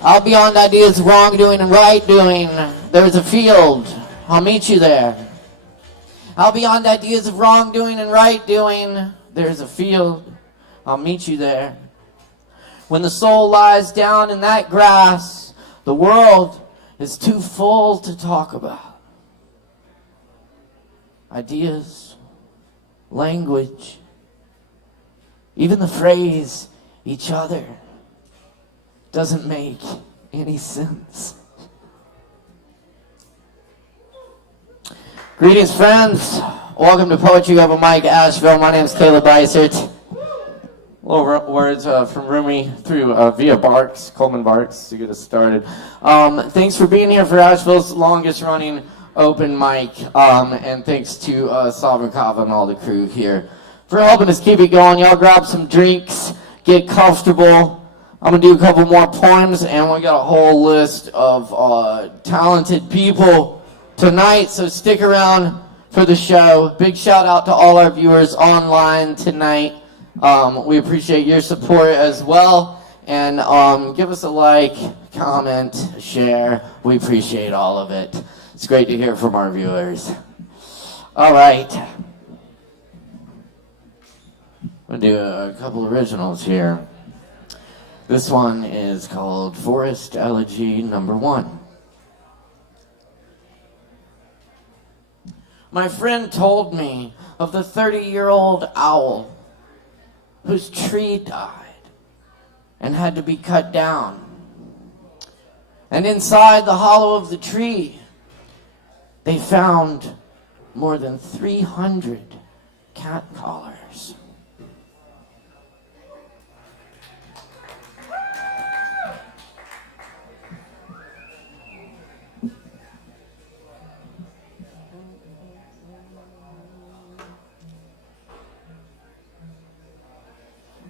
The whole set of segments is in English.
Out beyond ideas of wrongdoing and right doing, there's a field. I'll meet you there. Out beyond ideas of wrongdoing and right doing, there's a field. I'll meet you there. When the soul lies down in that grass, the world is too full to talk about. Ideas, language, even the phrase each other doesn't make any sense. Greetings, friends. Welcome to Poetry Over Mic, Asheville. My name is Caleb Beissert. Little words from Rumi through via Barks, Coleman Barks, to get us started. Thanks for being here for Asheville's longest running open mic, and thanks to Sovereign Kava and all the crew here for helping us keep it going. Y'all grab some drinks, get comfortable. I'm going to do a couple more poems, and we got a whole list of talented people tonight, so stick around for the show. Big shout out to all our viewers online tonight. We appreciate your support as well, and give us a like, comment, share. We appreciate all of it. It's great to hear from our viewers. All right. I'm going to do a couple originals here. This one is called Forest Elegy Number 1. My friend told me of the 30-year-old owl whose tree died and had to be cut down. And inside the hollow of the tree, they found more than 300 cat collars.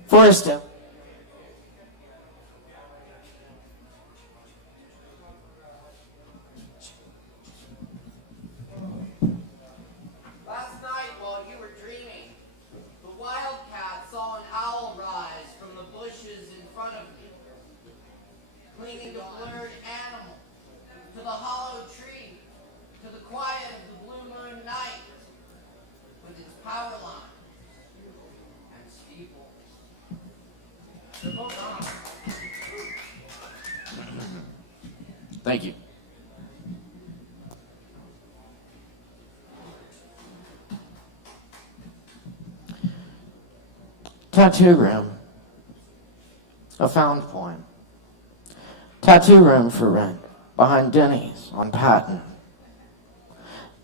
First, last night while you were dreaming, the wildcat saw an owl rise from the bushes in front of you, clinging to blurred animal, to the hollow tree, to the quiet of the blue moon night, with its power line. Thank you. Tattoo Room. A found poem. Tattoo room for rent behind Denny's on Patton.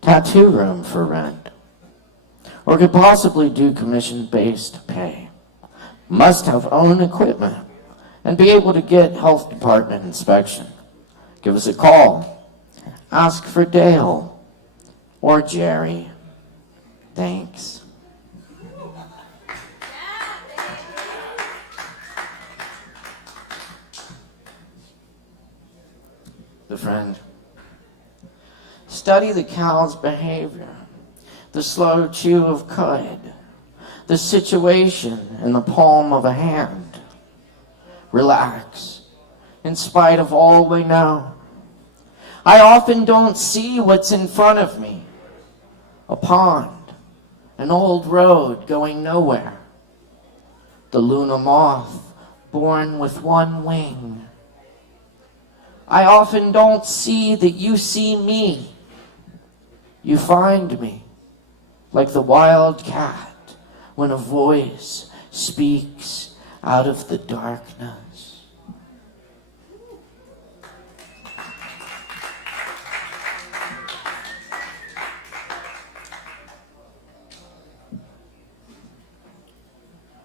Tattoo room for rent. Or could possibly do commission-based pay. Must have own equipment and be able to get health department inspection. Give us a call. Ask for Dale or Jerry. Thanks. The friend. Study the cow's behavior, the slow chew of cud, the situation in the palm of a hand. Relax, in spite of all we know. I often don't see what's in front of me. A pond, an old road going nowhere. The Luna moth, born with one wing. I often don't see that you see me. You find me, like the wild cat, when a voice speaks out of the darkness.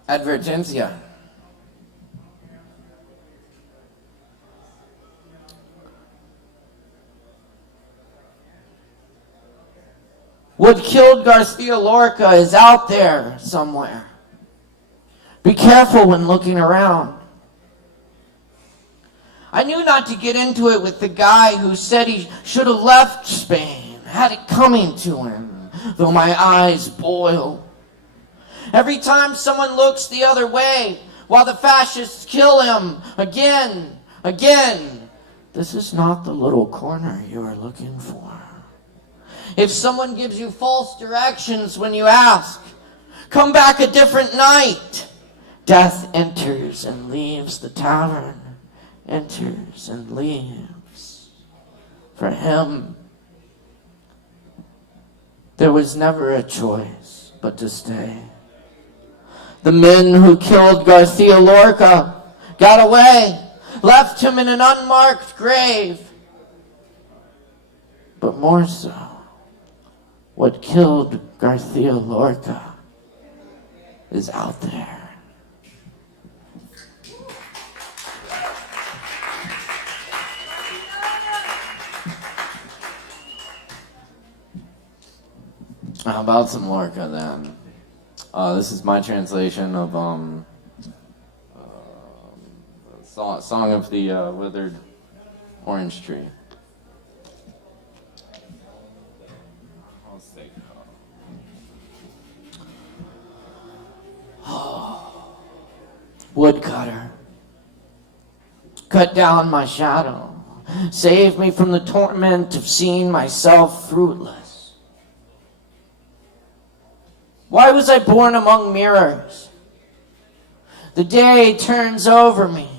Advertencia. What killed Garcia Lorca is out there somewhere. Be careful when looking around. I knew not to get into it with the guy who said he should have left Spain, had it coming to him, though my eyes boil. Every time someone looks the other way, while the fascists kill him again, Again, this is not the little corner you are looking for. If someone gives you false directions when you ask, come back a different night. Death enters and leaves the tavern, enters and leaves. For him, there was never a choice but to stay. The men who killed Garcia Lorca got away, left him in an unmarked grave. But more so, what killed Garcia Lorca is out there. How about some Lorca then? This is my translation of Song of the Withered Orange Tree. Woodcutter, cut down my shadow, save me from the torment of seeing myself fruitless. Why was I born among mirrors? The day turns over me,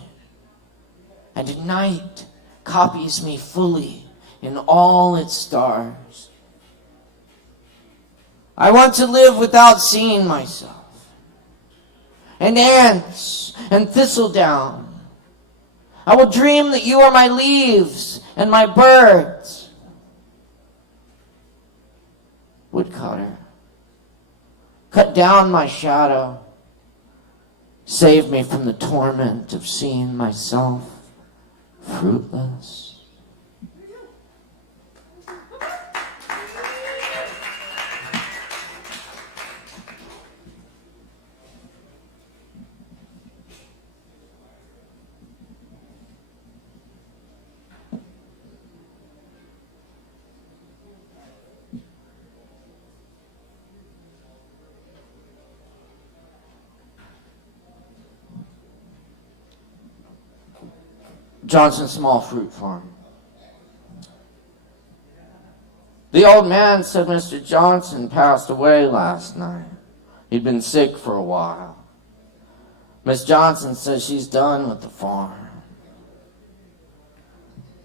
and night copies me fully in all its stars. I want to live without seeing myself. And ants and thistledown. I will dream that you are my leaves and my birds. Woodcutter, cut down my shadow. Save me from the torment of seeing myself fruitless. Johnson Small Fruit Farm. The old man said Mr. Johnson passed away last night. He'd been sick for a while. Miss Johnson says she's done with the farm.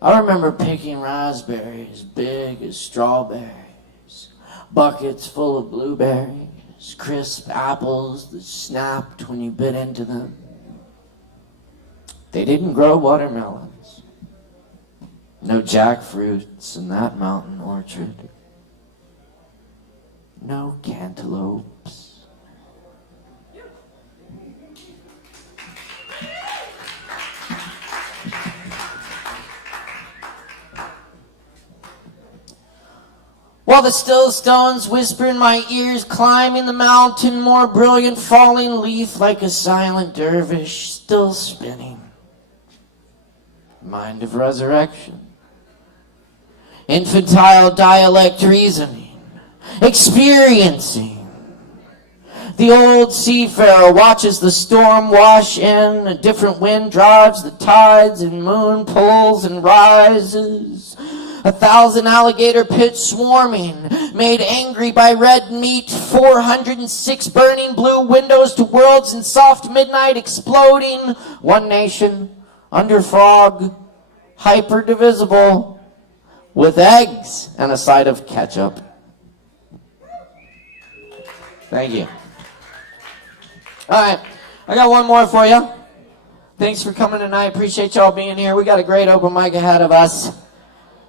I remember picking raspberries big as strawberries, buckets full of blueberries, crisp apples that snapped when you bit into them. They didn't grow watermelons. No jackfruits in that mountain orchard. No cantaloupes. While the still stones whisper in my ears, climbing the mountain, more brilliant falling leaf like a silent dervish, still spinning. Mind of resurrection. Infantile dialect reasoning. Experiencing. The old seafarer watches the storm wash in. A different wind drives the tides, and moon pulls and rises. 1,000 alligator pits swarming, made angry by red meat. 406 burning blue windows to worlds in soft midnight exploding. One nation under fog, hyper divisible, with eggs and a side of ketchup. Thank you. All right, I got one more for you. Thanks for coming tonight. Appreciate y'all being here. We got a great open mic ahead of us.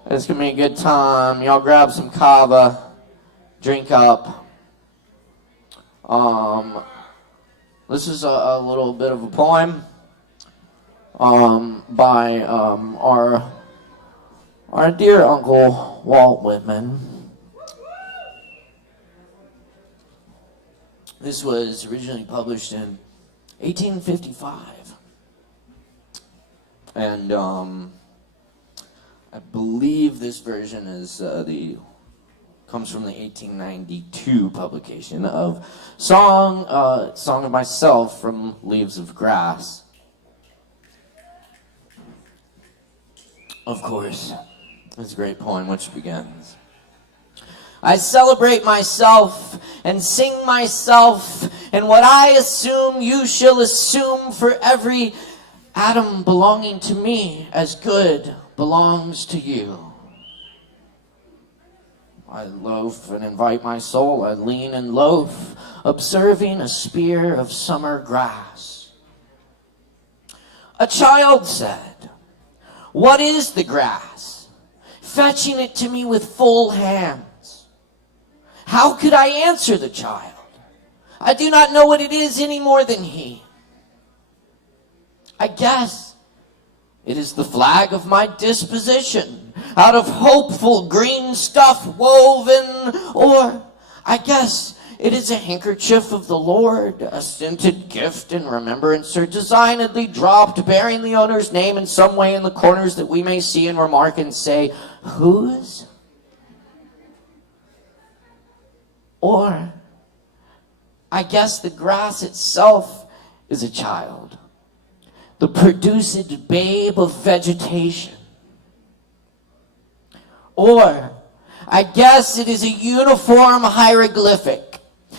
It's gonna be a good time. Y'all grab some Kava, drink up. This is a little bit of a poem. By our dear Uncle Walt Whitman. This was originally published in 1855, and I believe this version is comes from the 1892 publication of Song of Myself from Leaves of Grass. Of course. It's a great poem which begins. I celebrate myself and sing myself, and what I assume you shall assume, for every atom belonging to me as good belongs to you. I loaf and invite my soul, I lean and loaf, observing a spear of summer grass. A child said, "What is the grass?" fetching it to me with full hands. How could I answer the child? I do not know what it is any more than he. I guess it is the flag of my disposition, out of hopeful green stuff woven, or I guess it is a handkerchief of the Lord, a scented gift in remembrance, or designedly dropped, bearing the owner's name in some way in the corners that we may see and remark and say, whose? Or, I guess the grass itself is a child, the produced babe of vegetation. Or, I guess it is a uniform hieroglyphic,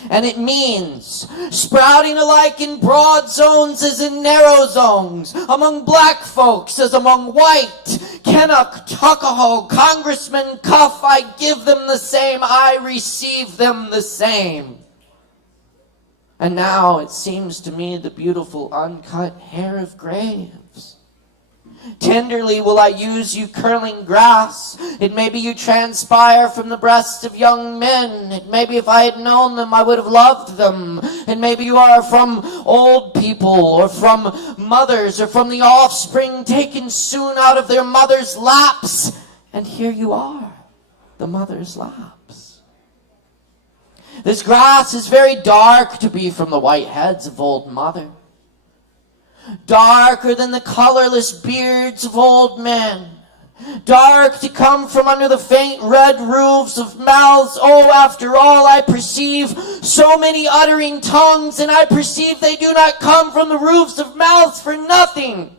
and it means sprouting alike in broad zones as in narrow zones, among black folks as among white. Kennock, Tuckahoe, Congressman Cuff, I give them the same, I receive them the same. And now it seems to me the beautiful uncut hair of graves. Tenderly will I use you curling grass. It may be you transpire from the breasts of young men. It may be if I had known them, I would have loved them. And maybe you are from old people, or from mothers, or from the offspring taken soon out of their mother's laps. And here you are, the mother's laps. This grass is very dark to be from the white heads of old mother. Darker than the colorless beards of old men. Dark to come from under the faint red roofs of mouths. Oh, after all, I perceive so many uttering tongues, and I perceive they do not come from the roofs of mouths for nothing.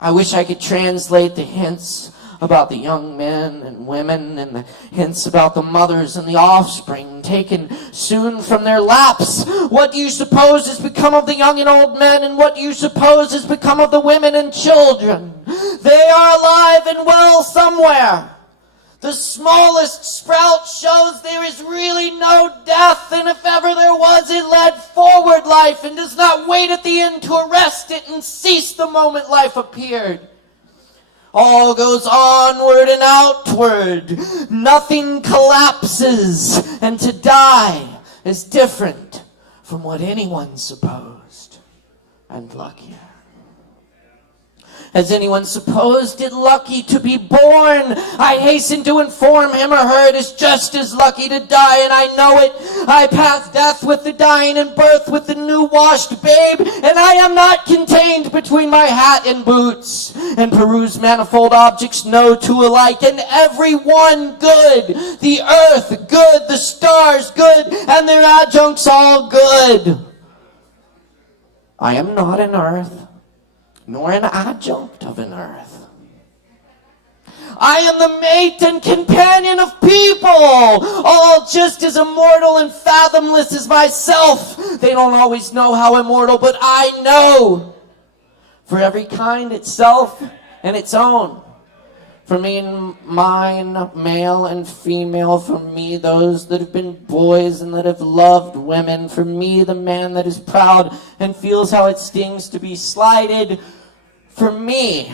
I wish I could translate the hints about the young men and women, and the hints about the mothers and the offspring taken soon from their laps. What do you suppose has become of the young and old men, and what do you suppose has become of the women and children? They are alive and well somewhere. The smallest sprout shows there is really no death, and if ever there was, it led forward life and does not wait at the end to arrest it and cease the moment life appeared. All goes onward and outward. Nothing collapses. And to die is different from what anyone supposed. And luckier. Has anyone supposed it lucky to be born? I hasten to inform him or her it is just as lucky to die, and I know it. I pass death with the dying and birth with the new-washed babe, and I am not contained between my hat and boots, and peruse manifold objects no two alike, and every one good. The earth good, the stars good, and their adjuncts all good. I am not an earth, nor an adjunct of an earth. I am the mate and companion of people, all just as immortal and fathomless as myself. They don't always know how immortal, but I know. For every kind itself and its own. For me and mine, male and female. For me, those that have been boys and that have loved women. For me, the man that is proud and feels how it stings to be slighted. For me,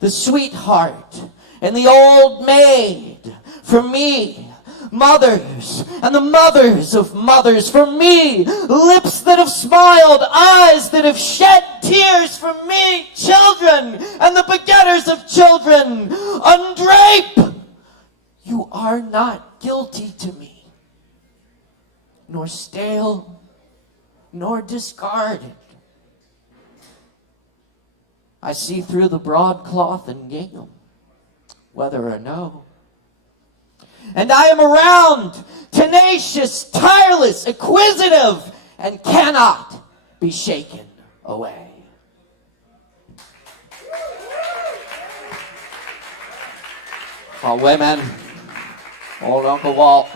the sweetheart and the old maid. For me, mothers and the mothers of mothers. For me, lips that have smiled, eyes that have shed tears. For me, children and the begetters of children. Undrape! You are not guilty to me, nor stale, nor discarded. I see through the broadcloth and gingham, whether or no. And I am around, tenacious, tireless, acquisitive, and cannot be shaken away. My women. Old Uncle Walt.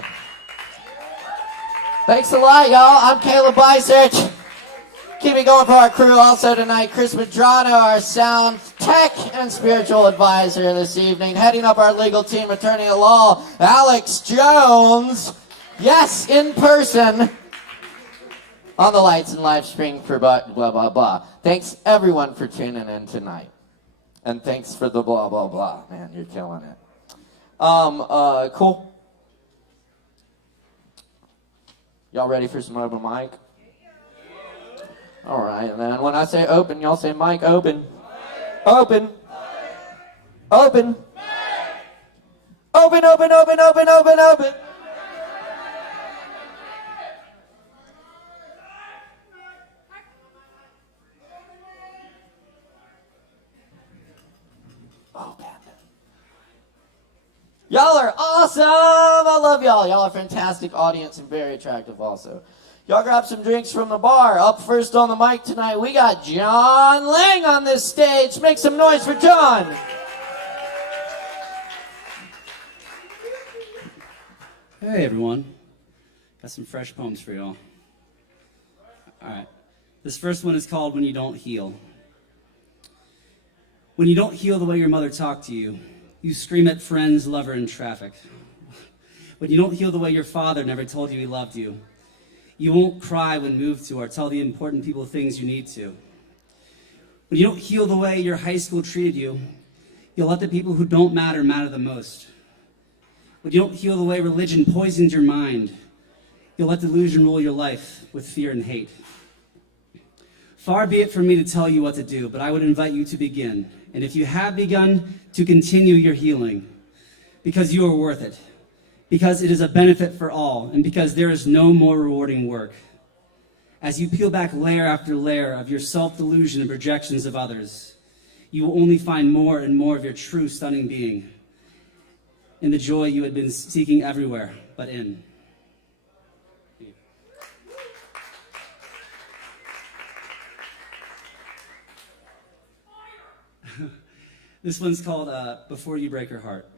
Thanks a lot, y'all. I'm Caleb Beissert. Keep it going for our crew. Also tonight, Chris Medrano, our sound tech and spiritual advisor this evening. Heading up our legal team, attorney at law, Alex Jones. Yes, in person. On the lights and live stream for blah, blah, blah. Thanks, everyone, for tuning in tonight. And thanks for the blah, blah, blah. Man, you're killing it. Cool. Y'all ready for some open mic? All right, and then when I say open, y'all say mic open. Open. Open. Open, open, open, open, open, open. Open. Y'all are awesome. I love y'all. Y'all are a fantastic audience and very attractive also. Y'all grab some drinks from the bar. Up first on the mic tonight, we got John Lang on this stage. Make some noise for John. Hey, everyone. Got some fresh poems for y'all. All right. This first one is called When You Don't Heal. When you don't heal the way your mother talked to you, you scream at friends, lover, in traffic. When you don't heal the way your father never told you he loved you, you won't cry when moved to or tell the important people things you need to. When you don't heal the way your high school treated you, you'll let the people who don't matter matter the most. When you don't heal the way religion poisons your mind, you'll let delusion rule your life with fear and hate. Far be it from me to tell you what to do, but I would invite you to begin. And if you have begun, to continue your healing, because you are worth it. Because it is a benefit for all, and because there is no more rewarding work. As you peel back layer after layer of your self-delusion and projections of others, you will only find more and more of your true stunning being in the joy you had been seeking everywhere but in. This one's called Before You Break Your Heart.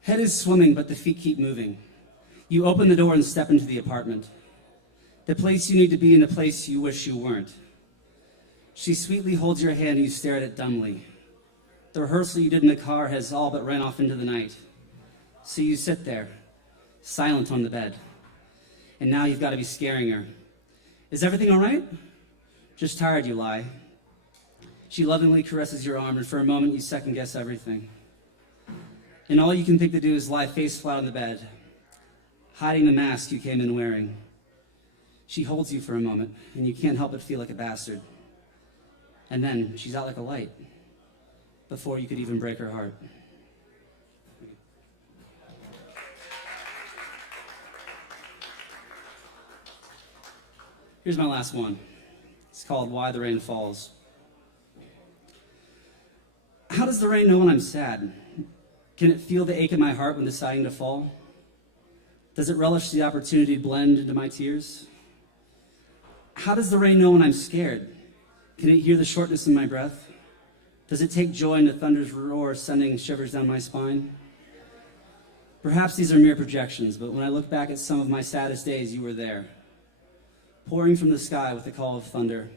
Head is swimming, but the feet keep moving. You open the door and step into the apartment. The place you need to be and the place you wish you weren't. She sweetly holds your hand and you stare at it dumbly. The rehearsal you did in the car has all but ran off into the night. So you sit there, silent on the bed. And now you've got to be scaring her. Is everything all right? Just tired, you lie. She lovingly caresses your arm, and for a moment you second guess everything. And all you can think to do is lie face flat on the bed, hiding the mask you came in wearing. She holds you for a moment, and you can't help but feel like a bastard. And then she's out like a light, before you could even break her heart. Here's my last one. It's called Why the Rain Falls. How does the rain know when I'm sad? Can it feel the ache in my heart when deciding to fall? Does it relish the opportunity to blend into my tears? How does the rain know when I'm scared? Can it hear the shortness in my breath? Does it take joy in the thunder's roar, sending shivers down my spine? Perhaps these are mere projections, but when I look back at some of my saddest days, you were there, pouring from the sky with the call of thunder,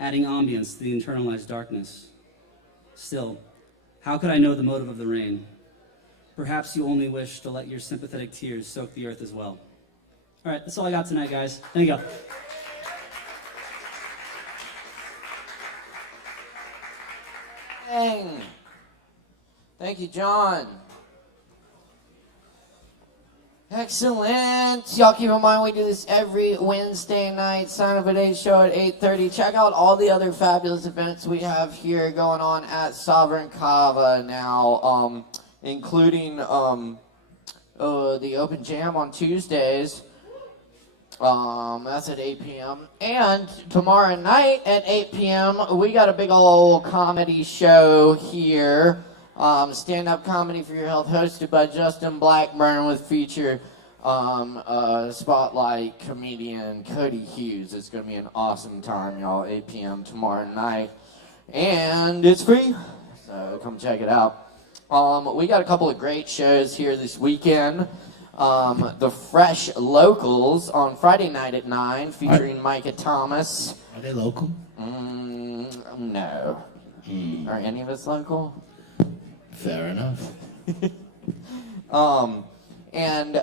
adding ambience to the internalized darkness. Still, how could I know the motive of the rain? Perhaps you only wish to let your sympathetic tears soak the earth as well. All right, that's all I got tonight, guys. Thank you. Dang. Thank you, John. Excellent. Y'all keep in mind we do this every Wednesday night. Sign up at 8 show at 8:30. Check out all the other fabulous events we have here going on at Sovereign Kava now, including the Open Jam on Tuesdays. That's at 8 p.m. And tomorrow night at 8 p.m. we got a big old comedy show here. Stand-up comedy for your health, hosted by Justin Blackburn with feature spotlight comedian Cody Hughes. It's going to be an awesome time, y'all. 8 p.m. tomorrow night. And it's free, so come check it out. We got a couple of great shows here this weekend. The Fresh Locals on Friday night at 9, featuring Micah Thomas. Are they local? No. Are any of us local? Fair enough. And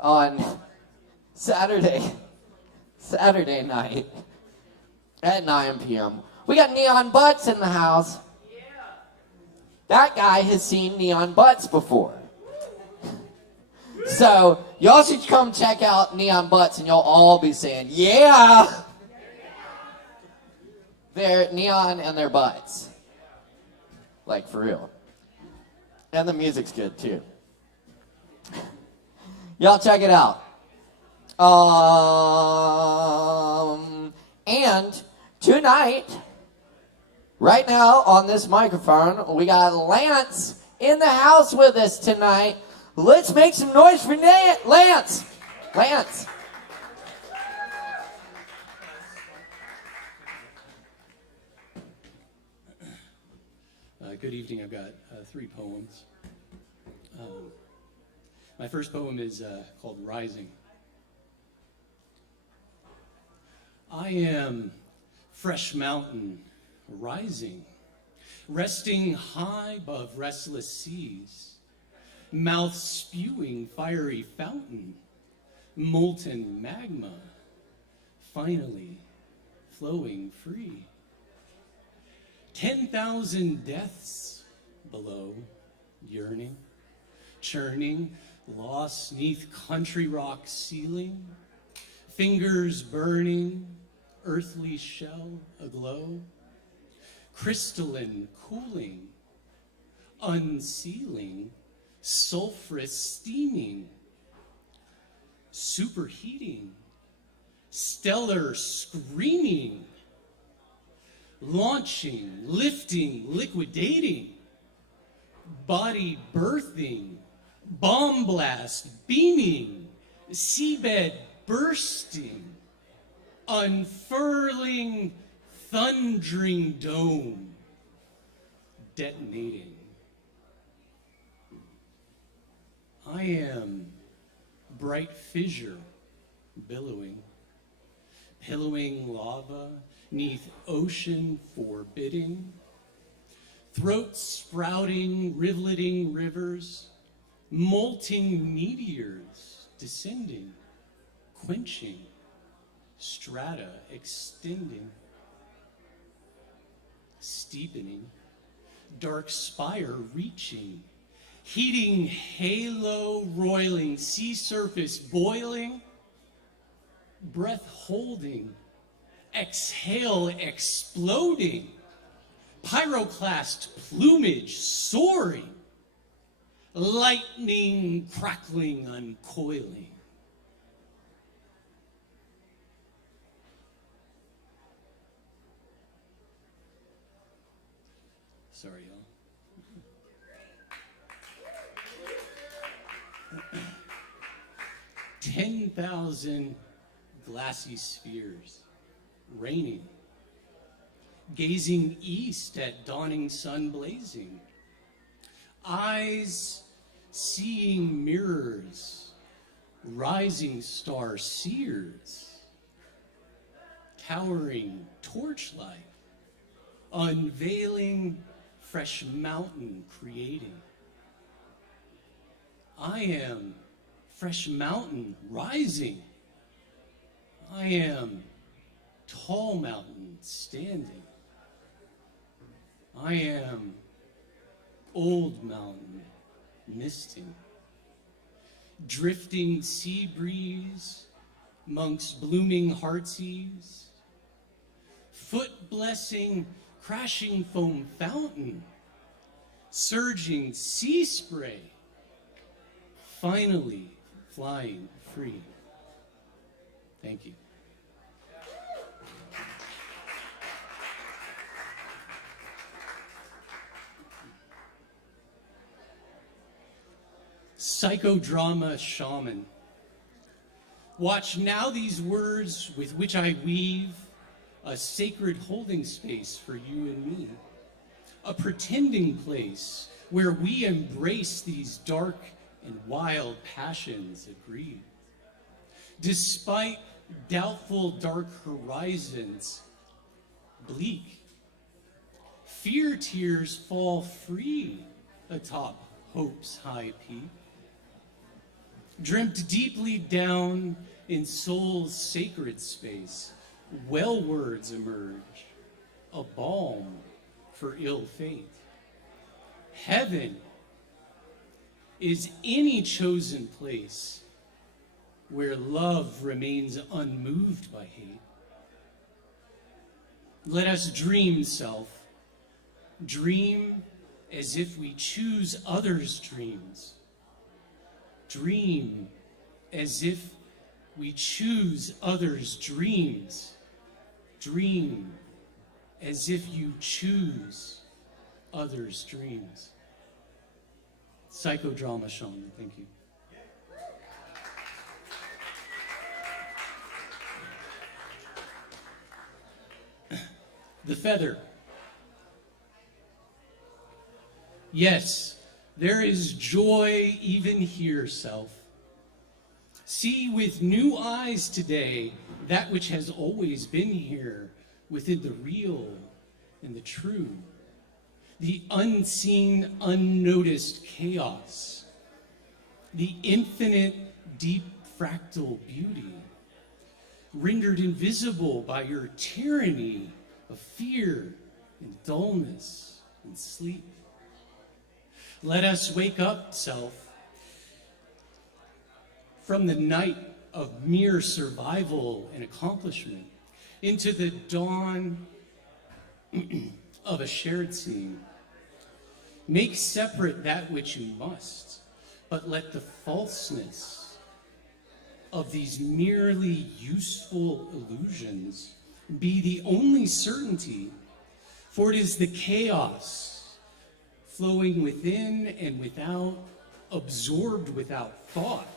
on Saturday night at 9 p.m. we got Neon Butts in the house. Yeah. That guy has seen Neon Butts before. So y'all should come check out Neon Butts and y'all all be saying, yeah! They're neon and their butts. Like, for real. And the music's good, too. Y'all check it out. And tonight, right now on this microphone, we got Lance in the house with us tonight. Let's make some noise for Lance. Lance. Good evening. I've got 3 poems. My first poem is called Rising. I am fresh mountain rising, resting high above restless seas, mouth spewing fiery fountain, molten magma, finally flowing free. 10,000 deaths below, yearning, churning, lost 'neath country rock ceiling, fingers burning, earthly shell aglow, crystalline cooling, unsealing, sulfurous steaming, superheating, stellar screaming, launching, lifting, liquidating, body birthing, bomb blast beaming, seabed bursting, unfurling, thundering dome, detonating. I am bright fissure billowing, pillowing lava, 'neath ocean forbidding, throat sprouting, rivuleting rivers, molting meteors descending, quenching, strata extending, steepening, dark spire reaching, heating halo roiling, sea surface boiling, breath holding, exhale exploding, pyroclast plumage soaring, lightning crackling uncoiling. Sorry, y'all. 10,000 glassy spheres raining, gazing east at dawning sun blazing, eyes seeing mirrors, rising star seers, towering torchlight, unveiling fresh mountain creating. I am fresh mountain rising. I am tall mountain standing. I am old mountain misting. Drifting sea breeze amongst blooming heartsease. Foot blessing crashing foam fountain. Surging sea spray. Finally flying free. Thank you. Psychodrama shaman. Watch now these words with which I weave a sacred holding space for you and me, a pretending place where we embrace these dark and wild passions of greed. Despite doubtful dark horizons, bleak, fear tears fall free atop hope's high peak. Dreamt deeply down in soul's sacred space, well words emerge, a balm for ill fate. Heaven is any chosen place where love remains unmoved by hate. Let us dream, self. Dream as if we choose others' dreams. Dream as if we choose others' dreams. Dream as if you choose others' dreams. Psychodrama, Sean. Thank you. The feather. Yes, there is joy even here, self. See with new eyes today that which has always been here within the real and the true, the unseen, unnoticed chaos, the infinite, deep fractal beauty, rendered invisible by your tyranny of fear and dullness and sleep. Let us wake up, self, from the night of mere survival and accomplishment into the dawn of a shared scene. Make separate that which you must, but let the falseness of these merely useful illusions be the only certainty, for it is the chaos flowing within and without, absorbed without thought,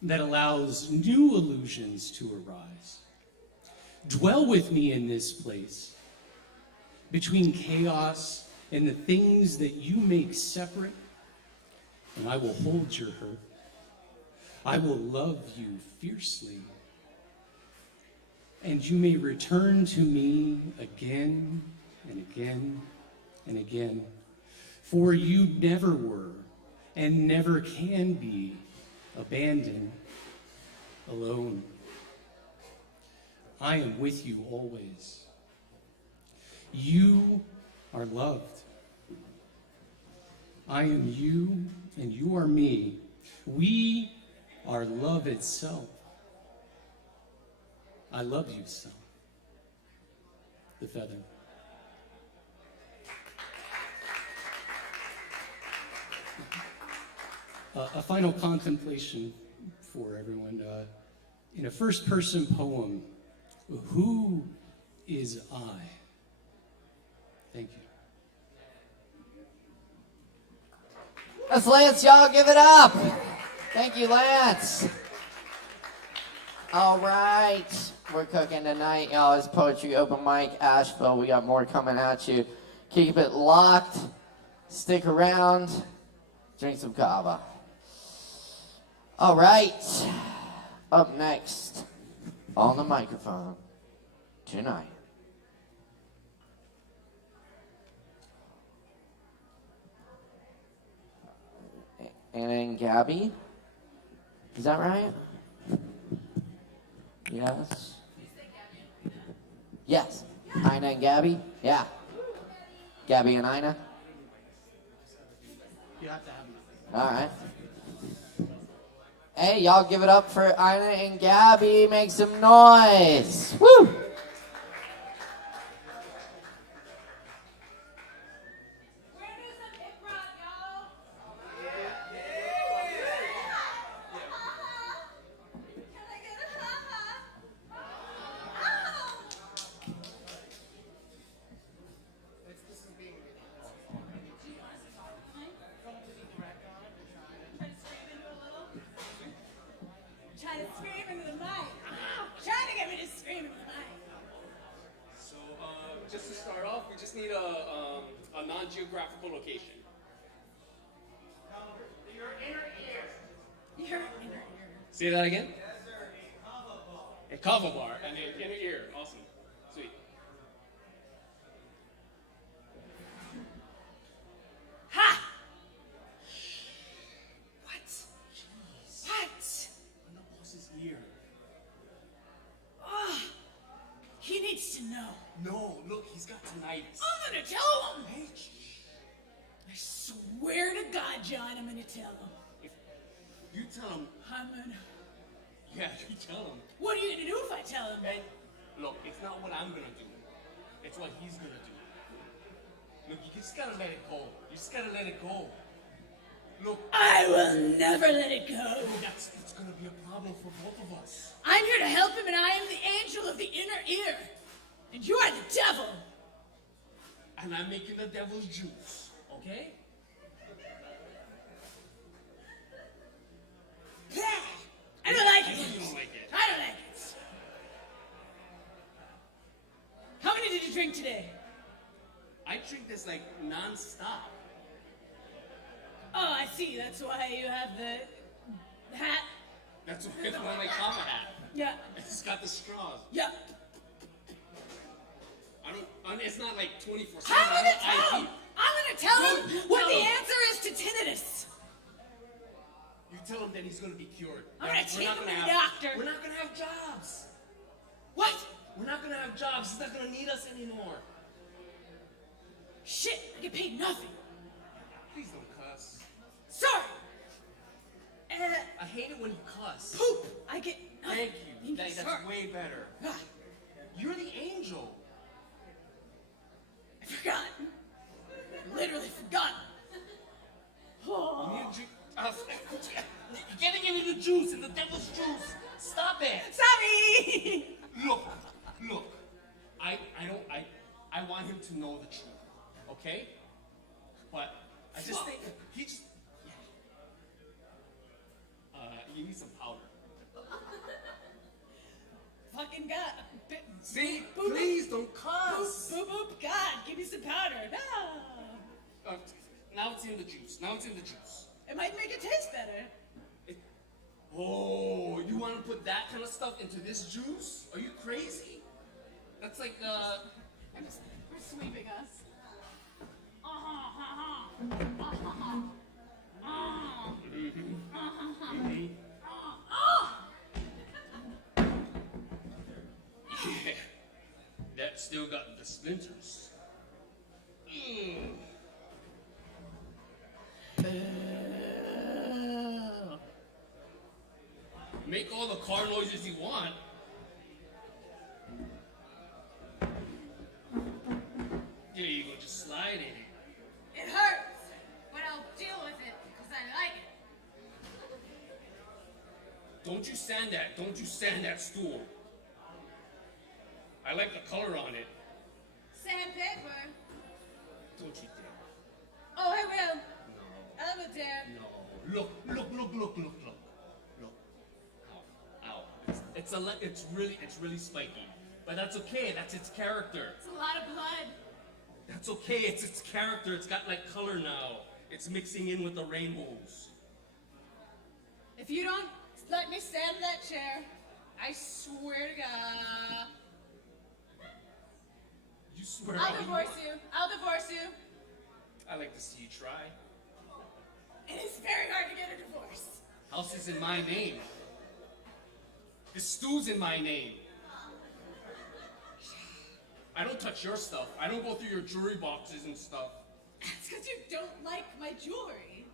that allows new illusions to arise. Dwell with me in this place, between chaos and the things that you make separate, and I will hold your hurt. I will love you fiercely, and you may return to me again and again and again. For you never were and never can be abandoned, alone. I am with you always. You are loved. I am you and you are me. We are love itself. I love you, self. The feather. A final contemplation for everyone. In a first-person poem, who is I? Thank you. That's Lance, y'all. Give it up. Thank you, Lance. All right. We're cooking tonight, y'all. It's Poetry Open Mic, Asheville. We got more coming at you. Keep it locked. Stick around. Drink some Kava. All right, up next on the microphone tonight. Anna and Gabby, is that right? Yes. Yes. Ina and Gabby? Yeah. Gabby and Ina? You have to have them. All right. Hey, y'all give it up for Ina and Gabby. Make some noise. Woo! Trying to scream into the mic. Trying to get me to scream into the mic. non-geographical location. Your inner ear. Your inner ear. Say that again? Yes, sir. A Kava bar and an inner ear. Awesome. Sweet. Ha! What? Jeez. What? On the boss's ear. Oh, he needs to know. No, look, he's got tinnitus. I'm gonna tell him. Hey, I swear to God, John, I'm gonna tell him. if you tell him, I'm gonna. yeah, you tell him. What are you gonna do if I tell him? And look, it's not what I'm gonna do. It's what he's gonna do. Look, you just gotta let it go. You just gotta let it go. Look, I will never let it go. that's gonna be a problem for both of us. I'm here to help him, and I am the angel of the inner ear. And you are the devil. And I'm making the devil's juice, okay? I don't like I know it. you don't like it. I don't like it. How many did you drink today? I drink this like non-stop. Oh, I see. That's why you have the hat. That's why it's my Kava hat. Yeah. It's got the straws. Yeah. It's not like 24/7. I'm gonna I tell him. keep- I'm gonna tell Don't him what tell the him. answer is to tinnitus. You tell him that he's gonna be cured. I'm gonna We're take not him gonna to the have- doctor. We're not gonna have jobs. What? We're not gonna have jobs. He's not gonna need us anymore. Shit, I get paid nothing. Please don't cuss. Sorry. I hate it when you cuss. Poop. I get nothing. Thank you. That's Sorry. way better. Ah, You're the angel. I forgot. Literally forgot. You Oh. need a drink. You're getting into the juice, in the devil's juice. Stop it. Sorry. Look. I want him to know the truth. Okay? But I just think he just. You need some powder. Fucking God. See? Boop, Please don't Boop, cuss. boop, boop. God, give me some powder. No. Now it's in the juice. It might make it taste better. Oh, you want to put that kind of stuff into this juice? Are you crazy? That's like, We're sweeping us. yeah. That still got the splinters. Make all the car noises you want. There you go, just slide in it. It hurts, but I'll deal with it because I like it. Don't you sand that stool. I like the color on it. Sandpaper. Don't you dare. Oh, I will. No. I will dare. No. Look. Ow. It's really spiky. But that's okay, that's its character. It's a lot of blood. That's okay, it's its character. It's got like color now. It's mixing in with the rainbows. If you don't let me stand in that chair, I swear to God. You swear I'll divorce you. I'll divorce you. I like to see you try. It is very hard to get a divorce. House is in my name. The stew's in my name. I don't touch your stuff. I don't go through your jewelry boxes and stuff. It's because you don't like my jewelry.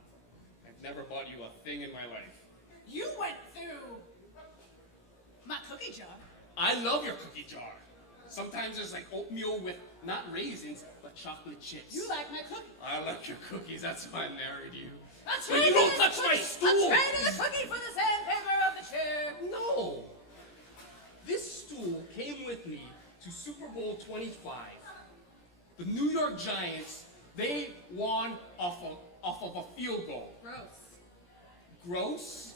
I've never bought you a thing in my life. You went through my cookie jar. I love your cookie jar. Sometimes there's like oatmeal with not raisins, but chocolate chips. You like my cookie. I like your cookies. That's why I married you. I'm But you trading don't this touch my cookie- stool. I'm trading the cookie for the sandpaper of the chair. No. This stool came with me to Super Bowl 25. The New York Giants, they won off of a field goal. Gross. Gross?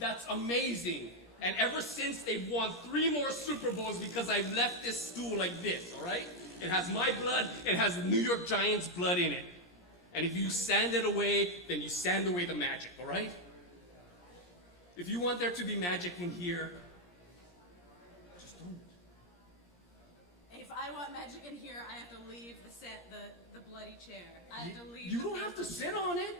That's amazing. And ever since, they've won 3 more Super Bowls because I left this stool like this, all right? It has my blood. It has the New York Giants' blood in it. And if you sand it away, then you sand away the magic, all right? If you want there to be magic in here, just don't. If I want magic in here, I have to leave the bloody chair. I have to leave. You don't have to sit on it.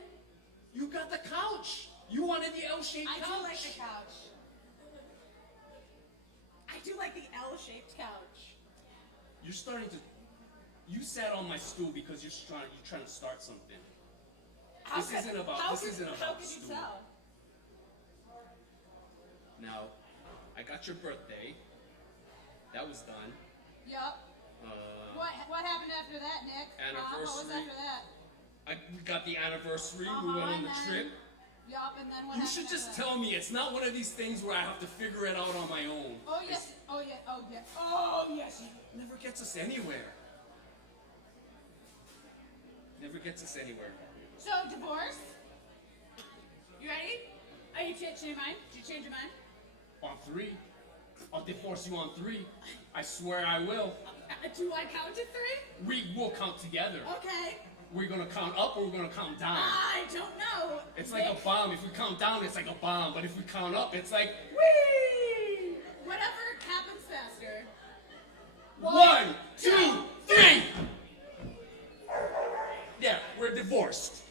You got the couch. You wanted the L-shaped couch. I do like the couch. I do like the L-shaped couch. You're starting to. You sat on my stool because you're trying to start something. This isn't about How the could you stool. tell? Now, I got your birthday. That was done. Yup. What happened after that, Nick? What was Anniversary. after that? I got the anniversary. We went on the trip. Yup, and then what You happened should just after that? tell me. It's not one of these things where I have to figure it out on my own. Oh yes. Oh yeah. Oh yeah. Oh yes. It never gets us anywhere. Never gets us anywhere. So divorce. You ready? Are you changing your mind? Did you change your mind? On 3. I'll divorce you on 3. I swear I will. Do I count to 3? We will count together. Okay. We're gonna count up or we're gonna count down. I don't know. It's like a bomb. If we count down, it's like a bomb. But if we count up, it's like Whee! Whatever happens faster. 1, 2, 3. Yeah, we're divorced.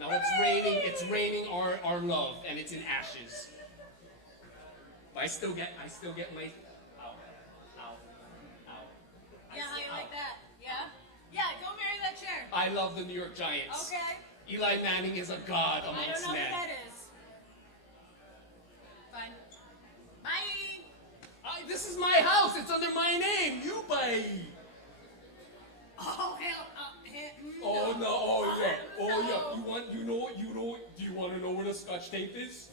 Now it's raining. It's raining our love, and it's in ashes. But I still get my. Ow, ow, ow. Yeah, how you like that? Yeah? Yeah, go marry that chair. I love the New York Giants. Okay. Eli Manning is a god I don't amongst know who men. that is. Fine. Bye. This is my house. It's under my name. You buy. Oh, hell. Oh no! Oh yeah! Oh No. yeah! Do you want to know where the Scotch tape is?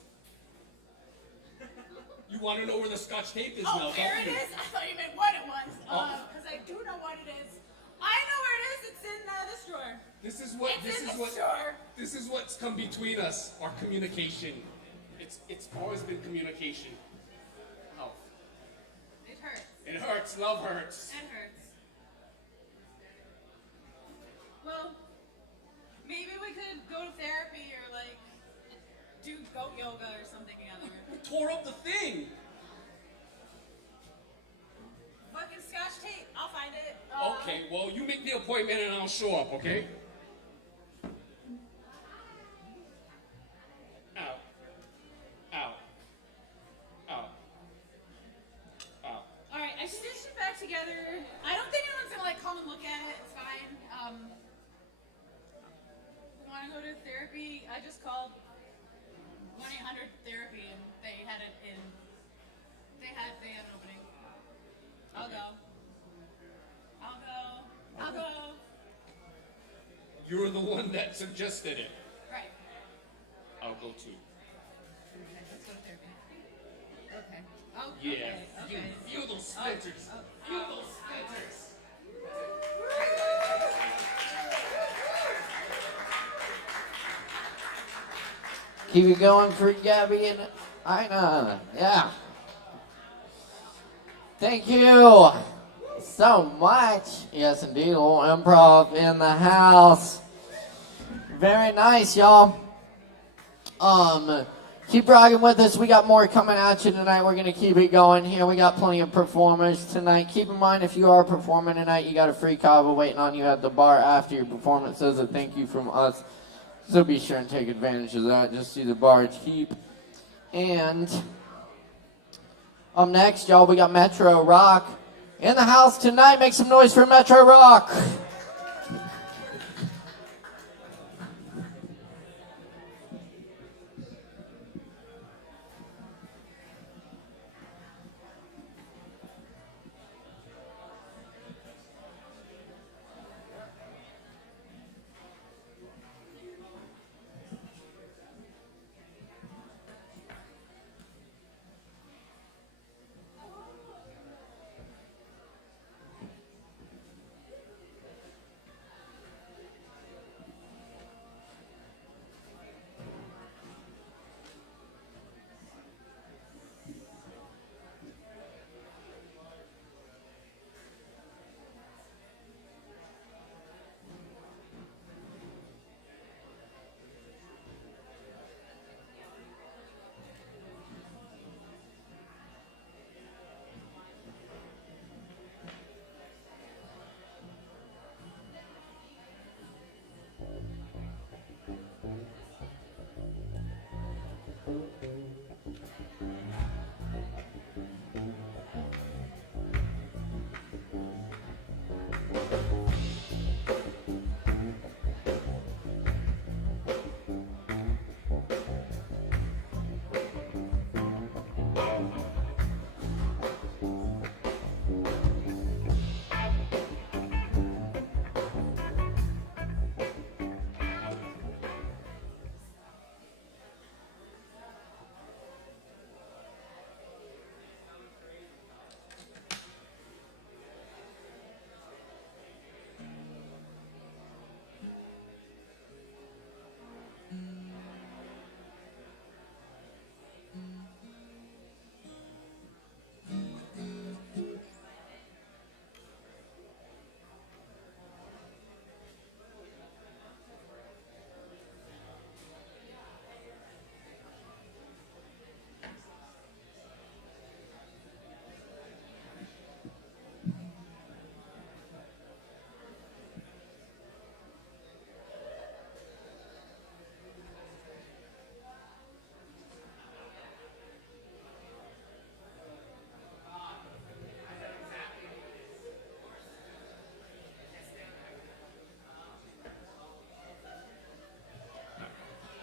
You want to know where the Scotch tape is now? Oh, there don't it you? is? I thought you meant what it was. Oh. Because I do know what it is. I know where it is. It's in this drawer. This is what. It's in this drawer. This is what's come between us. Our communication. It's always been communication. Ow. It hurts. It hurts. Love hurts. It hurts. Well, maybe we could go to therapy or like do goat yoga or something together. We tore up the thing. Fucking Scotch tape. I'll find it. Okay. Well, you make the appointment and I'll show up. Okay. Ow. Ow. Ow. Ow. All right, I stitched it back together. I don't think anyone's gonna like come and look at it. It's fine. Want to go to therapy? I just called 1-800-therapy and they had it in. They had an opening. I'll go. I'll go. You're the one that suggested it. Right. I'll go too. Okay, let's go to therapy. Okay. Oh. Yeah. Okay. Feel those splinters. Feel those splinters. Keep it going for Gabby and Ina. Yeah. Thank you so much. Yes, indeed. A little improv in the house. Very nice, y'all. Keep rocking with us. We got more coming at you tonight. We're going to keep it going here. We got plenty of performers tonight. Keep in mind, if you are performing tonight, you got a free Kava waiting on you at the bar after your performance as a thank you from us. So be sure and take advantage of that. Just see the bar keep. And up next, y'all, we got Metro Rock in the house tonight. Make some noise for Metro Rock.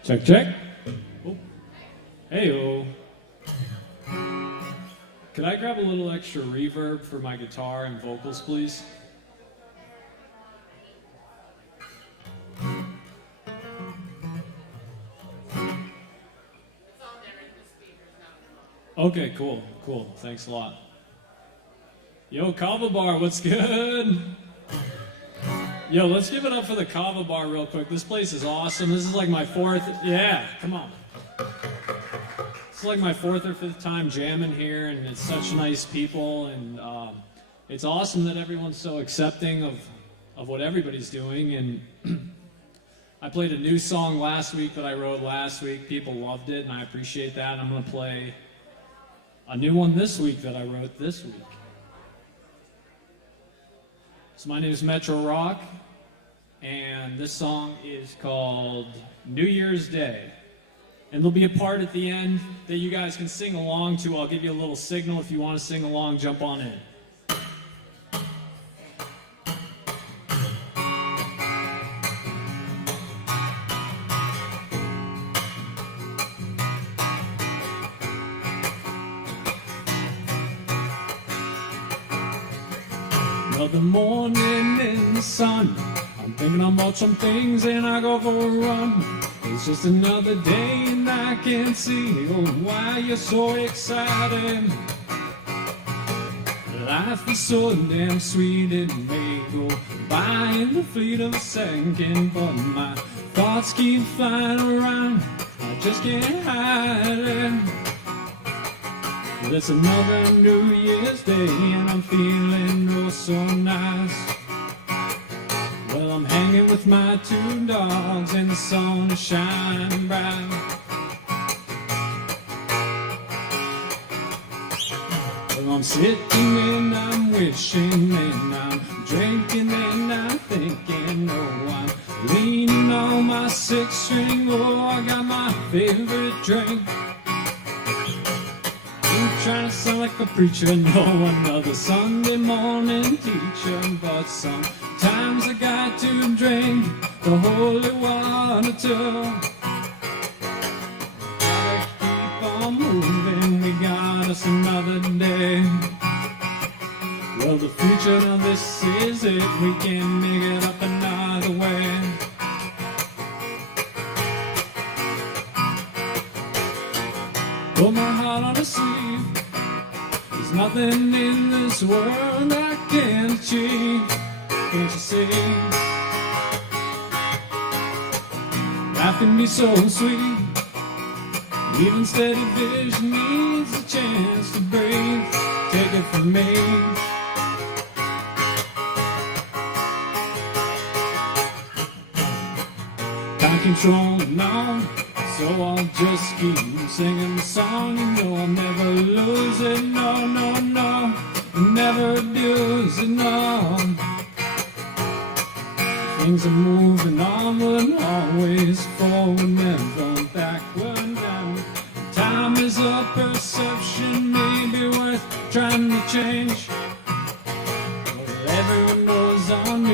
Check, check. Oh. Hey-o. Could I grab a little extra reverb for my guitar and vocals, please? Okay, cool, cool. Thanks a lot. Yo, Kava Bar, what's good? Yo, let's give it up for the Kava Bar real quick. This place is awesome. This is like my fourth, yeah, come on. It's like my fourth or fifth time jamming here, and it's such nice people, and it's awesome that everyone's so accepting of what everybody's doing. And I played a new song last week that I wrote last week. People loved it, and I appreciate that. And I'm going to play a new one this week that I wrote this week. So my name is Metro Rock, and this song is called New Year's Day. And there'll be a part at the end that you guys can sing along to. I'll give you a little signal. If you want to sing along, jump on in. Another morning in the sun, I'm thinking about some things and I go for a run. It's just another day and I can't see why you're so excited. Life is so damn sweet, it may go by in the fleet of a second, but my thoughts keep flying around, I just can't hide it. Well, it's another New Year's Day and I'm feeling oh so nice. Well, I'm hanging with my two dogs and the sun is shining bright. Well, I'm sitting and I'm wishing and I'm drinking and I'm thinking, oh, I'm leaning on my six string, oh, I got my favorite drink. Trying to sound like a preacher, no, another Sunday morning teacher, but sometimes I got to drink the holy water too. Gotta keep on moving, we got us another day. Well, the future of this is it, we can make it up another way. Put my heart on a sleeve, there's nothing in this world I can't achieve. Can't you see? Life can be so sweet, even steady vision needs a chance to breathe. Take it from me. Can't control it now, so I'll just keep singing the song. You know I'll never lose it, no, no, no, never abuse it, no. Things are moving onward, always forward, never backward. And time is a perception, maybe worth trying to change. Well, everyone knows on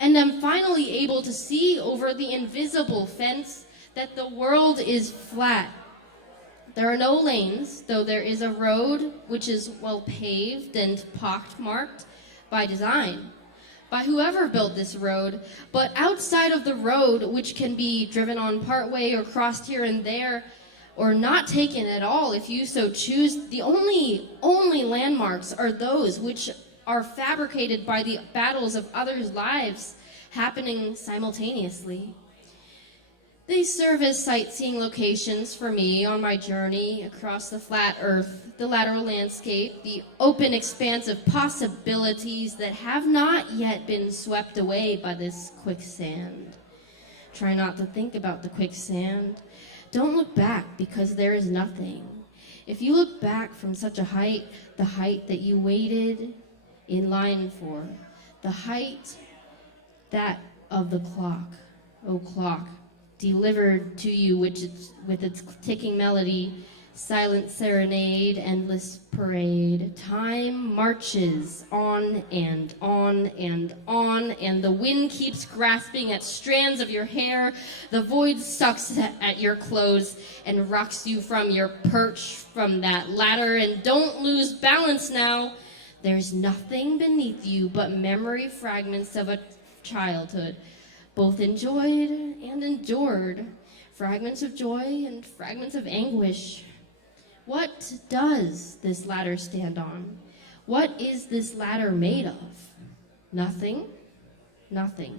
and am finally able to see over the invisible fence that the world is flat. There are no lanes, though there is a road which is well paved and pockmarked by design, by whoever built this road. But outside of the road, which can be driven on partway or crossed here and there, or not taken at all if you so choose, the only landmarks are those which are fabricated by the battles of others' lives happening simultaneously. They serve as sightseeing locations for me on my journey across the flat earth, the lateral landscape, the open expanse of possibilities that have not yet been swept away by this quicksand. Try not to think about the quicksand. Don't look back, because there is nothing. If you look back from such a height, the height that you waited in line for, the height that of the clock, oh clock, delivered to you with its ticking melody, silent serenade, endless parade. Time marches on and on and on, and the wind keeps grasping at strands of your hair. The void sucks at your clothes and rocks you from your perch from that ladder. And don't lose balance now. There's nothing beneath you but memory fragments of a childhood, both enjoyed and endured, fragments of joy and fragments of anguish. What does this ladder stand on? What is this ladder made of? Nothing, nothing.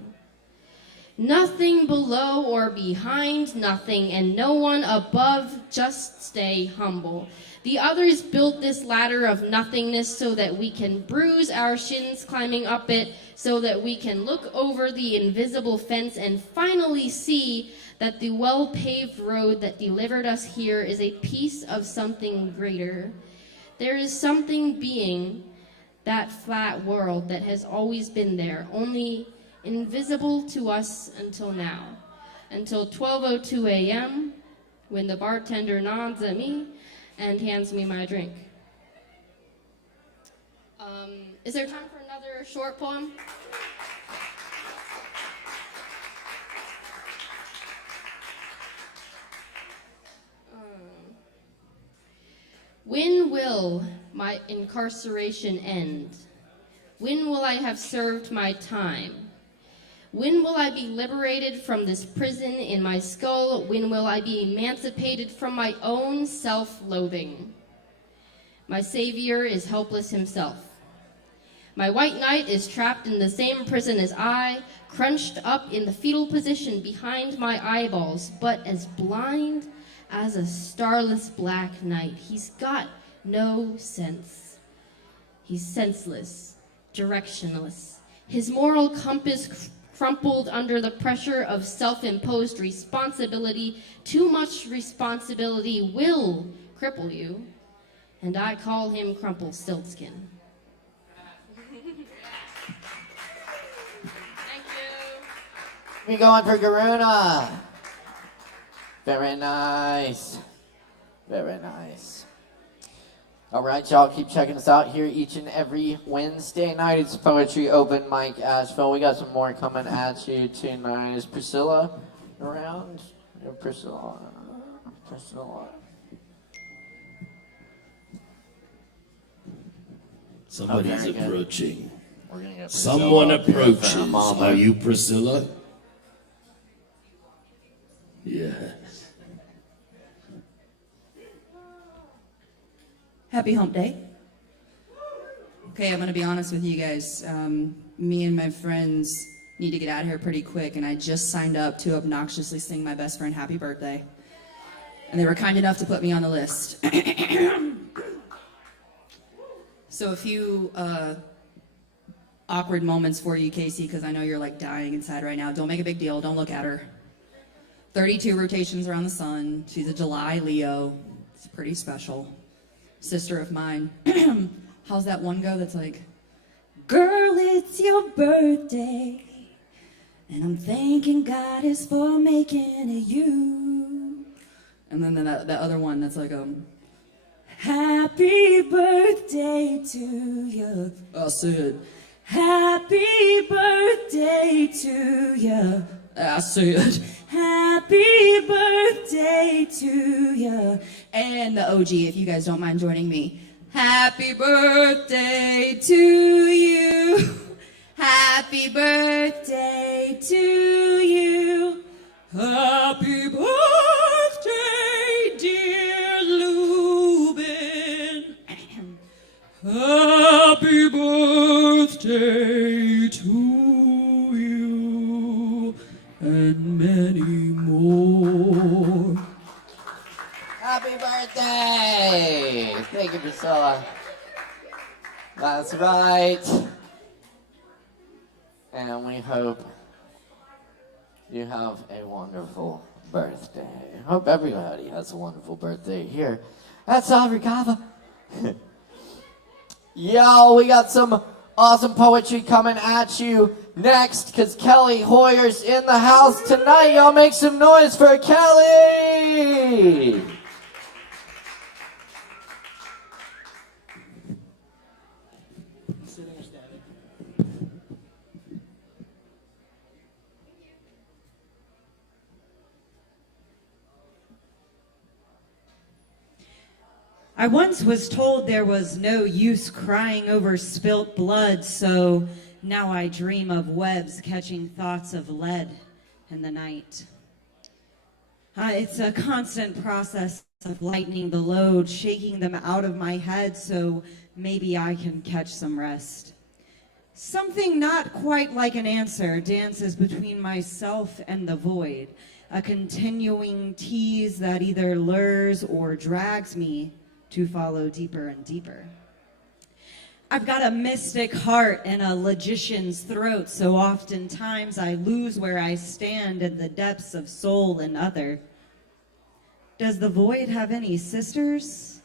Nothing below or behind, nothing, and no one above. Just stay humble. The others built this ladder of nothingness so that we can bruise our shins climbing up it, so that we can look over the invisible fence and finally see that the well-paved road that delivered us here is a piece of something greater. There is something being that flat world that has always been there, only invisible to us until now, until 12:02 a.m., when the bartender nods at me and hands me my drink. Is there time for another short poem? When will my incarceration end? When will I have served my time? When will I be liberated from this prison in my skull? When will I be emancipated from my own self-loathing? My savior is helpless himself. My white knight is trapped in the same prison as I, crunched up in the fetal position behind my eyeballs, but as blind as a starless black night. He's got no sense. He's senseless, directionless. His moral compass crumpled under the pressure of self-imposed responsibility. Too much responsibility will cripple you, and I call him Crumple-Stiltskin. Thank you. We going for Garuna. Very nice. Very nice. All right, y'all, keep checking us out here each and every Wednesday night. It's Poetry Open Mic Asheville. We got some more coming at you tonight. Is Priscilla around? Priscilla. Somebody's very good. approaching. We're gonna get Someone Priscilla up here in front of approaches. Mama. Are you Priscilla? Yes. Happy hump day. Okay, I'm gonna be honest with you guys. Me and my friends need to get out of here pretty quick, and I just signed up to obnoxiously sing my best friend happy birthday. And they were kind enough to put me on the list. So a few awkward moments for you, Casey, because I know you're like dying inside right now. Don't make a big deal, don't look at her. 32 rotations around the sun. She's a July Leo. It's pretty special. Sister of mine. How's that one go that's like, girl, it's your birthday, and I'm thanking God is for making it you. And then that other one that's like, happy birthday to you. I said, Happy birthday to you. I said, happy birthday to you. And the OG, if you guys don't mind joining me. Happy birthday to you. Happy birthday to you. Happy birthday, dear Lubin. Happy birthday to you and many more. Happy birthday! Thank you, Priscilla. That's right. And we hope you have a wonderful birthday. Hope everybody has a wonderful birthday here at Salve Kava. Yo, we got some awesome poetry coming at you next, because Kelly Hoyer's in the house tonight. Y'all make some noise for Kelly! I once was told there was no use crying over spilt blood, so now I dream of webs catching thoughts of lead in the night. It's a constant process of lightening the load, shaking them out of my head so maybe I can catch some rest. Something not quite like an answer dances between myself and the void, a continuing tease that either lures or drags me to follow deeper and deeper. I've got a mystic heart and a logician's throat, so oftentimes I lose where I stand in the depths of soul and other. Does the void have any sisters?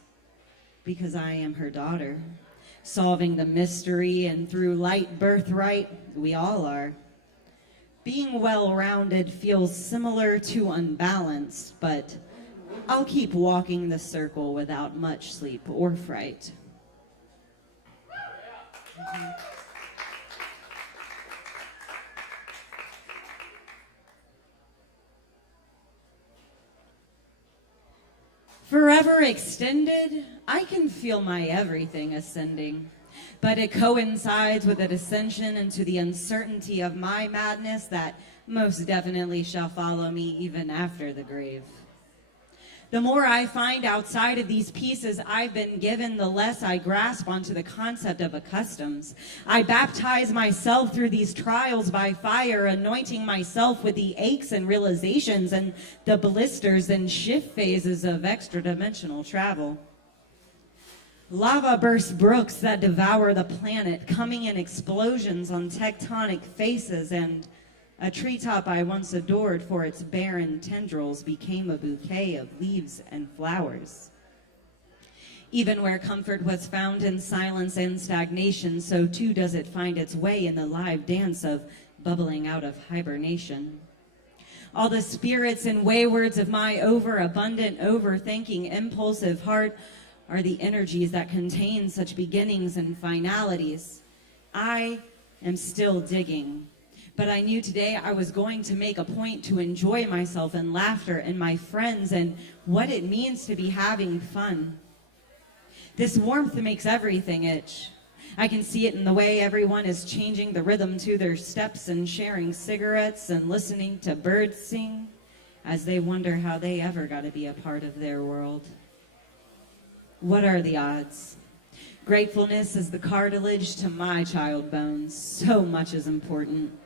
Because I am her daughter, solving the mystery, and through light birthright, we all are. Being well-rounded feels similar to unbalanced, but I'll keep walking the circle without much sleep or fright. Forever extended, I can feel my everything ascending, but it coincides with a descension into the uncertainty of my madness that most definitely shall follow me even after the grave. The more I find outside of these pieces I've been given, the less I grasp onto the concept of customs. I baptize myself through these trials by fire, anointing myself with the aches and realizations and the blisters and shift phases of extra-dimensional travel. Lava burst brooks that devour the planet, coming in explosions on tectonic faces, and a treetop I once adored for its barren tendrils became a bouquet of leaves and flowers. Even where comfort was found in silence and stagnation, so too does it find its way in the live dance of bubbling out of hibernation. All the spirits and waywards of my overabundant, overthinking, impulsive heart are the energies that contain such beginnings and finalities. I am still digging. But I knew today I was going to make a point to enjoy myself and laughter and my friends and what it means to be having fun. This warmth makes everything itch. I can see it in the way everyone is changing the rhythm to their steps and sharing cigarettes and listening to birds sing as they wonder how they ever got to be a part of their world. What are the odds? Gratefulness is the cartilage to my child bones. So much is important.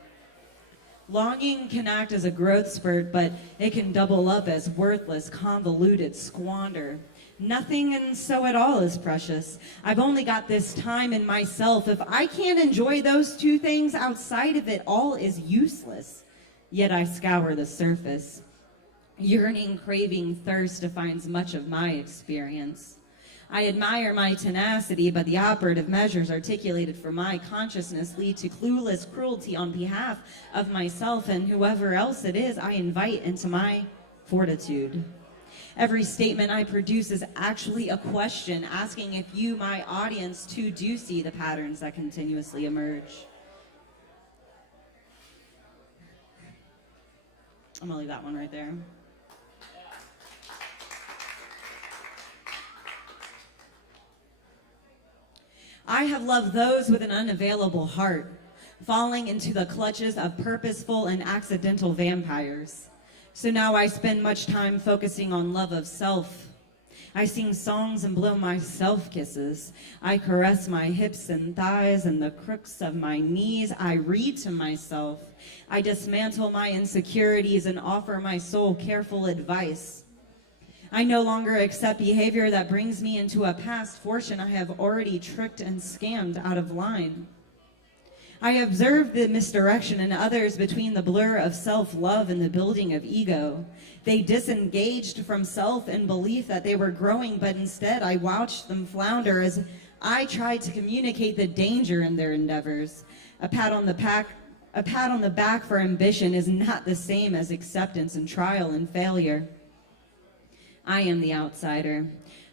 Longing can act as a growth spurt, but it can double up as worthless, convoluted squander. Nothing and so at all is precious. I've only got this time in myself. If I can't enjoy those two things, outside of it, all is useless. Yet I scour the surface. Yearning, craving, thirst defines much of my experience. I admire my tenacity, but the operative measures articulated for my consciousness lead to clueless cruelty on behalf of myself and whoever else it is I invite into my fortitude. Every statement I produce is actually a question, asking if you, my audience, too do see the patterns that continuously emerge. I'm gonna leave that one right there. I have loved those with an unavailable heart, falling into the clutches of purposeful and accidental vampires. So now I spend much time focusing on love of self. I sing songs and blow myself kisses. I caress my hips and thighs and the crooks of my knees. I read to myself. I dismantle my insecurities and offer my soul careful advice. I no longer accept behavior that brings me into a past fortune I have already tricked and scammed out of line. I observe the misdirection in others between the blur of self-love and the building of ego. They disengaged from self in belief that they were growing, but instead I watched them flounder as I tried to communicate the danger in their endeavors. A pat on the back for ambition is not the same as acceptance and trial and failure. I am the outsider.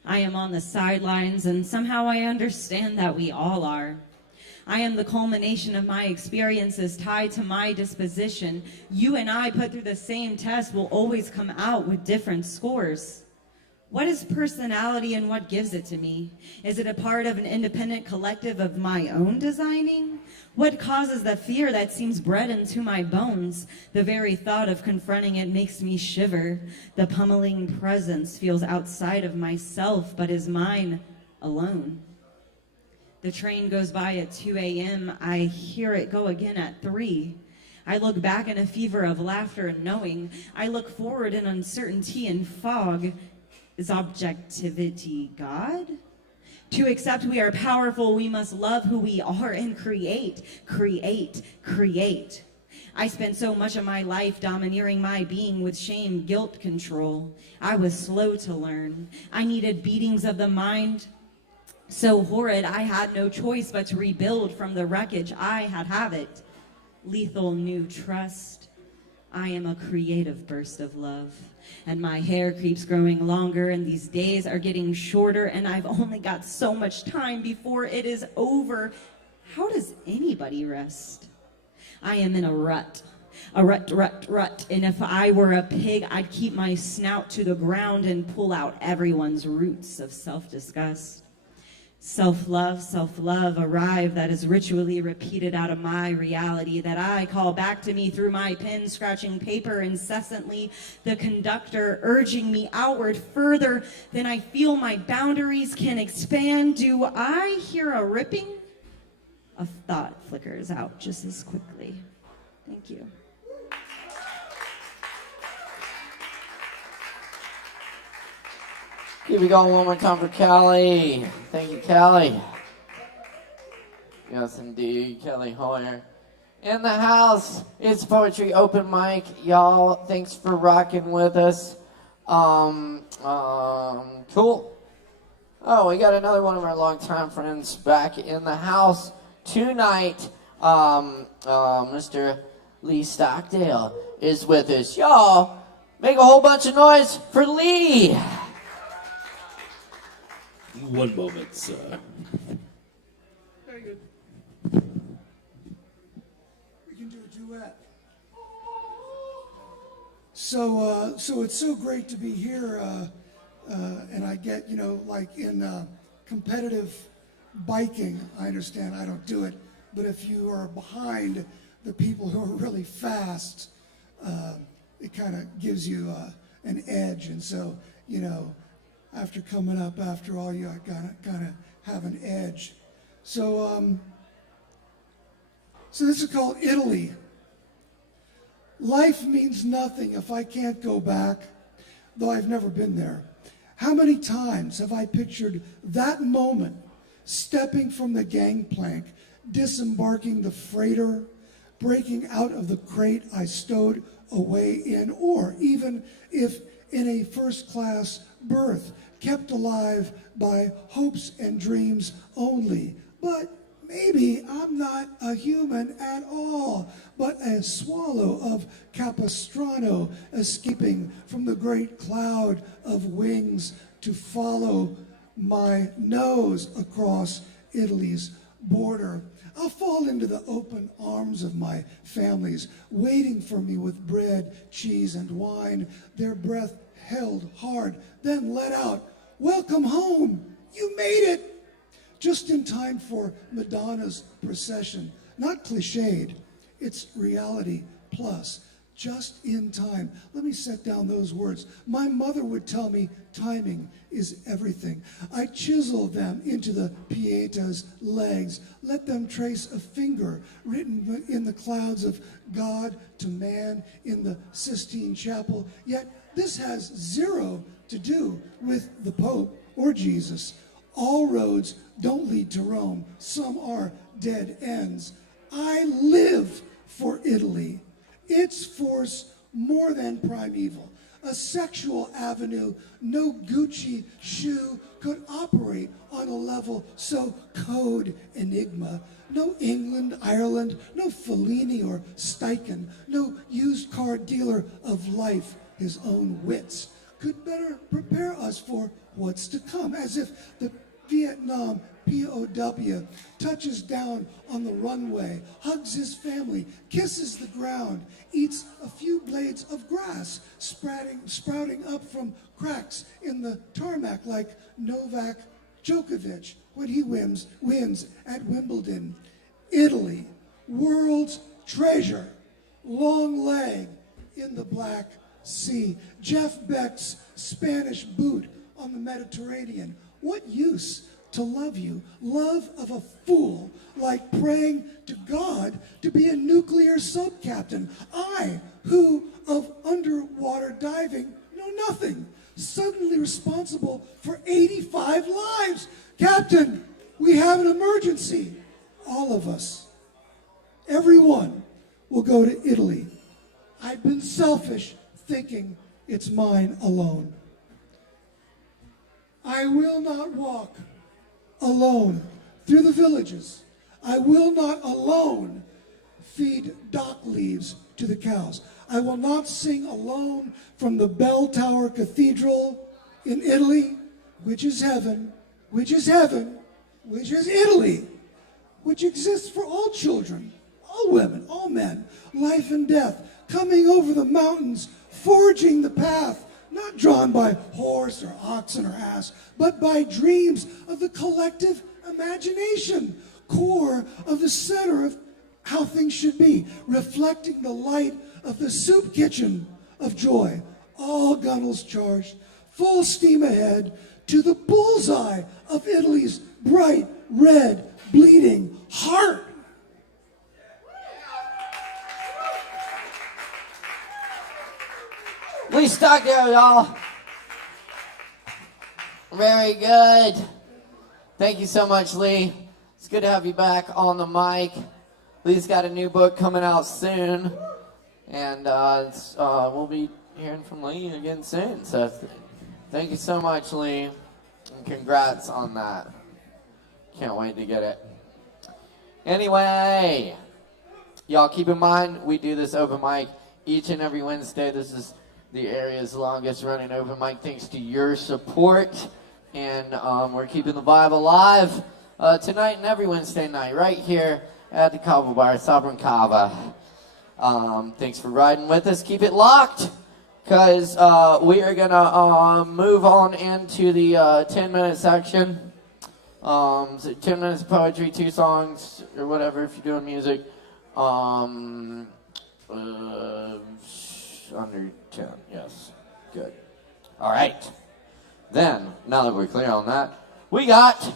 I am on the sidelines, and somehow I understand that we all are. I am the culmination of my experiences tied to my disposition. You and I put through the same test will always come out with different scores. What is personality and what gives it to me? Is it a part of an independent collective of my own designing? What causes the fear that seems bred into my bones? The very thought of confronting it makes me shiver. The pummeling presence feels outside of myself, but is mine alone. The train goes by at 2 a.m. I hear it go again at 3. I look back in a fever of laughter and knowing. I look forward in uncertainty and fog. Is objectivity God? To accept we are powerful, we must love who we are and create, create, create. I spent so much of my life domineering my being with shame, guilt, control. I was slow to learn. I needed beatings of the mind so horrid I had no choice but to rebuild from the wreckage I had it. Lethal new trust. I am a creative burst of love. And my hair keeps growing longer, and these days are getting shorter, and I've only got so much time before it is over. How does anybody rest? I am in a rut, and if I were a pig, I'd keep my snout to the ground and pull out everyone's roots of self-disgust. Self-love, arrive that is ritually repeated out of my reality that I call back to me through my pen, scratching paper incessantly, the conductor urging me outward further than I feel my boundaries can expand. Do I hear a ripping? A thought flickers out just as quickly. Thank you. Keep it going one more time for Callie. Thank you, Callie. Yes, indeed, Kelly Hoyer. In the house, it's Poetry Open Mic. Y'all, thanks for rocking with us. Cool. Oh, we got another one of our longtime friends back in the house tonight. Mr. Lee Stockdale is with us. Y'all, make a whole bunch of noise for Lee. One moment, sir. Very good. We can do a duet. So it's so great to be here, and I get, like in competitive biking, I understand I don't do it, but if you are behind the people who are really fast, it kind of gives you an edge, and so, after coming up after all, you gotta kind of have an edge. So this is called Italy. Life means nothing if I can't go back, though I've never been there. How many times have I pictured that moment, stepping from the gangplank, disembarking the freighter, breaking out of the crate I stowed away in, or even if in a first-class berth, kept alive by hopes and dreams only, but maybe I'm not a human at all, but a swallow of Capistrano escaping from the great cloud of wings to follow my nose across Italy's border. I'll fall into the open arms of my families, waiting for me with bread, cheese, and wine, their breath held hard, then let out. Welcome home! You made it! Just in time for Madonna's procession. Not cliched, it's reality plus. Just in time. Let me set down those words. My mother would tell me timing is everything. I chisel them into the Pieta's legs. Let them trace a finger written in the clouds of God to man in the Sistine Chapel. Yet this has zero to do with the Pope or Jesus. All roads don't lead to Rome. Some are dead ends. I live for Italy. Its force more than primeval. A sexual avenue no Gucci shoe could operate on a level so code enigma. No England, Ireland, no Fellini or Steichen, no used car dealer of life, his own wits, could better prepare us for what's to come, as if the Vietnam POW touches down on the runway, hugs his family, kisses the ground, eats a few blades of grass sprouting up from cracks in the tarmac like Novak Djokovic when he wins at Wimbledon. Italy, world's treasure, long leg in the Black Sea. Jeff Beck's Spanish boot on the Mediterranean. What use to love you? Love of a fool, like praying to God to be a nuclear sub-captain. I, who of underwater diving know nothing, suddenly responsible for 85 lives. Captain, we have an emergency. All of us, everyone, will go to Italy. I've been selfish, thinking it's mine alone. I will not walk alone through the villages. I will not alone feed dock leaves to the cows. I will not sing alone from the bell tower cathedral in Italy, which is heaven, which is heaven, which is Italy, which exists for all children, all women, all men, life and death, coming over the mountains, forging the path, not drawn by horse or oxen or ass, but by dreams of the collective imagination, core of the center of how things should be, reflecting the light of the soup kitchen of joy. All gunnels charged, full steam ahead, to the bullseye of Italy's bright, red, bleeding heart. Lee Stockdale, y'all. Very good. Thank you so much, Lee. It's good to have you back on the mic. Lee's got a new book coming out soon, and we'll be hearing from Lee again soon. So thank you so much, Lee, and congrats on that. Can't wait to get it. Anyway, y'all keep in mind, we do this open mic each and every Wednesday. This is the area's longest running open mic thanks to your support, and we're keeping the vibe alive tonight and every Wednesday night right here at the Kava Bar, Sovereign Kava. Thanks for riding with us. Keep it locked, because we are going to move on into the 10-minute section. So 10 minutes of poetry, 2 songs, or whatever if you're doing music. Under 10, yes. Good. All right. Then, now that we're clear on that, we got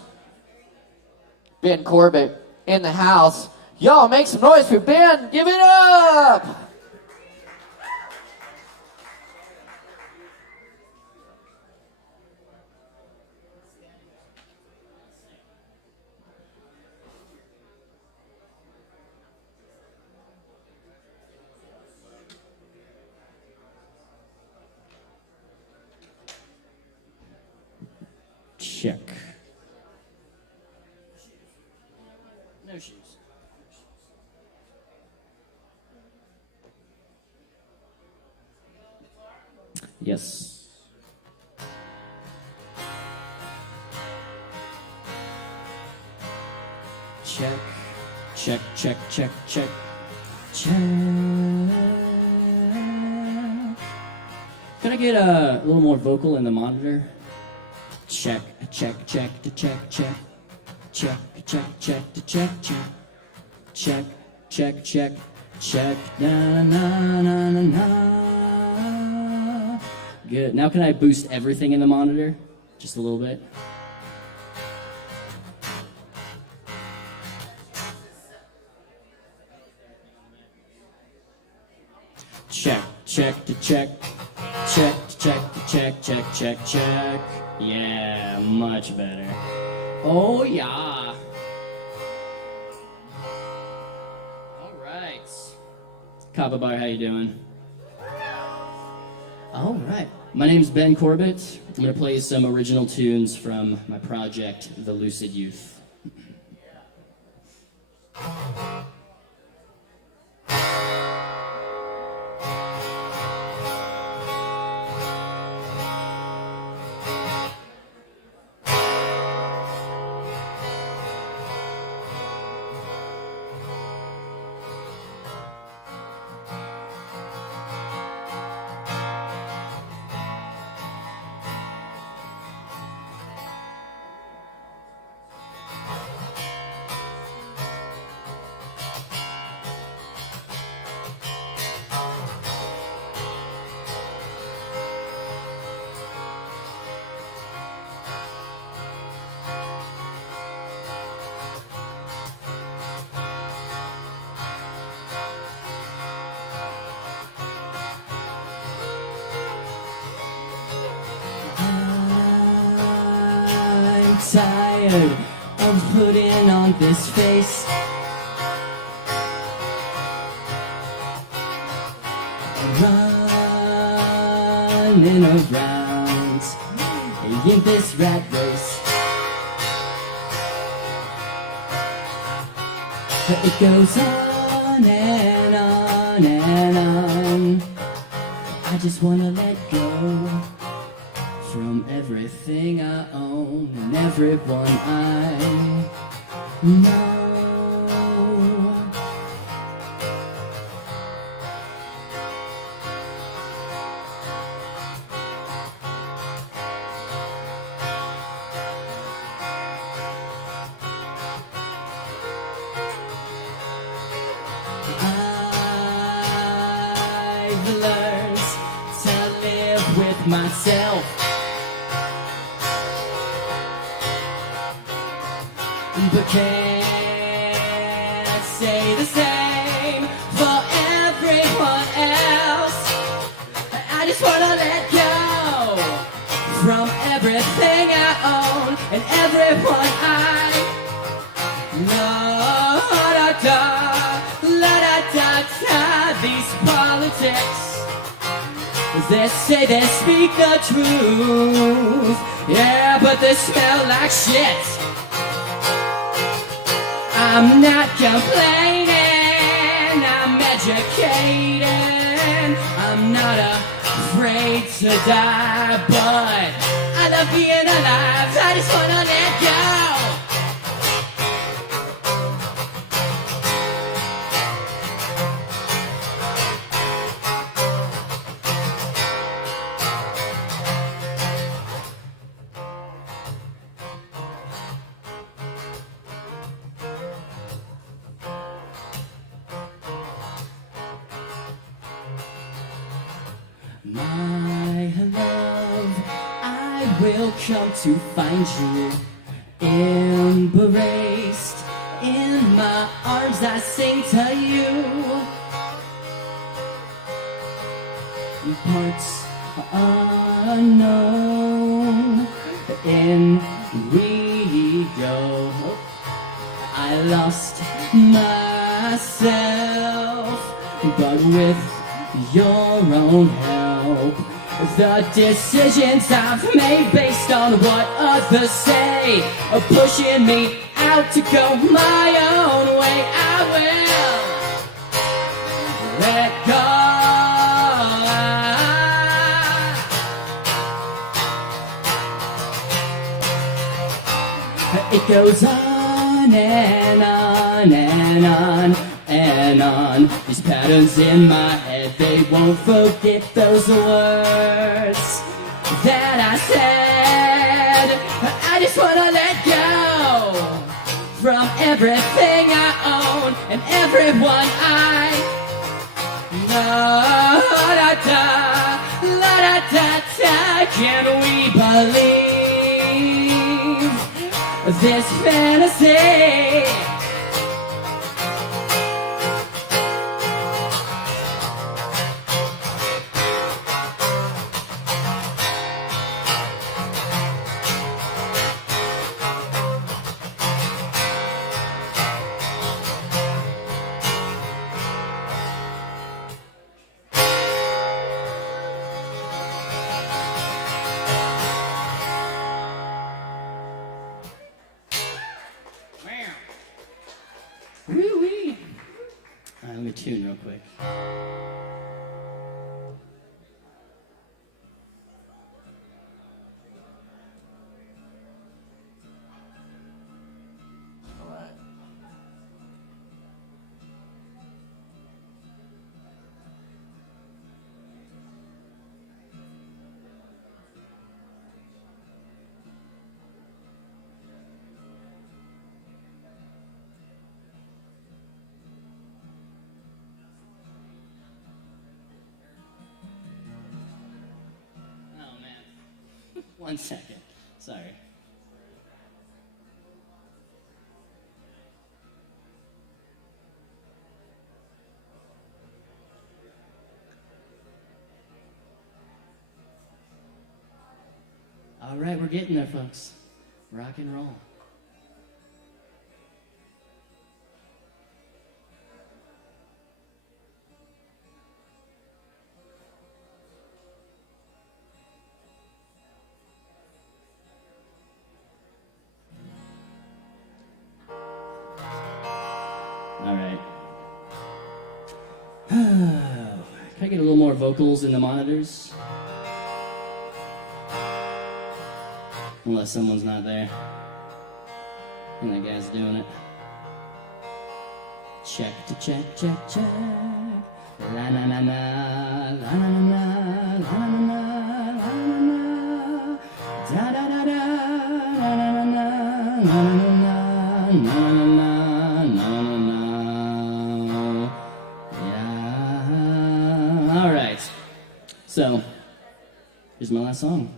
Ben Corbett in the house. Y'all make some noise for Ben. Give it up. Check. No shoes. Yes. Check, check, check, check, check, check. Can I get a little more vocal in the monitor? Check, check, check, to check, check, check, check, check, to check, check, check, check, check, check, na na na na na. Good. Now can I boost everything in the monitor? Just a little bit. Check, check, to check, check, to check, to check, check, check, check. Yeah, much better. Oh yeah. All right. Kava Bar, how you doing? All right. My name's Ben Corbett. I'm gonna play some original tunes from my project, The Lucid Youth. Tired of putting on this face. Running around in this rat race. It goes on and on and on. I just wanna let go from everything I own and everyone I know. I've learned to live with myself. But can't say the same for everyone else. I just wanna let go from everything I own and everyone I know. Da da la da da da. These politics, they say they speak the truth, yeah, but they smell like shit. I'm not complaining, I'm educated. I'm not afraid to die, but I love being alive. I just wanna let go. My love, I will come to find you, embraced in my arms. I sing to you. Parts unknown, in we go. I lost myself, but with your own help, the decisions I've made based on what others say are pushing me out to go my own and on. These patterns in my head, they won't forget those words that I said. I just wanna let go from everything I own and everyone I know. La-da-da, can we believe this fantasy? Woo-wee. Let me tune real quick. Oh man. 1 second. Sorry. All right, we're getting there, folks. Rock and roll. All right. Can I get a little more vocals in the monitors? Unless someone's not there. And that guy's doing it. Check to check, check, check. La na na na, la na na na, la na na na, la na na na. Da da da da, la na na na, la na na na, la na na na, la na na. Yeah. All right. So, here's my last song.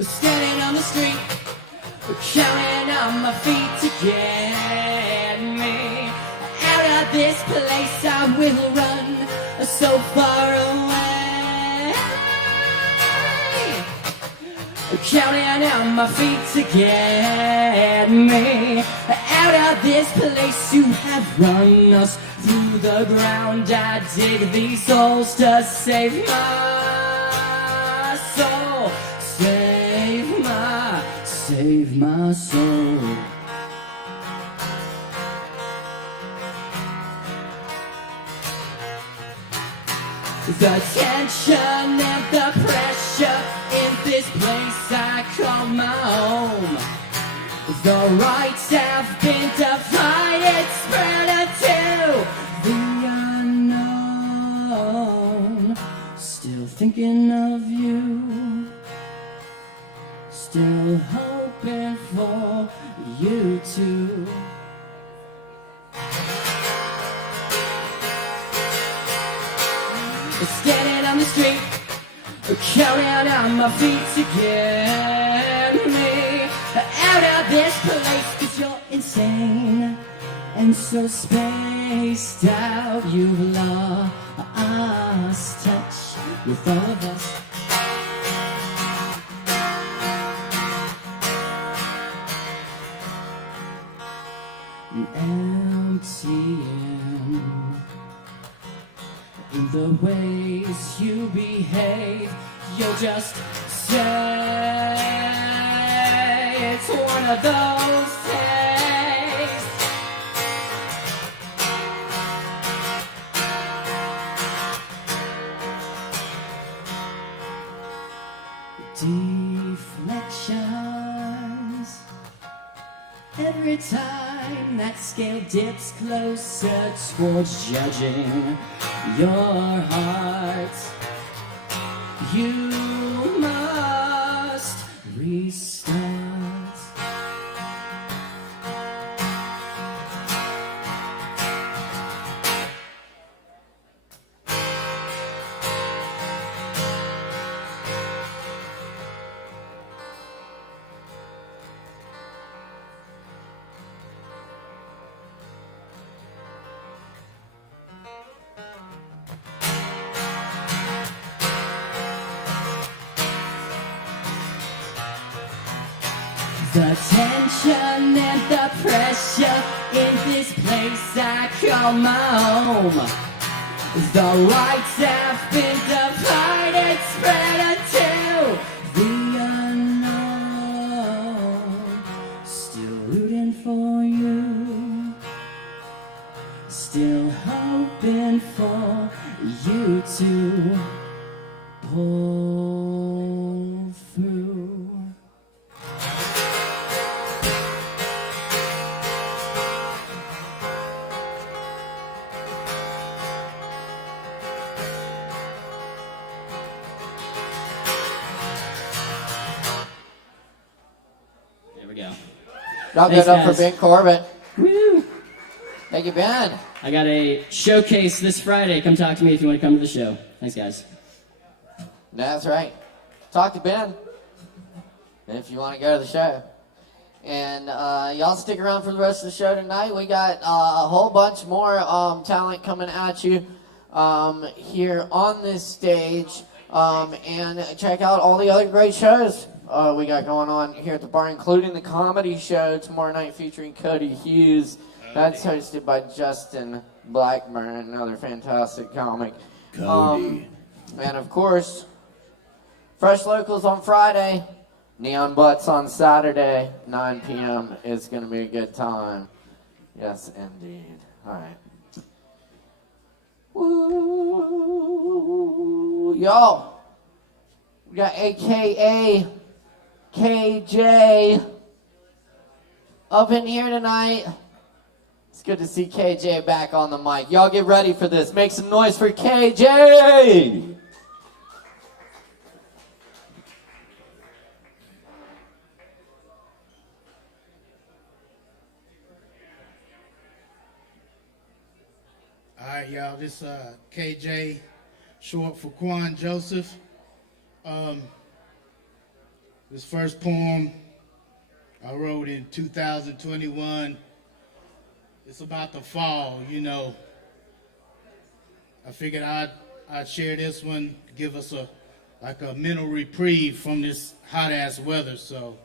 Standing on the street, counting on my feet to get me out of this place. I will run so far away. Counting on my feet to get me out of this place. You have run us through the ground. I dig these holes to save my soul. Save my soul. The tension and the pressure in this place I call my home. The rights have been defied, spread into the unknown. Still thinking of you. Still hoping for you to standing on the street, counting on my feet to get me out of this place. 'Cause you're insane and so spaced out. You've lost touch with all of us. Empty seeing in the ways you behave. You'll just say it's one of those days. Deflections every time that scale dips closer towards judging your heart. You must restart. The tension and the pressure in this place I call my home. The lights have been divided, spread until the unknown. Still rooting for you, still hoping for you to pull through. Y'all Thanks, good up for guys. Ben Corbett. Woo! Thank you, Ben. I got a showcase this Friday. Come talk to me if you want to come to the show. Thanks, guys. That's right. Talk to Ben if you want to go to the show. And y'all stick around for the rest of the show tonight. We got a whole bunch more talent coming at you here on this stage. And check out all the other great shows we got going on here at the bar, including the comedy show tomorrow night featuring Cody Hughes. That's hosted by Justin Blackburn, another fantastic comic. Cody. And of course, Fresh Locals on Friday, Neon Butts on Saturday, 9 p.m. It's going to be a good time. Yes, indeed. All right. Woo. Yo, we got AKA KJ up in here tonight. It's good to see KJ back on the mic. Y'all get ready for this. Make some noise for KJ! All right, y'all, this KJ, short for Quan Joseph. This first poem I wrote in 2021. It's about the fall, you know. I figured I'd share this one, give us a mental reprieve from this hot ass weather. So,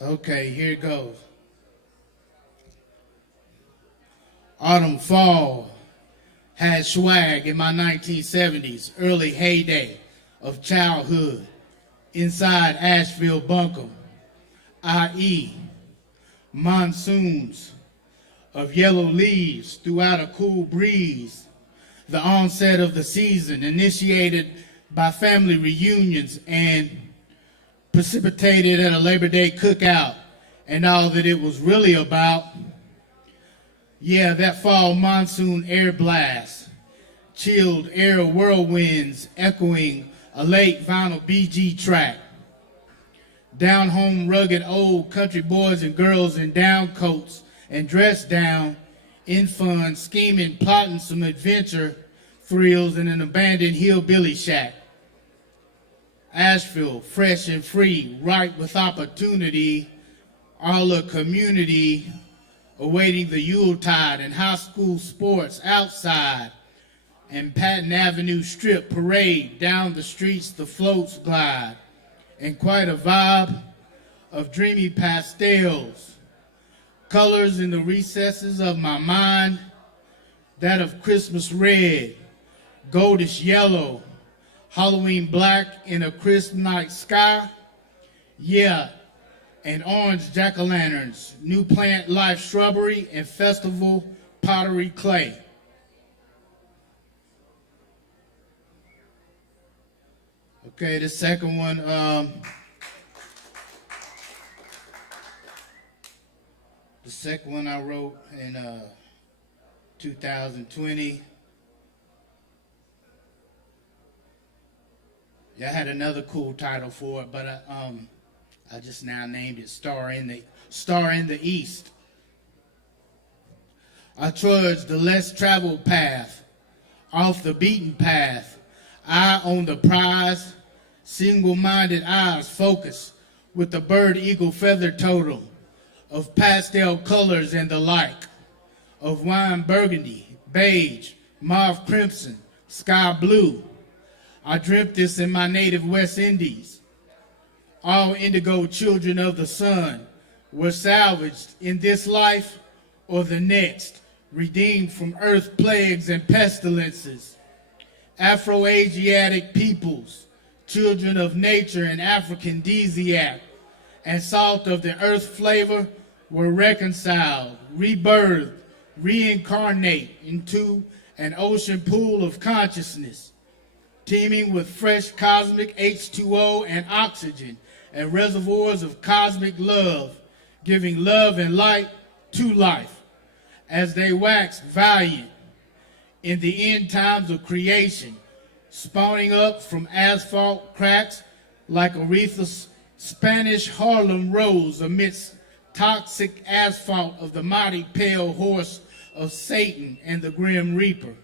okay, here it goes. Autumn, fall had swag in my 1970s, early heyday of childhood inside Asheville bunker, i.e., monsoons of yellow leaves throughout a cool breeze, the onset of the season initiated by family reunions and precipitated at a Labor Day cookout and all that it was really about. Yeah, that fall monsoon air blast, chilled air whirlwinds echoing a late vinyl BG track. Down home rugged old country boys and girls in down coats and dressed down, in fun, scheming, plotting some adventure thrills in an abandoned hillbilly shack. Asheville, fresh and free, ripe with opportunity, all a community awaiting the Yuletide and high school sports outside, and Patton Avenue Strip parade down the streets the floats glide, and quite a vibe of dreamy pastels, colors in the recesses of my mind, that of Christmas red, goldish yellow, Halloween black in a crisp night sky. Yeah, and orange jack-o'-lanterns, new plant life shrubbery, and festival pottery clay. Okay, the second one, I wrote in 2020. Yeah, I had another cool title for it, but I just now named it Star in the East. I trudged the less traveled path, off the beaten path, eye on the prize, single-minded eyes focused with the bird eagle feather totem of pastel colors and the like, of wine burgundy, beige, mauve crimson, sky blue. I dreamt this in my native West Indies. All indigo children of the sun were salvaged in this life or the next, redeemed from earth plagues and pestilences. Afro-Asiatic peoples, children of nature and African Desiac, and salt of the earth flavor were reconciled, rebirthed, reincarnate into an ocean pool of consciousness, teeming with fresh cosmic H2O and oxygen and reservoirs of cosmic love, giving love and light to life as they wax valiant in the end times of creation, spawning up from asphalt cracks like Aretha's Spanish Harlem rose amidst toxic asphalt of the mighty pale horse of Satan and the grim reaper.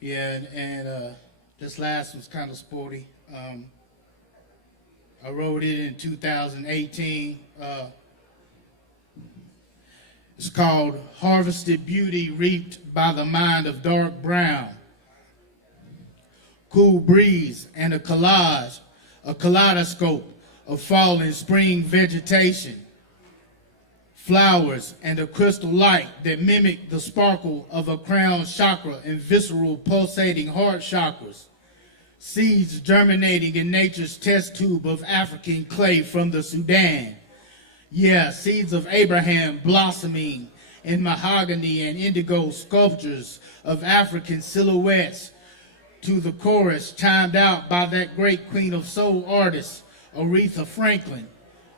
Yeah, and this last one's kind of sporty. I wrote it in 2018. It's called Harvested Beauty Reaped by the Mind of Dark Brown. Cool breeze and a kaleidoscope of fall and spring vegetation. Flowers and a crystal light that mimic the sparkle of a crown chakra and visceral pulsating heart chakras. Seeds germinating in nature's test tube of African clay from the Sudan. Yeah, seeds of Abraham blossoming in mahogany and indigo sculptures of African silhouettes to the chorus chimed out by that great queen of soul artist, Aretha Franklin,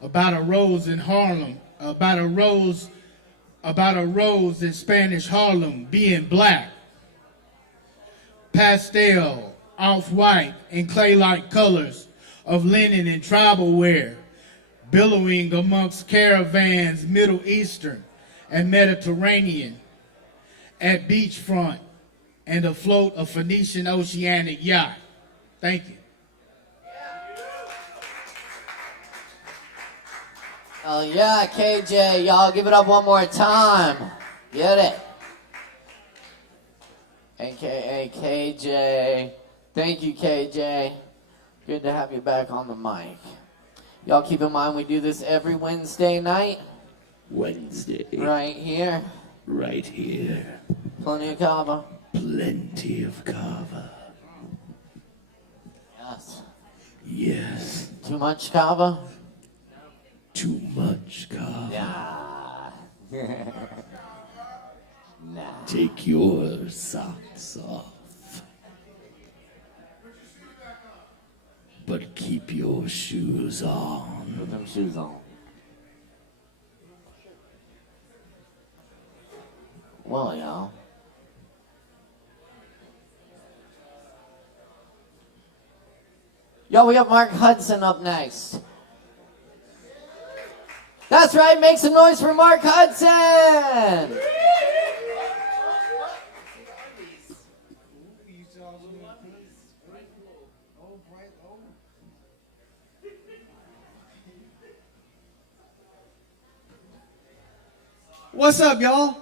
about a rose in Harlem, about a rose in Spanish Harlem being black. Pastel, off-white, and clay-like colors of linen and tribal wear, billowing amongst caravans Middle Eastern and Mediterranean, at beachfront and afloat a Phoenician oceanic yacht. Thank you. Oh yeah, KJ, y'all give it up one more time. Get it. AKA KJ. Thank you, KJ. Good to have you back on the mic. Y'all keep in mind we do this every Wednesday night. Wednesday. Right here. Right here. Plenty of Kava. Plenty of Kava. Yes. Yes. Too much Kava? Too much Kava. Yeah. Nah. Take your socks off. But keep your shoes on. Put them shoes on. Well, y'all. Yo, we got Mark Hudson up next. That's right, make some noise for Mark Hudson! What's up, y'all?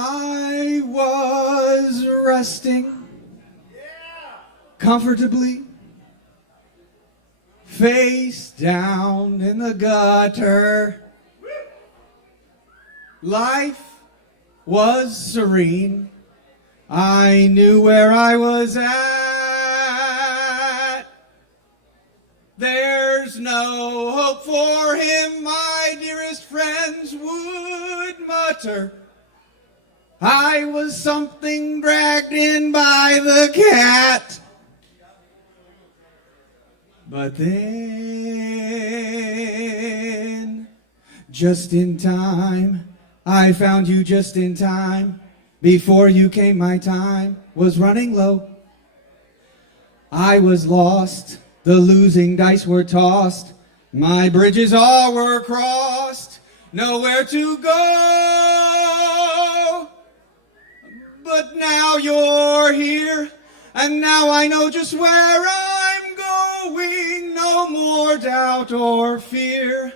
I was resting comfortably, face down in the gutter. Life was serene. I knew where I was at. There's no hope for him, my dearest friends would mutter. I was something dragged in by the cat. But then, just in time, I found you just in time. Before you came, my time was running low. I was lost, the losing dice were tossed. My bridges all were crossed, nowhere to go. But now you're here, and now I know just where I'm going. No more doubt or fear.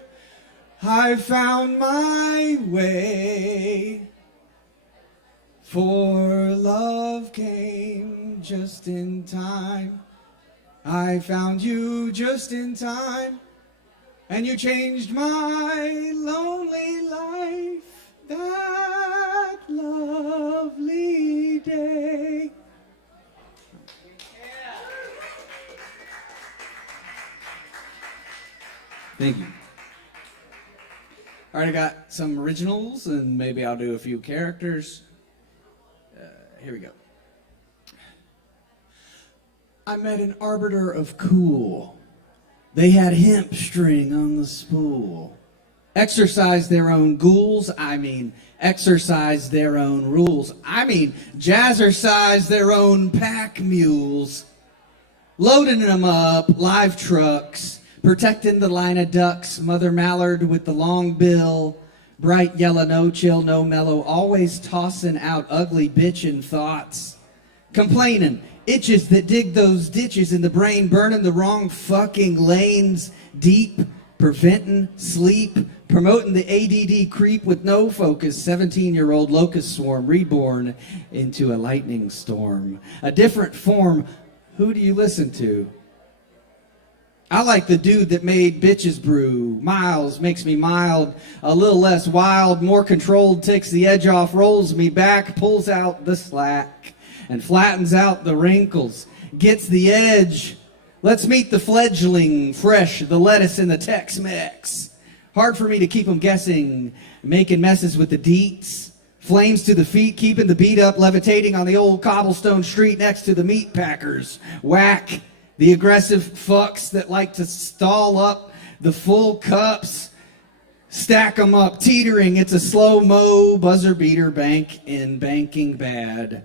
I found my way. For love came just in time. I found you just in time. And you changed my lonely life that lovely day. Thank you. All right, I got some originals, and maybe I'll do a few characters. Here we go. I met an arbiter of cool. They had hemp string on the spool. Exercise their own ghouls, I mean exercise their own rules. I mean jazzercise their own pack mules. Loading them up, live trucks, protecting the line of ducks, mother mallard with the long bill, bright yellow, no chill, no mellow, always tossing out ugly bitchin' thoughts. Complaining, itches that dig those ditches in the brain, burning the wrong fucking lanes deep, preventing sleep, promoting the ADD creep with no focus, 17-year-old locust swarm reborn into a lightning storm. A different form, who do you listen to? I like the dude that made bitches brew. Miles makes me mild, a little less wild, more controlled, takes the edge off, rolls me back, pulls out the slack, and flattens out the wrinkles, gets the edge. Let's meet the fledgling, fresh, the lettuce in the Tex-Mex. Hard for me to keep them guessing, making messes with the deets. Flames to the feet, keeping the beat up, levitating on the old cobblestone street next to the meat packers. Whack. The aggressive fucks that like to stall up the full cups, stack them up, teetering. It's a slow-mo buzzer beater bank in banking bad.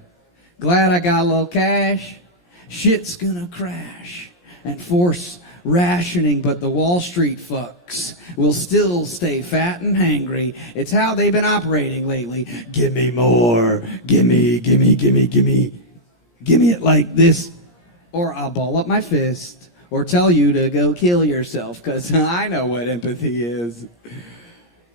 Glad I got a little cash. Shit's gonna crash and force rationing, but the Wall Street fucks will still stay fat and hangry. It's how they've been operating lately. Give me more. Gimme, gimme, gimme, gimme. Gimme it like this. Or I'll ball up my fist, or tell you to go kill yourself, because I know what empathy is.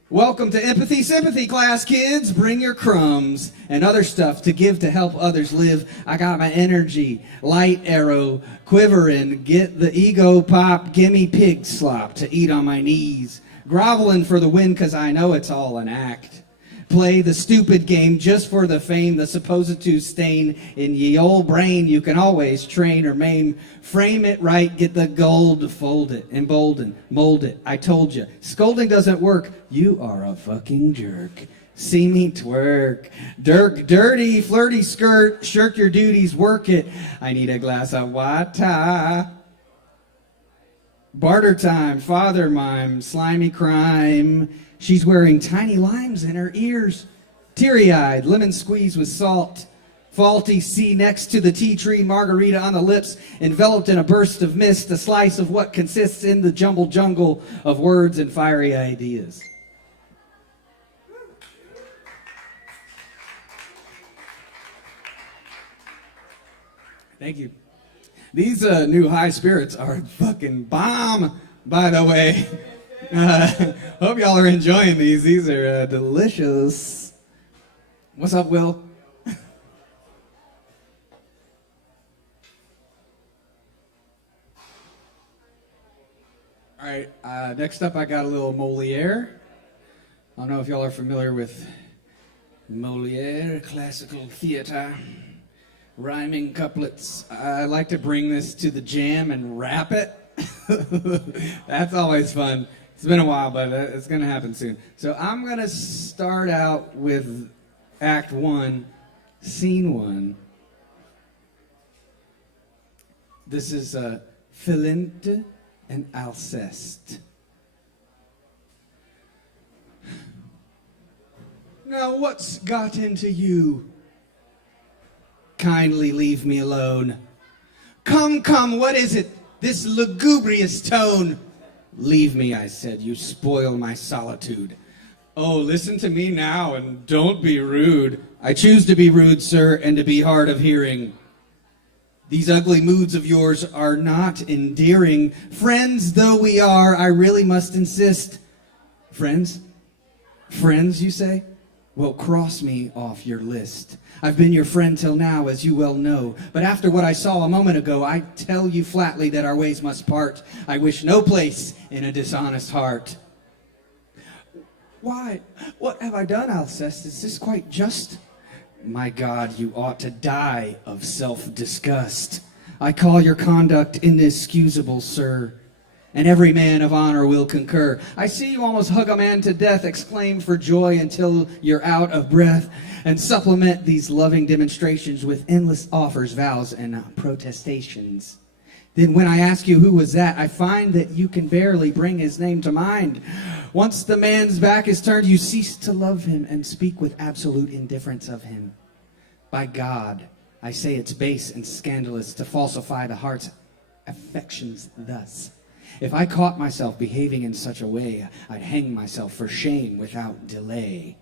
Welcome to Empathy Sympathy class, kids. Bring your crumbs and other stuff to give to help others live. I got my energy, light arrow, quivering, get the ego pop, gimme pig slop to eat on my knees. Groveling for the win, because I know it's all an act. Play the stupid game just for the fame, the supposed to stain in ye old brain. You can always train or maim. Frame it right, get the gold, fold it, embolden, mold it. I told you, scolding doesn't work. You are a fucking jerk. See me twerk. Dirty, flirty skirt, shirk your duties, work it. I need a glass of water. Barter time, father mime, slimy crime. She's wearing tiny limes in her ears. Teary-eyed, lemon squeeze with salt. Faulty sea next to the tea tree, margarita on the lips, enveloped in a burst of mist, a slice of what consists in the jumbled jungle of words and fiery ideas. Thank you. These new high spirits are fucking bomb, by the way. Hope y'all are enjoying these. These are delicious. What's up, Will? All right, next up I got a little Moliere. I don't know if y'all are familiar with Moliere, classical theater, rhyming couplets. I like to bring this to the jam and rap it. That's always fun. It's been a while, but it's going to happen soon. So I'm going to start out with Act 1, Scene 1. This is Philinte and Alceste. Now what's got into you? Kindly leave me alone. Come, what is it? This lugubrious tone. Leave me, I said, you spoil my solitude. Oh, listen to me now and don't be rude. I choose to be rude, sir, and to be hard of hearing. These ugly moods of yours are not endearing. Friends though we are, I really must insist. Friends? Friends, you say? Well, cross me off your list. I've been your friend till now, as you well know. But after what I saw a moment ago, I tell you flatly that our ways must part. I wish no place in a dishonest heart. Why? What have I done, Alceste? Is this quite just? My God, you ought to die of self-disgust. I call your conduct inexcusable, sir, and every man of honor will concur. I see you almost hug a man to death, exclaim for joy until you're out of breath, and supplement these loving demonstrations with endless offers, vows, and protestations. Then when I ask you who was that, I find that you can barely bring his name to mind. Once the man's back is turned, you cease to love him and speak with absolute indifference of him. By God, I say it's base and scandalous to falsify the heart's affections thus. If I caught myself behaving in such a way, I'd hang myself for shame without delay.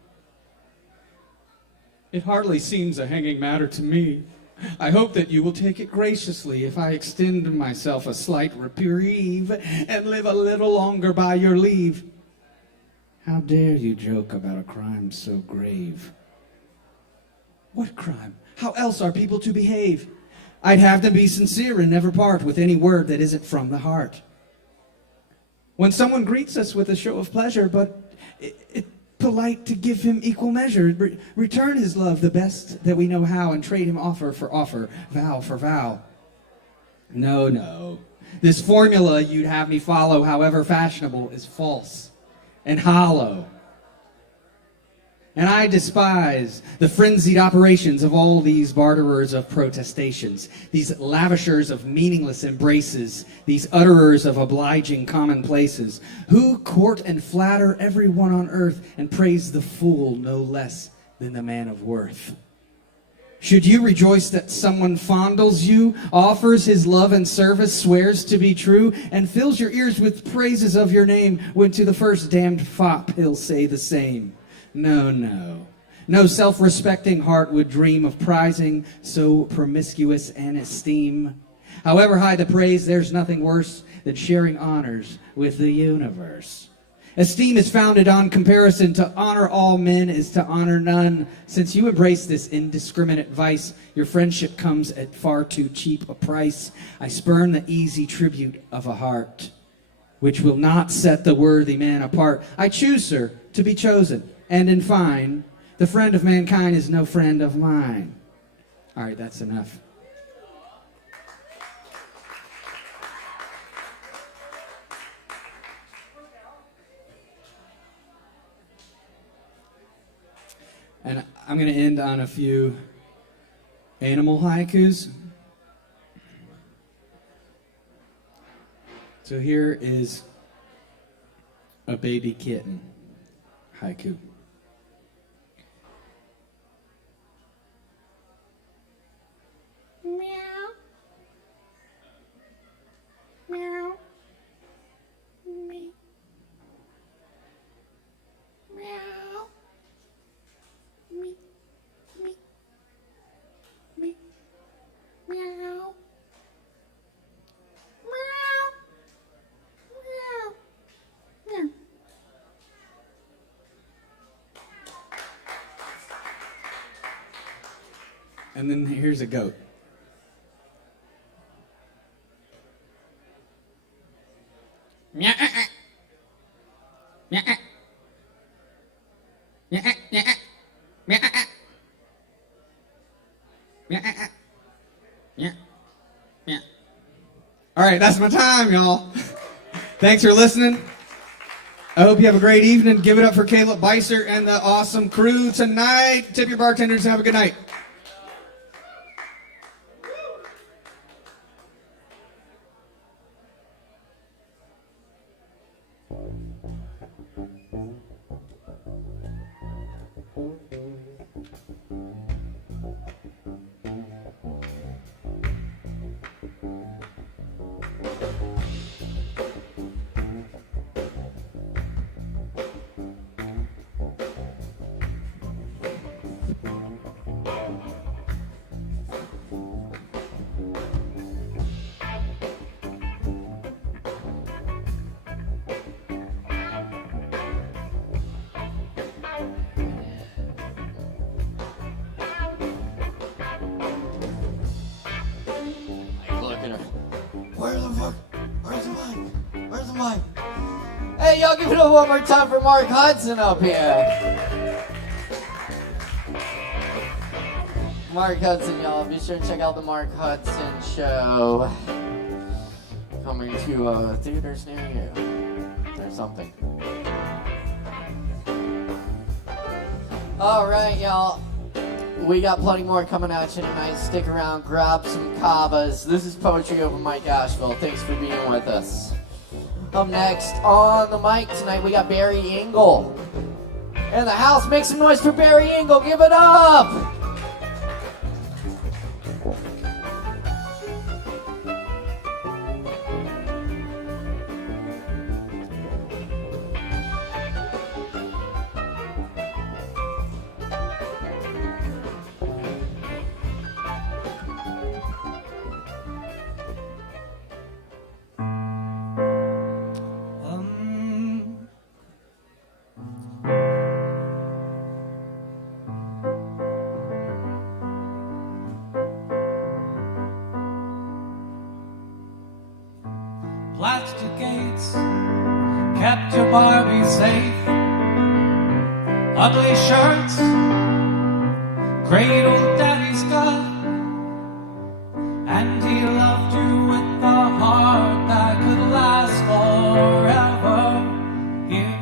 It hardly seems a hanging matter to me. I hope that you will take it graciously if I extend myself a slight reprieve and live a little longer by your leave. How dare you joke about a crime so grave? What crime? How else are people to behave? I'd have them be sincere and never part with any word that isn't from the heart. When someone greets us with a show of pleasure, but it's polite to give him equal measure, return his love the best that we know how, and trade him offer for offer, vow for vow. No. This formula you'd have me follow, however fashionable, is false and hollow. And I despise the frenzied operations of all these barterers of protestations, these lavishers of meaningless embraces, these utterers of obliging commonplaces, who court and flatter everyone on earth and praise the fool no less than the man of worth. Should you rejoice that someone fondles you, offers his love and service, swears to be true, and fills your ears with praises of your name, when to the first damned fop he'll say the same? No self-respecting heart would dream of prizing so promiscuous an esteem. However high the praise, there's nothing worse than sharing honors with the universe. Esteem is founded on comparison. To honor all men is to honor none. Since you embrace this indiscriminate vice, your friendship comes at far too cheap a price. I spurn the easy tribute of a heart, which will not set the worthy man apart. I choose, sir, to be chosen. And in fine, the friend of mankind is no friend of mine. All right, that's enough. And I'm going to end on a few animal haikus. So here is a baby kitten haiku. Meow. Meow. Me. Meow. Me. Me. Me. Meow. Meow. Meow. Meow. And then here's a goat. All right, that's my time, y'all. Thanks for listening. I hope you have a great evening. Give it up for Caleb Beissert and the awesome crew tonight. Tip your bartenders and have a good night. Where's the mic? Hey, y'all give it up one more time for Mark Hudson up here. Mark Hudson, y'all. Be sure to check out the Mark Hudson Show. Coming to theaters near you. Or something. Alright, y'all. We got plenty more coming at you tonight. Stick around, grab some Kavas. This is Poetry Over Mike Asheville. Thanks for being with us. Up next on the mic tonight, we got Barry Engel. In the house, make some noise for Barry Engel. Give it up! Plastic gates kept your Barbie safe. Ugly shirts cradled Daddy's gun, and he loved you with a heart that could last forever. Here,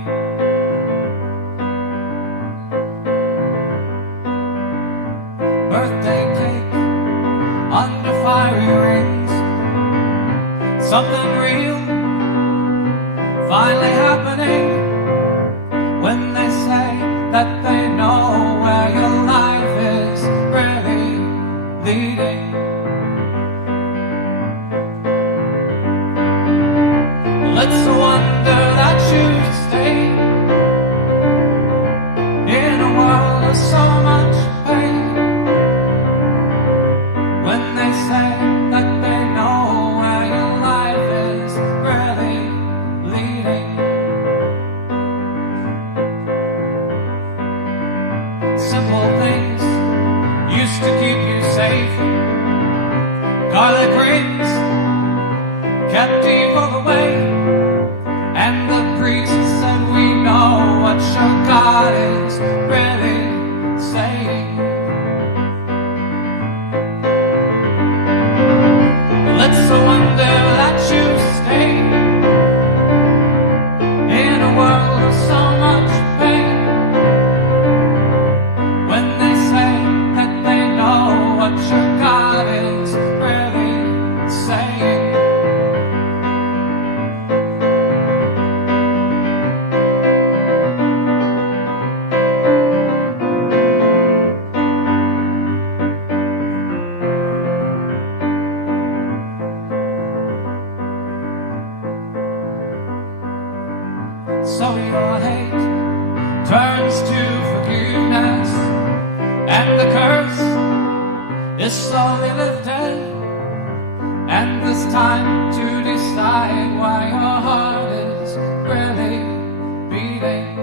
birthday cake under fiery rings. Something real finally happening when they say that they know where your life is really leading. Well, it's a wonder that you stay in a world of so much pain when they say that they know where your life is really leading. Simple things used to keep you safe. Garlic rings kept evil away, and the priest said we know what your God is really saying. Well, it's a wonder that you stay in a world of so much pain when they say that they know what your God is really saying. So your hate turns to forgiveness, and the curse is slowly lifted, and there's time to decide why your heart is really beating.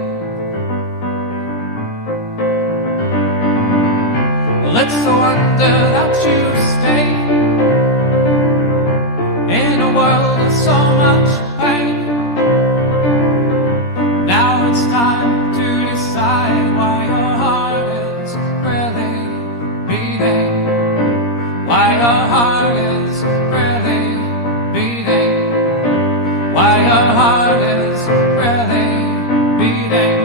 Well, it's a wonder heart is really beating.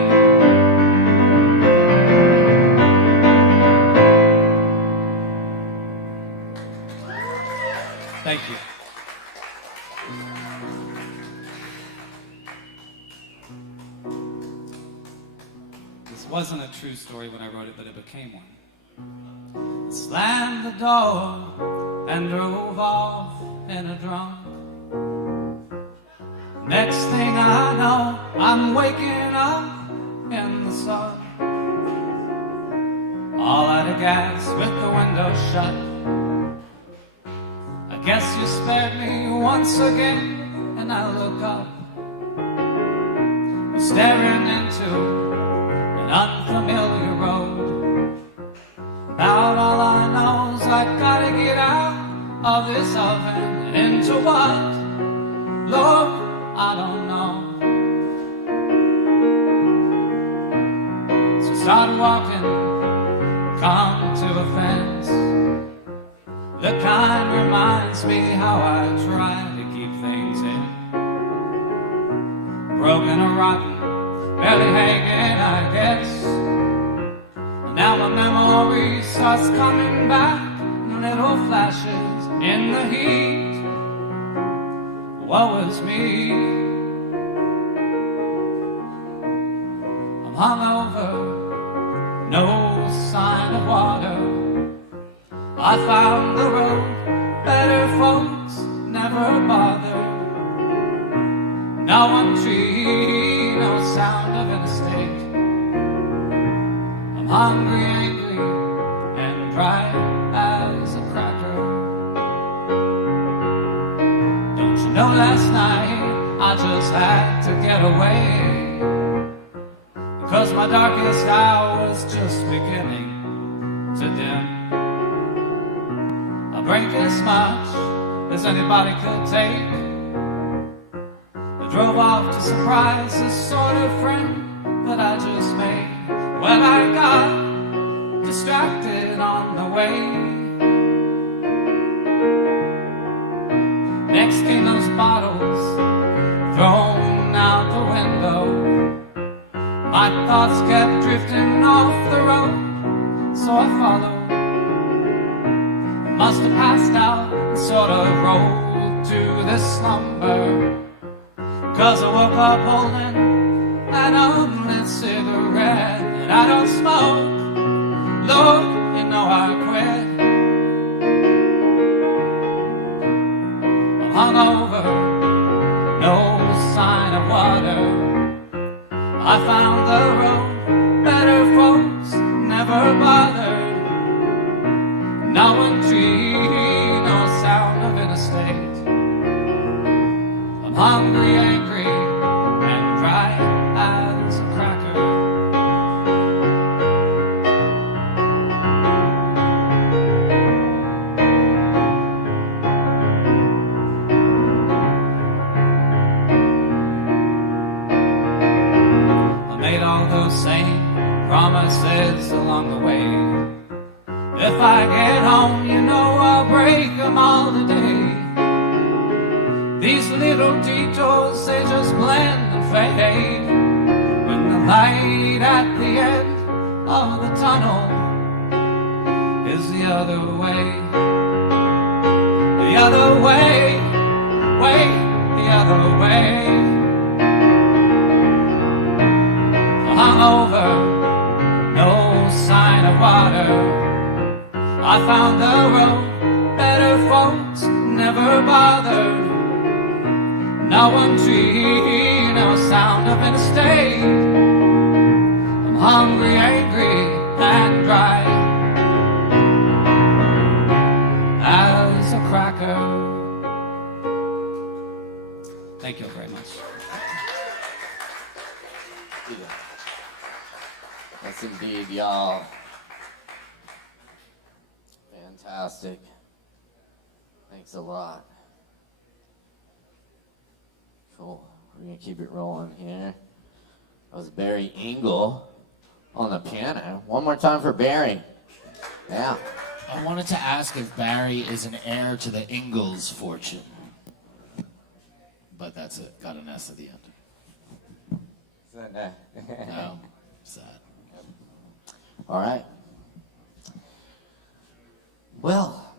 Thank you. This wasn't a true story when I wrote it, but it became one. Slammed the door and drove off in a drunk. Next thing I know, I'm waking up in the sun, all out of gas with the window shut. I guess you spared me once again, and I look up, staring into an unfamiliar road. About all I know is I gotta get out of this oven and into what? Lord, I don't know. So start walking, come to a fence. The kind reminds me how I try to keep things in. Broken or rotten, barely hanging, I guess. Now my memory starts coming back, little flashes in the heat. Woe is me. I'm hungover, no sign of water. I found the road, better folks never bother. No one tree, no sound of interstate. I'm hungry, angry, and dry as a cracker. Don't you know last night I just had to get away, because my darkest hour was just beginning to dim. I break as much as anybody could take. I drove off to surprise this sort of friend that I just made. Well, I got distracted on the way. Next came those bottles thrown out the window. My thoughts kept drifting off the road, so I followed. Must have passed out and sort of rolled to this slumber, 'cause I woke up holding an unlit cigarette. And I don't smoke, Lord, you know I quit. I'm hungover, no sign of water. I found the road, better folks never bothered. No one tree, no sound of interstate. I'm hungry, angry, and dry as a cracker. Same promises along the way. If I get home, you know I'll break them all today. These little detours, they just blend and fade when the light at the end of the tunnel is the other way. The other way, the other way. Hungover, no sign of water. I found the road, better folks never bothered. No one tree, no sound of interstate. I'm hungry, angry, and dry as a cracker. Thank you very much. Yes, indeed, y'all. Fantastic. Thanks a lot. Cool. We're going to keep it rolling here. That was Barry Engel on the piano. One more time for Barry. Yeah. I wanted to ask if Barry is an heir to the Ingalls fortune. but that's it. Got an S at the end. No, sad. All right. Well,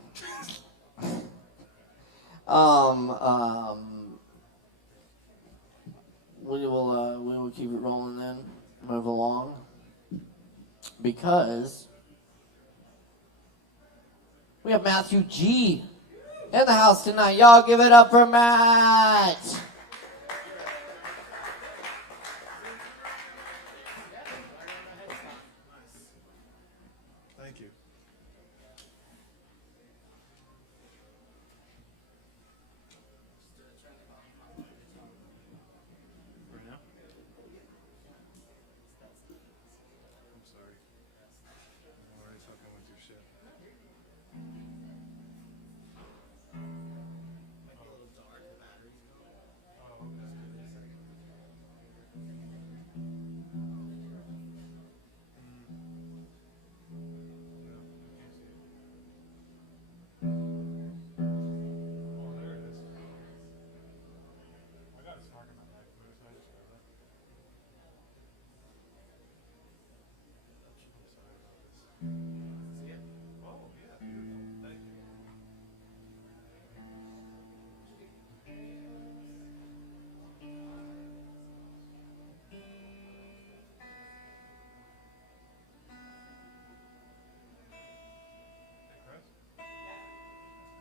we will keep it rolling then, move along, because we have Matthew G in the house tonight. Y'all give it up for Matt. Thank you. Right now? I'm sorry. I'm already fucking with your shit.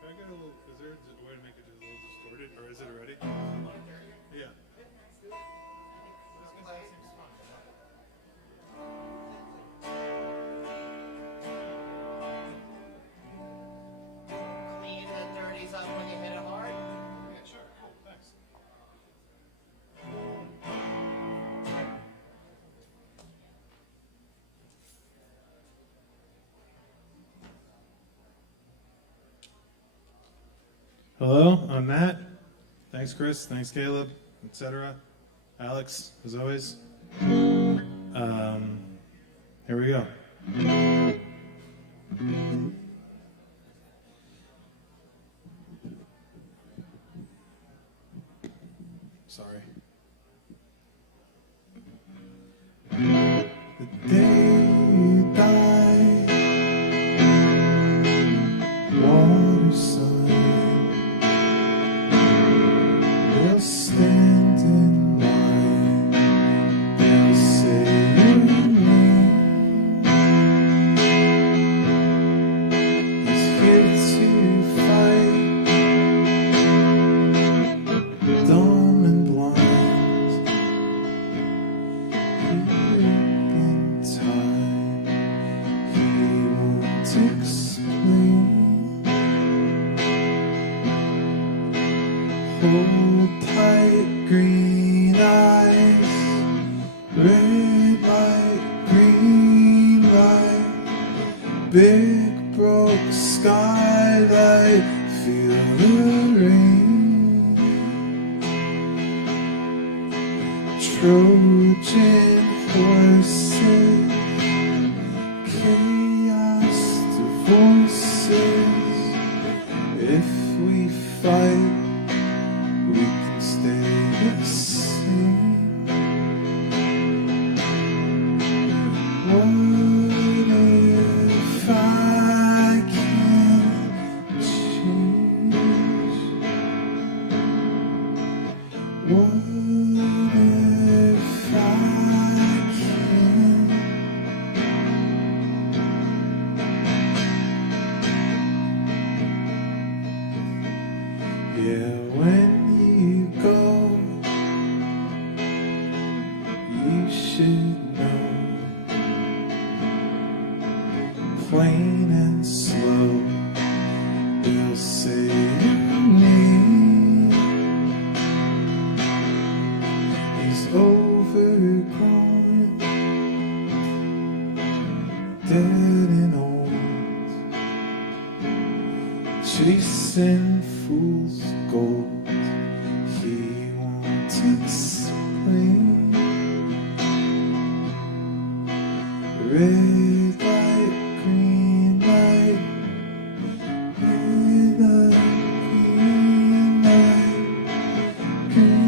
Can I get a little, is there a way to make it just a little distorted, or is it already? Yeah. Clean the dirties up when you hit it hard. Yeah, sure, cool, thanks. Hello, I'm Matt. Thanks, Chris. Thanks, Caleb, etc. Alex, as always. Here we go. Sorry. The day you die, water sign, they'll stand in line, they'll say your name. He's here to fight, dumb and blind. In time, he won't explain. Hold tight, green eyes, red light, green light, big broke skylight, feel the rain. Trojan horses, chaos divorces. If we fight, we can stay the same. What if I can't change? What if I can't? Yeah, when you go, you should know. Plain and slow, they'll say your name. He's overgrown, dead and old, chasing fool's gold. He won't explain. Red light, green light, red light, green light, green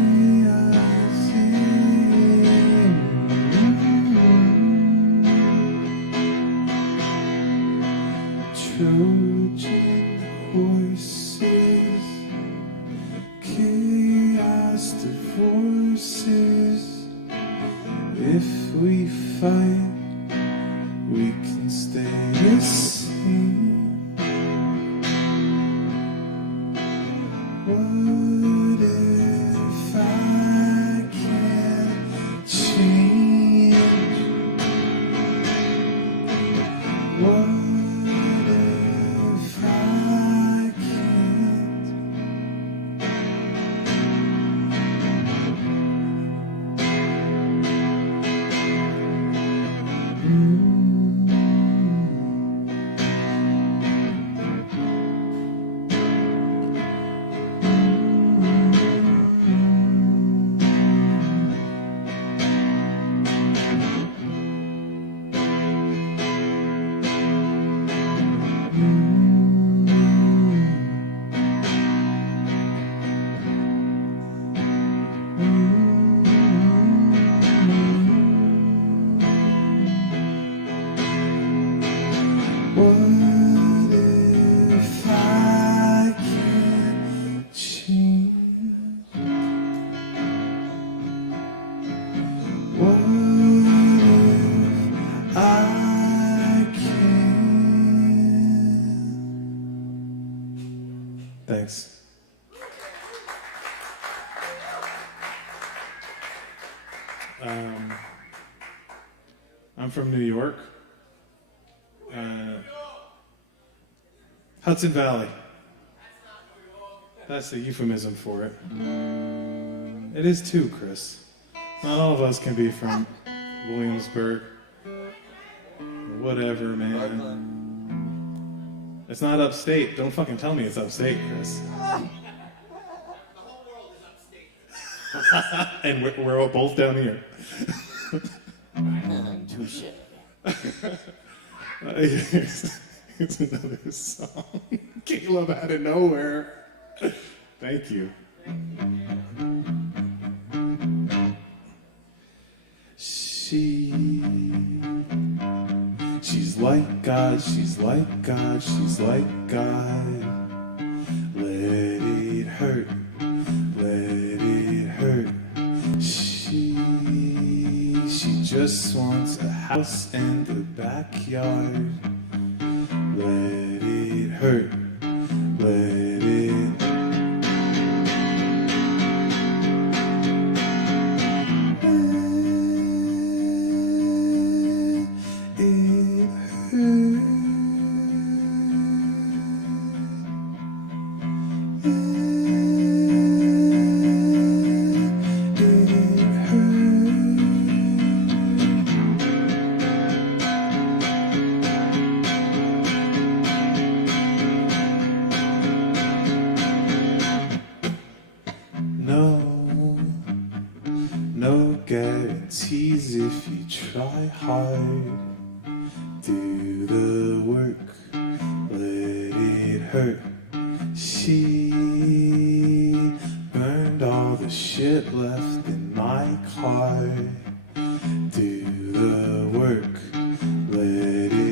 If we fight, we can stay the same. What if I can't change? What if I can't? What if I can't change? What if I can't? Thanks. I'm from New York. Hudson Valley. That's the euphemism for it. It is too, Chris. Not all of us can be from Williamsburg. Whatever, man. It's not upstate. Don't fucking tell me it's upstate, Chris. And we're both down here. Touche. It's another song Caleb out of nowhere. Thank you. She's like God, she's like God, she's like God. Let it hurt, let it hurt. She just wants a house and a backyard. Let it hurt, let it. No guarantees if you try hard. Do the work, let it hurt. She burned all the shit left in my car. Do the work, let it.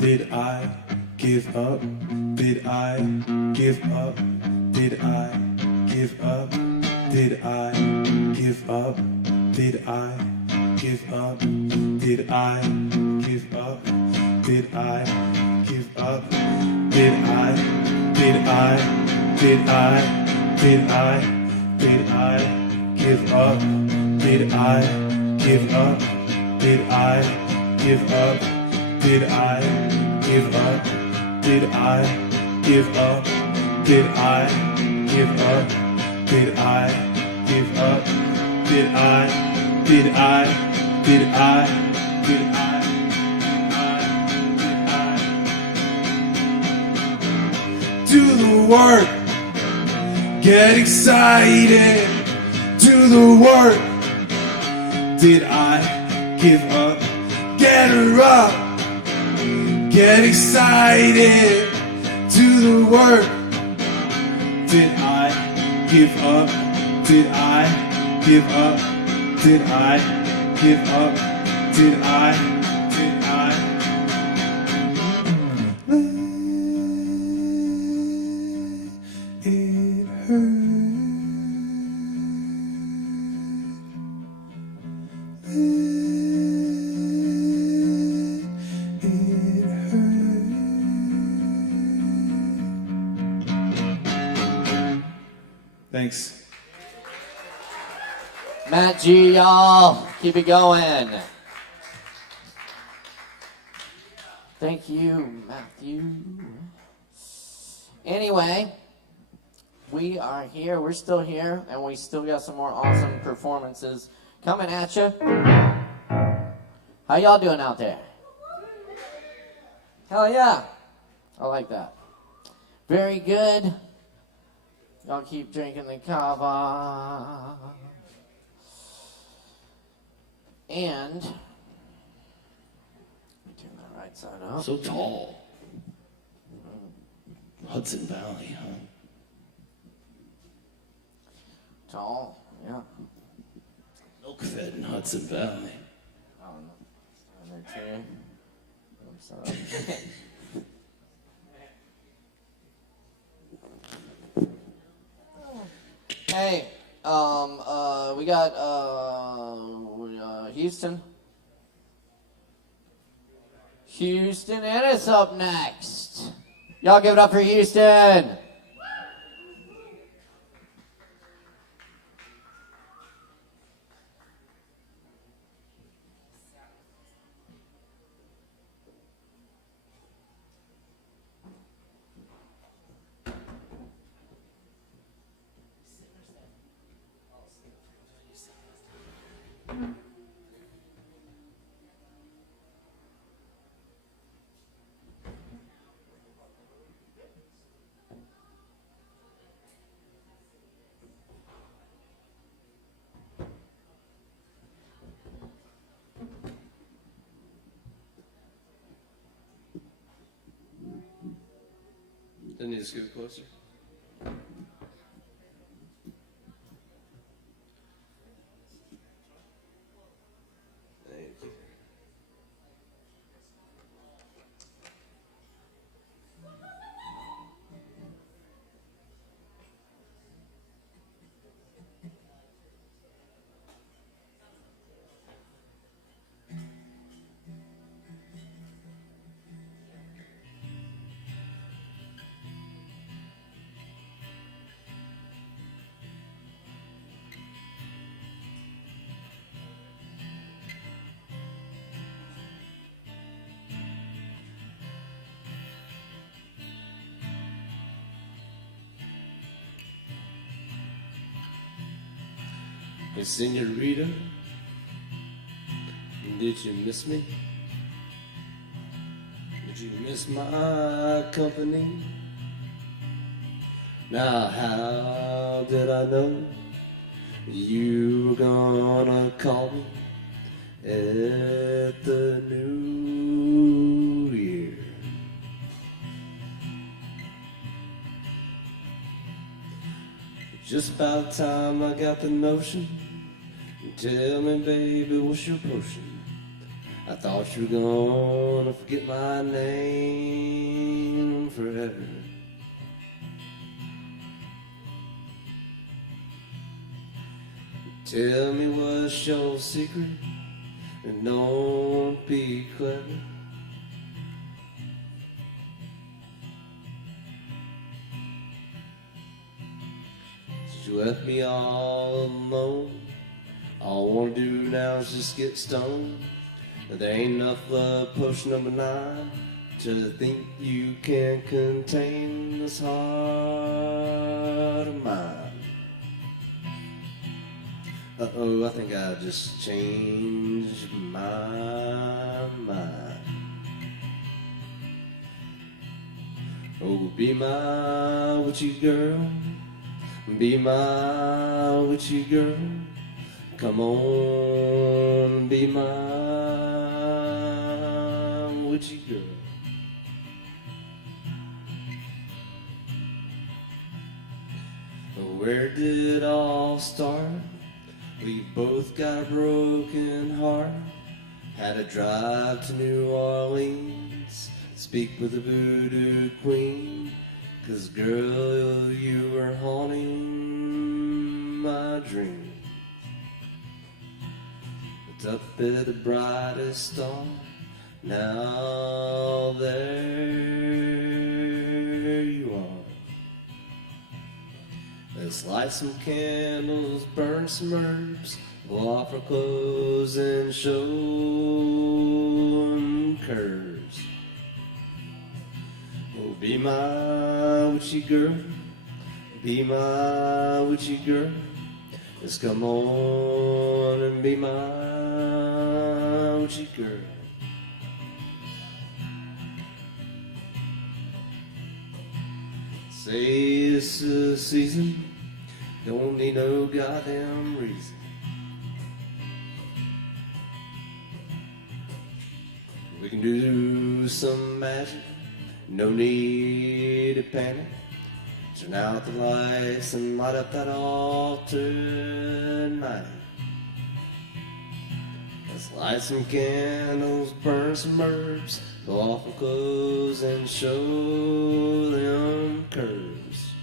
Did I give up? Did I give up? Did I give up? Did I give up? Did I give up? Did I give up? Did I give up? Did I? Did I? Did I? Did I? Did I give up? Did I give up? Did I give up? Did I give up? Did I give up? Did I give up? Did I give up? Did I? Did I? Did I? Did I? Do the work, get excited, do the work. Did I give up? Get her up, get excited, do the work. Did I give up? Did I give up? Did I give up? Did I? Did I? It hurt. Thanks. Matt G, y'all. Keep it going. Thank you, Matthew. Anyway, we are here. We're still here, and we still got some more awesome performances coming at you. How y'all doing out there? Hell yeah. I like that. Very good. Y'all keep drinking the Kava. And turn that right side up. So tall. Hudson Valley, huh? Tall, yeah. Milk fed in Hudson Valley. I don't know. Stand there too. I'm sorry. Hey, we got Houston. Houston Ennis up next. Y'all give it up for Houston. I need to scoot closer. Thank you. Hey, senorita, did you miss me? Did you miss my company? Now, how did I know you were gonna call me at the new year? Just about time I got the notion. Tell me, baby, what's your potion? I thought you were gonna forget my name forever. Tell me what's your secret, and don't be clever. You left me all alone. All I wanna do now is just get stoned. There ain't enough love, potion number 9 to think you can contain this heart of mine. Uh-oh, I think I just changed my mind. Oh, be my witchy girl, be my witchy girl. Come on, be my witchy girl. Where did it all start? We both got a broken heart. Had to drive to New Orleans, speak with the voodoo queen. 'Cause girl, you were haunting my dreams. It's up at the brightest star. Now there you are. Let's light some candles, burn some herbs, pull off our clothes and show them curves. Oh, be my witchy girl, be my witchy girl. Just come on and be my witchy girl. Say this is the season, don't need no goddamn reason. We can do some magic, no need to panic. Turn out the lights and light up that altar tonight. Let's light some candles, burn some herbs, pull off our clothes and show them curves.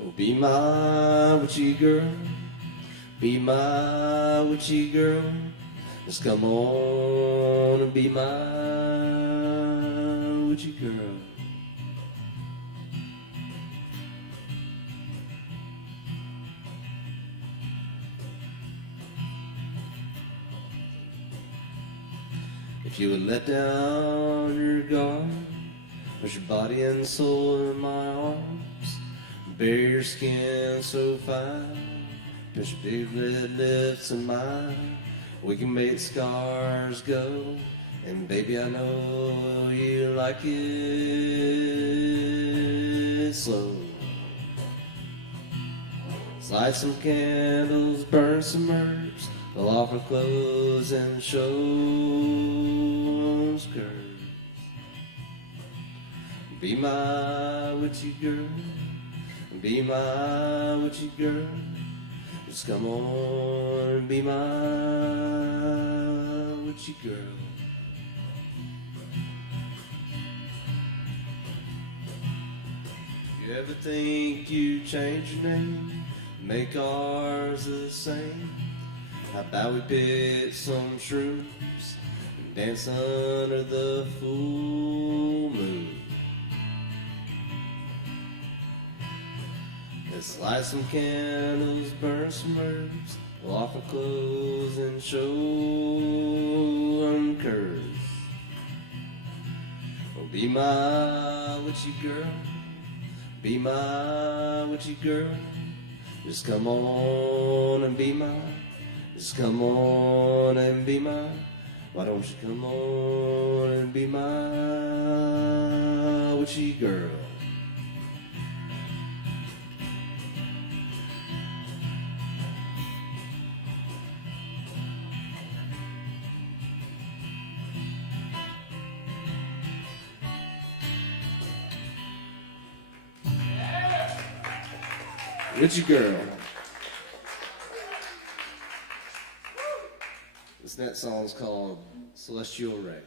Oh, be my witchy girl, be my witchy girl. Just come on and be my witchy girl. If you would let down your guard, put your body and soul in my arms, bare your skin so fine, put your big red lips in mine. We can make scars go, and baby I know you like it slow. Let's light some candles, burn some herbs, pull off our clothes and show those curves. Be my witchy girl, be my witchy girl. Just come on and be my witchy girl. You ever think you change your name, make ours the same? How about we pick some shrooms and dance under the full moon? Let's light some candles, burn some herbs, pull off our clothes and show them curves. Oh, be my witchy girl, be my witchy girl. Just come on and be my, just come on and be my. Why don't you come on and be my witchy girl? Witchy girl. This next song's called Celestial Ray.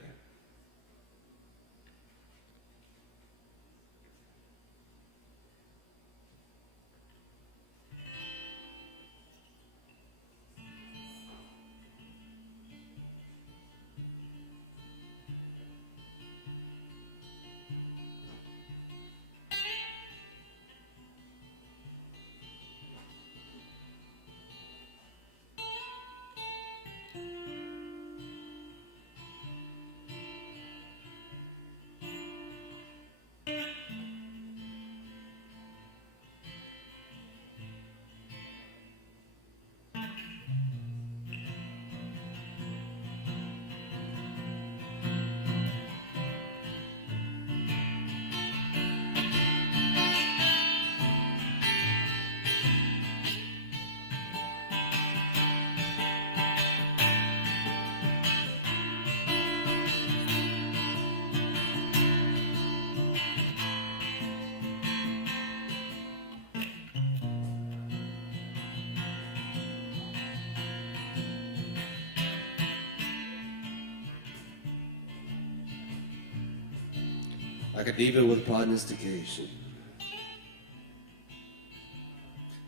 like a diva with prognostication.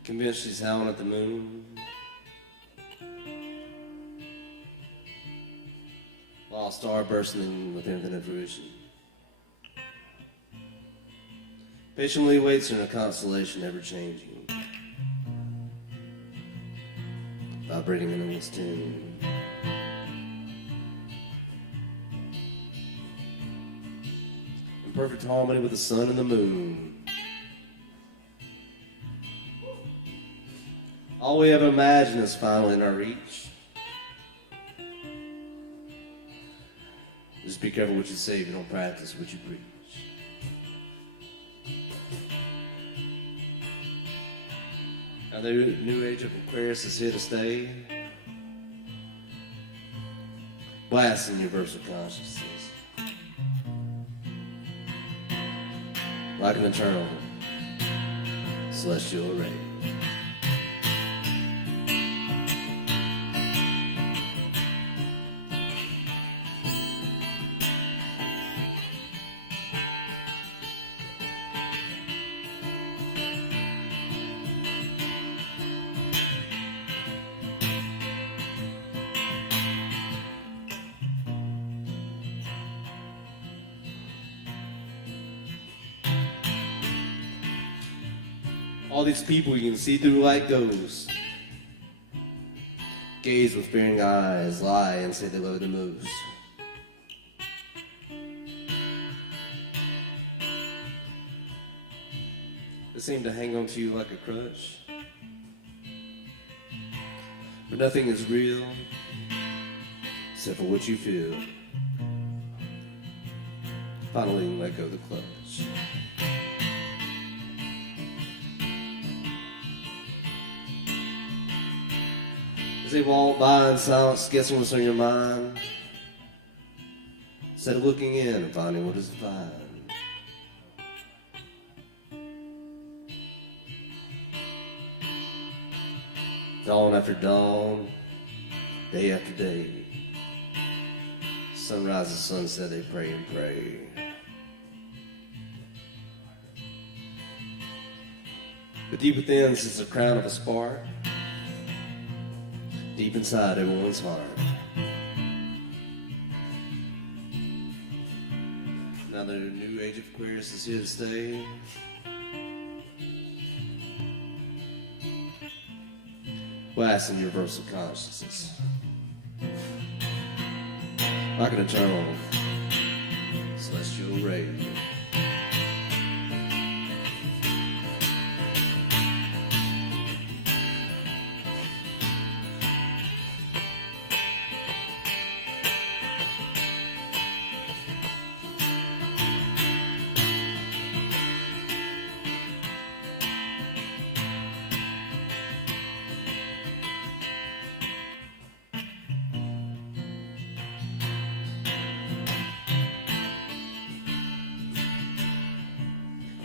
Convinced she's howling at the moon, while a star bursting with infinite fruition. Patiently waits in a constellation ever changing, vibrating in endless tune. In perfect harmony with the sun and the moon. All we ever imagined is finally in our reach. Just be careful what you say if you don't practice what you preach. Now the new age of Aquarius is here to stay. Blasting universal consciousness. Like an eternal celestial ray. All these people you can see through like ghosts. Gaze with fearing eyes, lie and say they love the most. They seem to hang on to you like a crutch. But nothing is real except for what you feel. Finally, let go of the clutch. As they walk by in silence, guessing what's on your mind, instead of looking in and finding what is to find. Dawn after dawn, day after day, sunrise and sunset, they pray and pray. But deep within sits the crown of a spark, deep inside everyone's heart. Now the new age of Aquarius is here to stay. Blasting universal consciousness. Like an eternal celestial ray.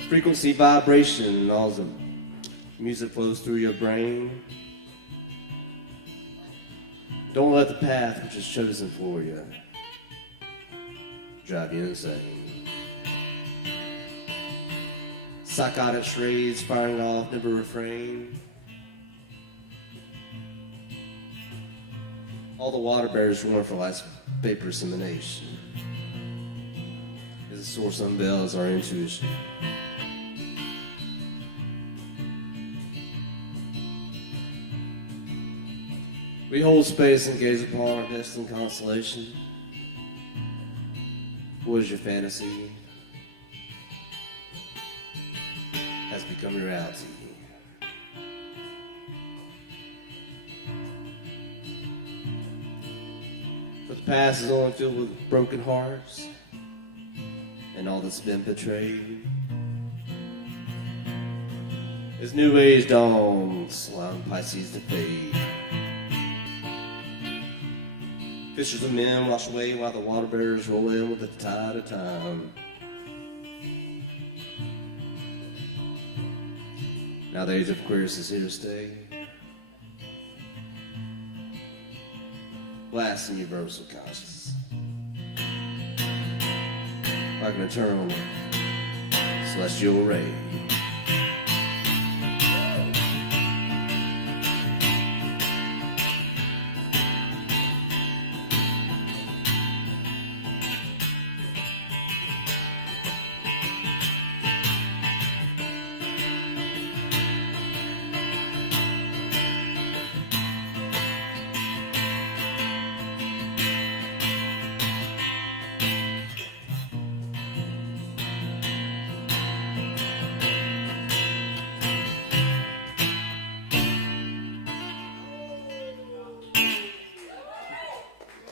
Frequency, vibration, all the music flows through your brain. Don't let the path which is chosen for you drive you insane. Psychotic charades firing off, never refrain. All the water bearers warn for life's vapor dissemination. As the source unveils our intuition. We hold space and gaze upon our destined constellation. What is your fantasy? Has become reality. For the past is only filled with broken hearts and all that's been betrayed. As new age dawns, allowing Pisces to fade. Fishers of men wash away while the water bearers roll in with the tide of time. Now the age of Aquarius is here to stay. Blasting universal consciousness. Like an eternal celestial ray.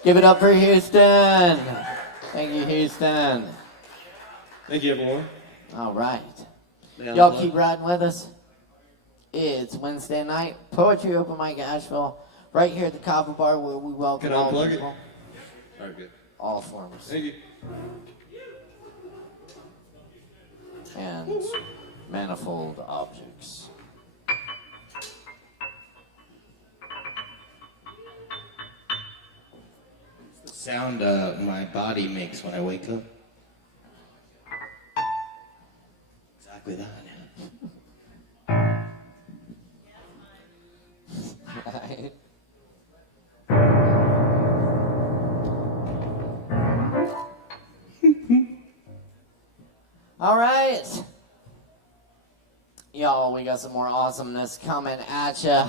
Give it up for Houston. Thank you, Houston. Thank you, everyone. All right. Yeah, Y'all I'm keep riding with us. It's Wednesday night, Poetry Open Mic Asheville, right here at the Kava Bar where we welcome Can I all unplug it? people. All right, good. All forms. Thank you. And manifold objects. Sound my body makes when I wake up. Exactly that. Right. All right. Y'all, we got some more awesomeness coming at ya.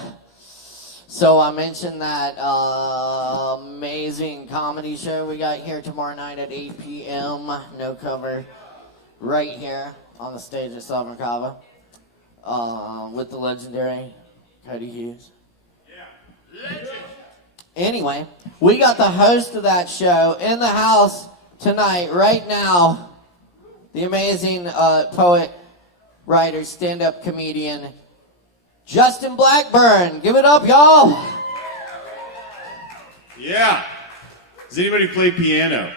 So I mentioned that amazing comedy show we got here tomorrow night at 8 p.m. No cover, right here on the stage at Sovereign Kava with the legendary Cody Hughes. Yeah, legend. Anyway, we got the host of that show in the house tonight, right now. The amazing poet, writer, stand-up comedian, Justin Blackburn. Give it up, y'all. Yeah. Does anybody play piano?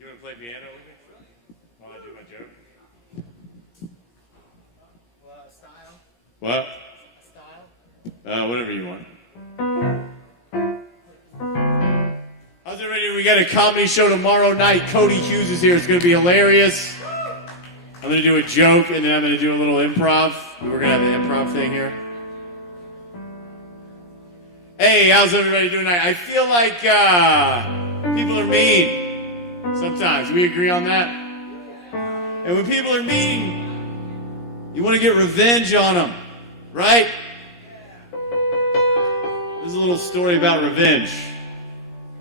You want to play piano with me? Want to do my joke? Style. What? Style. Whatever you want. How's everybody? We got a comedy show tomorrow night. Cody Hughes is here. It's going to be hilarious. I'm going to do a joke, and then I'm going to do a little improv. We're going to have an improv thing here. Hey, how's everybody doing tonight? I feel like people are mean sometimes. We agree on that? And when people are mean, you want to get revenge on them, right? There's a little story about revenge.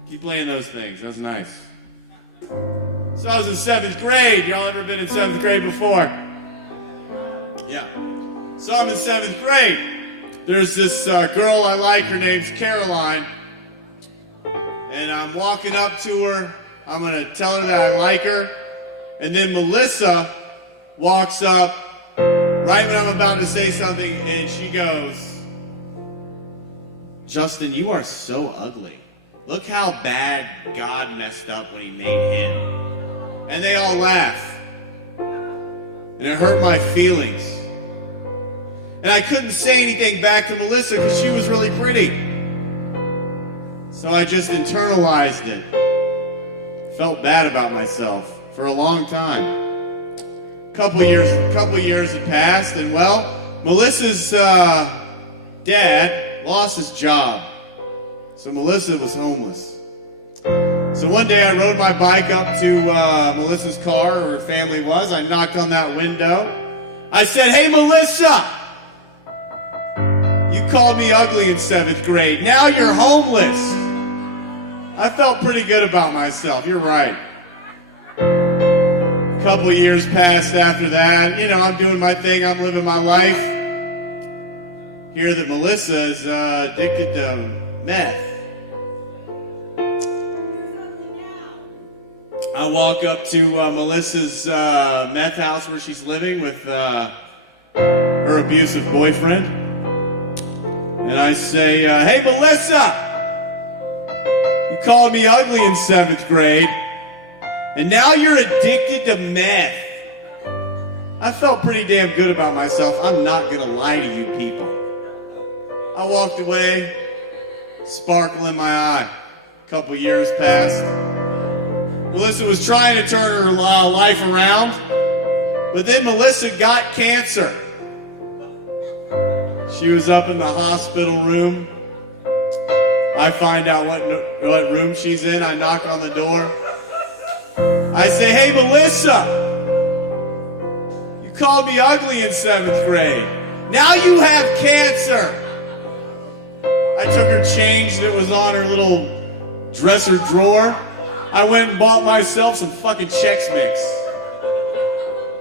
Keep playing those things. That's nice. So I was in 7th grade. Y'all ever been in 7th grade before? Yeah. So I'm in 7th grade. There's this girl I like. Her name's Caroline. And I'm walking up to her. I'm going to tell her that I like her. And then Melissa walks up right when I'm about to say something. And she goes, Justin, you are so ugly. Look how bad God messed up when he made him. And they all laugh. And it hurt my feelings. And I couldn't say anything back to Melissa because she was really pretty. So I just internalized it. Felt bad about myself for a long time. Couple years had passed, and well, Melissa's dad lost his job. So Melissa was homeless. So one day I rode my bike up to Melissa's car, where her family was. I knocked on that window. I said, "Hey, Melissa, you called me ugly in 7th grade. Now you're homeless." I felt pretty good about myself. You're right. A couple years passed after that. You know, I'm doing my thing. I'm living my life. Hear that Melissa is addicted to meth. I walk up to Melissa's meth house where she's living with her abusive boyfriend. And I say, "Hey, Melissa, you called me ugly in 7th grade, and now you're addicted to meth." I felt pretty damn good about myself. I'm not going to lie to you people. I walked away, sparkle in my eye. A couple years passed. Melissa was trying to turn her life around. But then Melissa got cancer. She was up in the hospital room. I find out what room she's in. I knock on the door. I say, hey, Melissa, you called me ugly in 7th grade. Now you have cancer. I took her change that was on her little dresser drawer. I went and bought myself some fucking Chex Mix.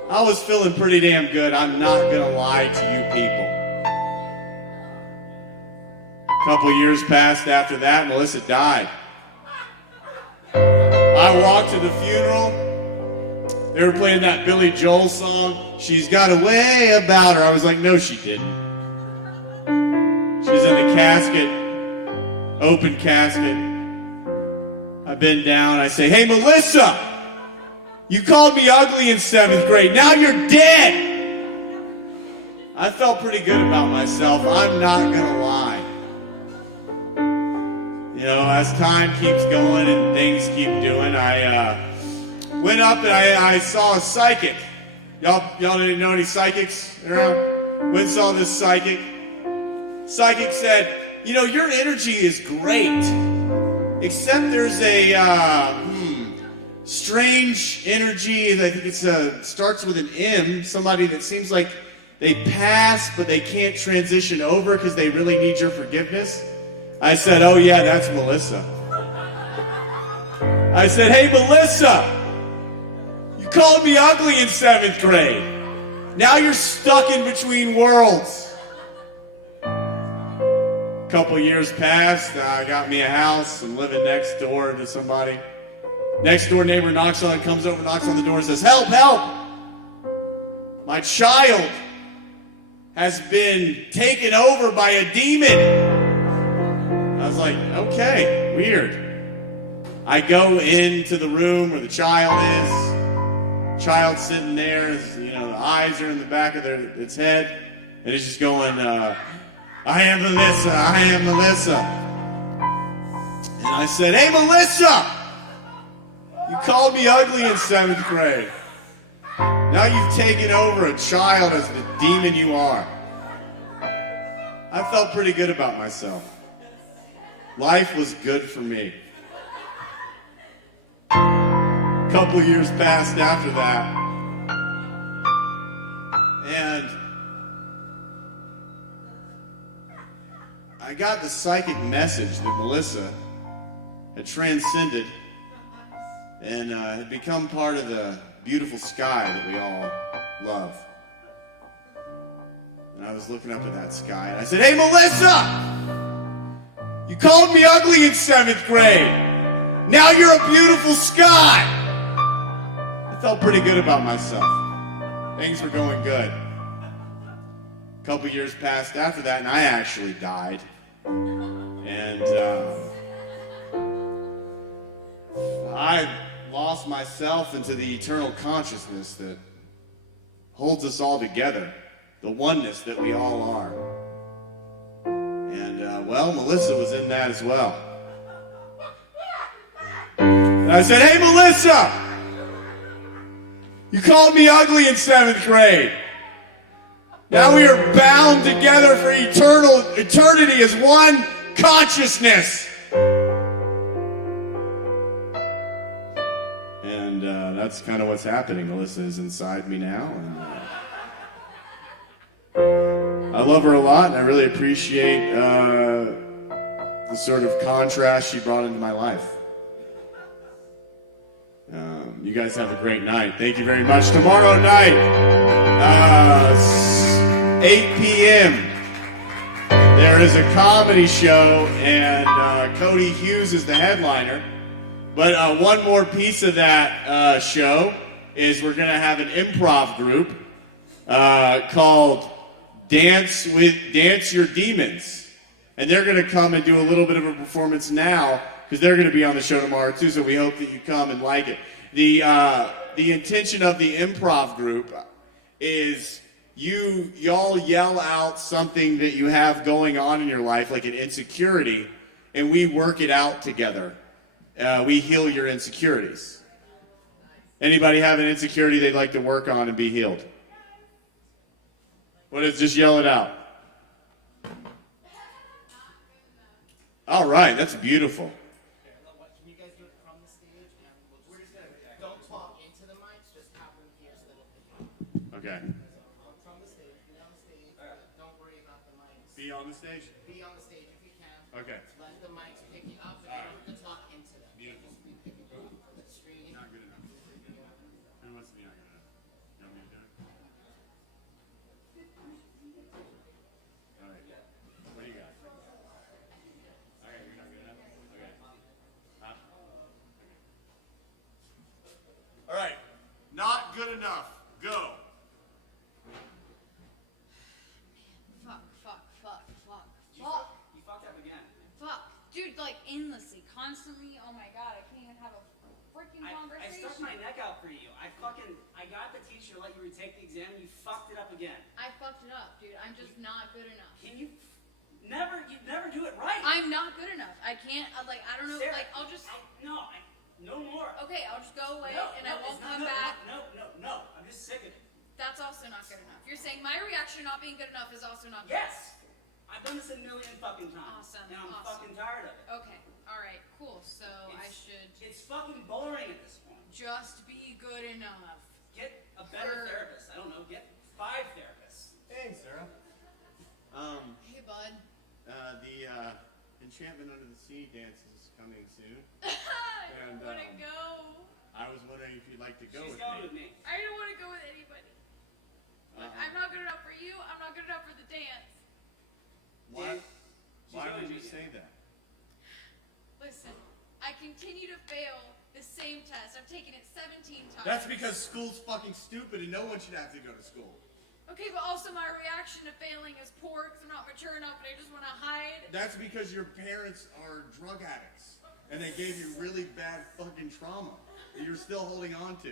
I was feeling pretty damn good. I'm not gonna lie to you people. A couple years passed after that, Melissa died. I walked to the funeral. They were playing that Billy Joel song, She's Got a Way About Her. I was like, no, she didn't. She's in the casket, open casket. I bend down, I say, hey, Melissa, you called me ugly in 7th grade. Now you're dead. I felt pretty good about myself. I'm not gonna lie. You know, as time keeps going and things keep doing, I went up and I saw a psychic. Y'all didn't know any psychics around? Went and saw this psychic. Psychic said, you know, your energy is great, except there's a strange energy. I think it starts with an M. Somebody that seems like they pass, but they can't transition over because they really need your forgiveness. I said, oh yeah, that's Melissa. I said, hey, Melissa, you called me ugly in 7th grade. Now you're stuck in between worlds. A couple years passed. I got me a house. I'm living next door to somebody. Next door neighbor comes over, knocks on the door and says, help, help. My child has been taken over by a demon. I was like, okay, weird. I go into the room where the child is. Child's sitting there, you know, the eyes are in the back of its head, and it's just going, I am Melissa, I am Melissa. And I said, hey, Melissa, you called me ugly in 7th grade. Now you've taken over a child as the demon you are. I felt pretty good about myself. Life was good for me. A couple years passed after that. And I got the psychic message that Melissa had transcended and had become part of the beautiful sky that we all love. And I was looking up at that sky and I said, hey, Melissa! You called me ugly in 7th grade. Now you're a beautiful sky. I felt pretty good about myself. Things were going good. A couple years passed after that, and I actually died. And I lost myself into the eternal consciousness that holds us all together, the oneness that we all are. And, well, Melissa was in that as well. And I said, hey, Melissa, you called me ugly in 7th grade. Now we are bound together for eternity as one consciousness. And that's kind of what's happening. Melissa is inside me now. And I love her a lot, and I really appreciate the sort of contrast she brought into my life. You guys have a great night. Thank you very much. Tomorrow night, 8 p.m., there is a comedy show, and Cody Hughes is the headliner. But one more piece of that show is we're going to have an improv group called Dance Your Demons. And they're going to come and do a little bit of a performance now, because they're going to be on the show tomorrow too, so we hope that you come and like it. The intention of the improv group is y'all yell out something that you have going on in your life, like an insecurity, and we work it out together. We heal your insecurities. Anybody have an insecurity they'd like to work on and be healed? What is, just yell it out. All right, that's beautiful. Okay. Be on the stage? Be on the stage if you can. Okay. Let the mics pick you up and you can talk into them. Beautiful. The screen. Not good enough. Who wants to be not good enough? You want me to do it? All right. What do you got? Okay, you're not good enough? Okay. Huh? Okay. All right. Not good enough. Go. Fuck. You fucked up again. Fuck. Dude, like endlessly, constantly. Oh my god, I can't even have a freaking I conversation. stuck my neck out for you. I got the teacher to let you retake the exam and you fucked it up again. I fucked it up, dude. I'm just not good enough. Can you never do it right. I'm not good enough. I can't, I don't know, Sarah, like, I'll just. No more. Okay, I'll just go away and I won't it's not- come back. No. I'm just sick of it. That's also not good enough. You're saying my reaction not being good enough is also not good enough. Yes. I've done this a million fucking times. Awesome. And I'm awesome. fucking tired of it. Okay. All right. Cool. So I should. It's fucking boring at this point. Just be good enough. Get a better therapist. I don't know. Get 5 therapists. Hey, Sarah. Hey, bud. The Enchantment Under the Sea dance is coming soon. I don't want to go. I was wondering if you'd like to go She's with going me. with me. I don't want to go with anybody. Look, I'm not good enough for you. I'm not good enough for the dance. Why would going you with say that? Listen, I continue to fail the same test. I've taken it 17 times. That's because school's fucking stupid and no one should have to go to school. Okay, but also my reaction to failing is poor because I'm not mature enough and I just want to hide. That's because your parents are drug addicts and they gave you really bad fucking trauma that you're still holding on to.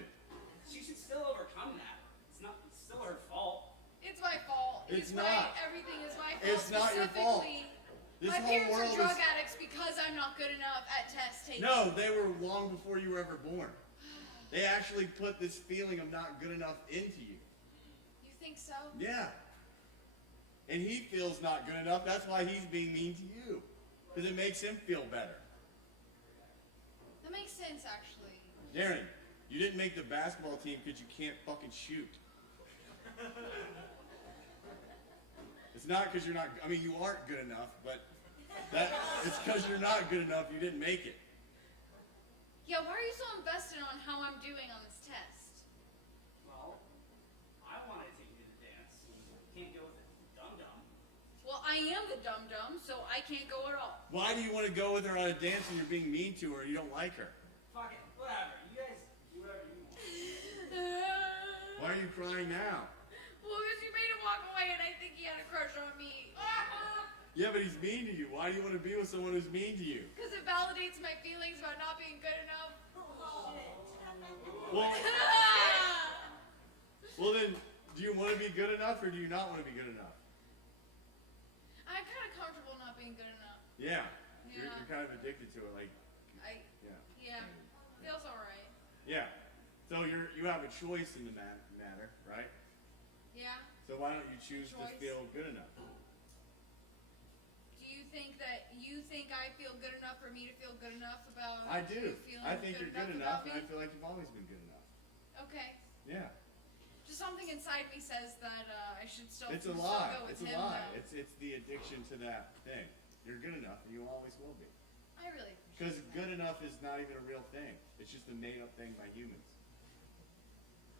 She should still overcome that. It's still her fault. It's my fault. It's He's not. right. Everything is my fault. It's not your fault. Specifically, This my whole parents are world drug is... addicts because I'm not good enough at test taking. No, they were long before you were ever born. They actually put this feeling of not good enough into you. You think so? Yeah. And he feels not good enough. That's why he's being mean to you. Because it makes him feel better. That makes sense, actually. Darren, you didn't make the basketball team because you can't fucking shoot. It's not because you're not, I mean, you aren't good enough, but it's because you're not good enough you didn't make it. Yeah, why are you so invested on how I'm doing on this test? Well, I want to take you to the dance. You can't go with the dum-dum. Well, I am the dum-dum, so I can't go at all. Why do you want to go with her on a dance and you're being mean to her and you don't like her? Fuck it. Whatever. You guys do whatever you want. Why are you crying now? Well, because you made him walk away and I think he had a crush on me. Yeah, but he's mean to you. Why do you want to be with someone who's mean to you? Because it validates my feelings about not being good enough. Well, then, do you want to be good enough or do you not want to be good enough? I'm kind of comfortable not being good enough. Yeah. Yeah. You're kind of addicted to it. Like, Yeah. Feels alright. yeah. So you have a choice in the matter, right? Yeah. So why don't you choose to feel good enough? Do you think that you think I feel good enough for me to feel good enough about I do. you feeling I think you're good about enough, and I me? feel like you've always been good enough. Okay. Yeah. Just something inside me says that I should still. It's a still lie. Go with It's a him, lie. though. It's the addiction to that thing. You're good enough, and you always will be. I really. Because good enough is not even a real thing. It's just a made-up thing by humans.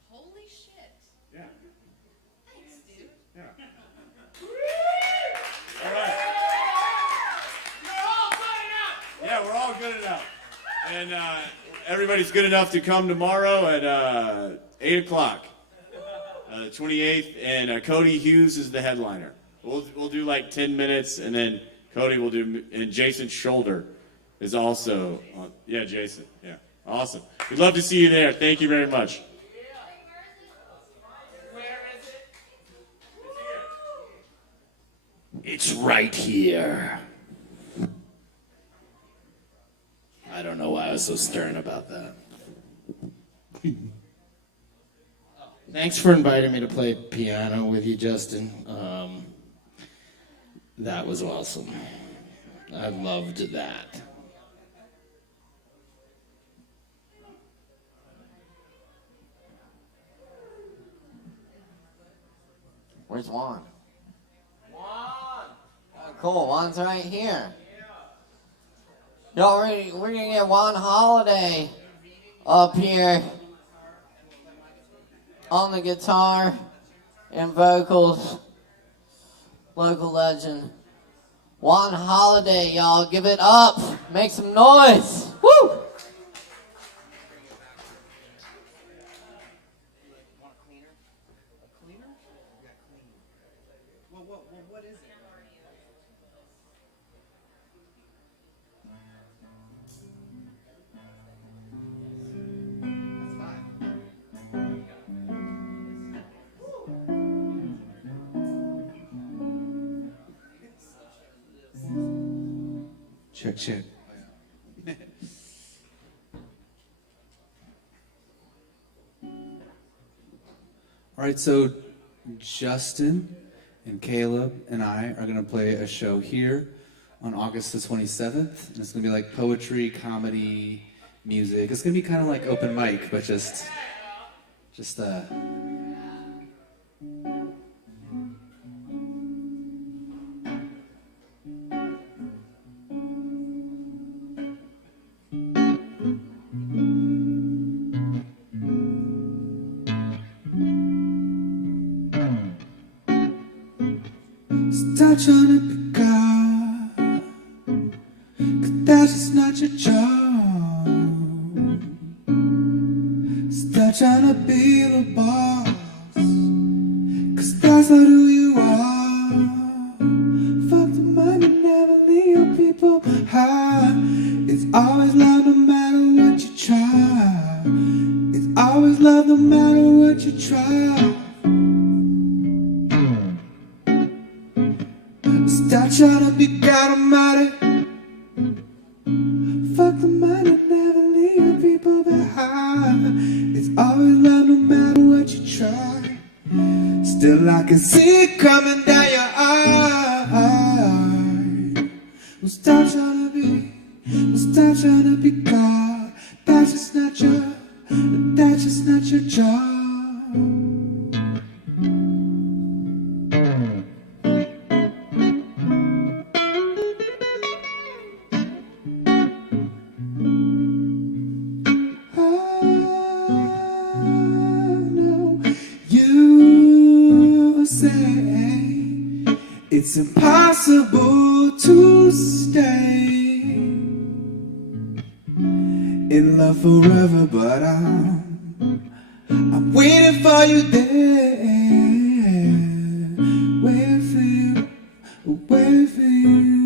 Holy shit. Yeah. Thanks, dude. Yeah. All right. Yeah, we're all good enough. And everybody's good enough to come tomorrow at 8 o'clock, 28th. And Cody Hughes is the headliner. We'll do like 10 minutes, and then Cody will do, and Jason Shoulder is also on. Yeah, Jason. Yeah. Awesome. We'd love to see you there. Thank you very much. It's right here. I don't know why I was so stern about that. Thanks for inviting me to play piano with you, Justin. That was awesome. I loved that. Where's Juan? Juan! Oh, cool. Juan's right here. Y'all ready? We're gonna get Juan Holiday up here on the guitar and vocals. Local legend. Juan Holiday, y'all. Give it up. Make some noise. Woo! Check, check. All right, so Justin and Caleb and I are going to play a show here on August the 27th. And it's going to be like poetry, comedy, music. It's going to be kind of like open mic, but just Stop trying to be God, 'cause that's just not your job. Stop trying to be the boss, 'cause that's not who you are. Fuck the money, never leave people high. It's always love no matter what you try. It's always love no matter what you try. Stop trying to be God Almighty. Fuck the money, never leave people behind. It's always love no matter what you try. Still I can see it coming down your eye. Well, stop trying to be, well, stop trying to be God. That's just not your job. It's impossible to stay in love forever, but I'm waiting for you there, waiting for you, waiting for you.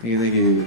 Thank you, thank you.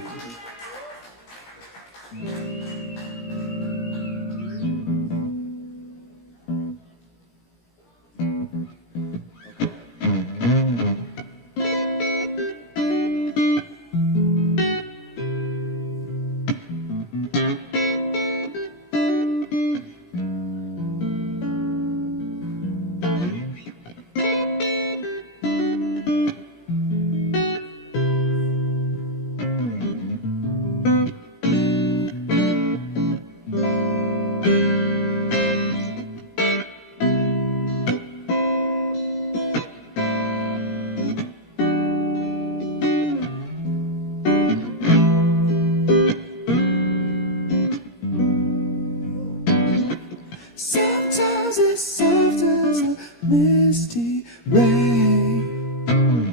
Sometimes it's soft as a misty rain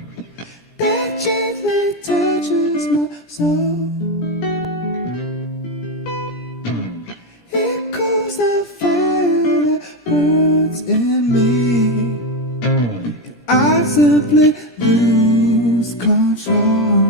that gently touches my soul. It cools the fire that burns in me, and I simply lose control.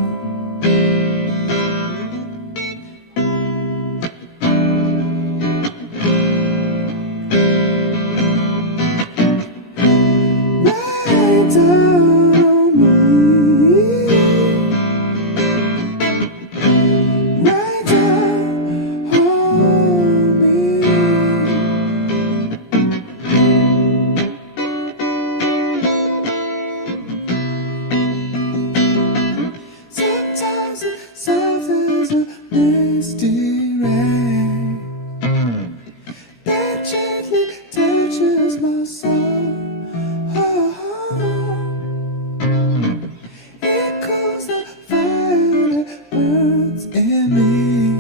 hear me.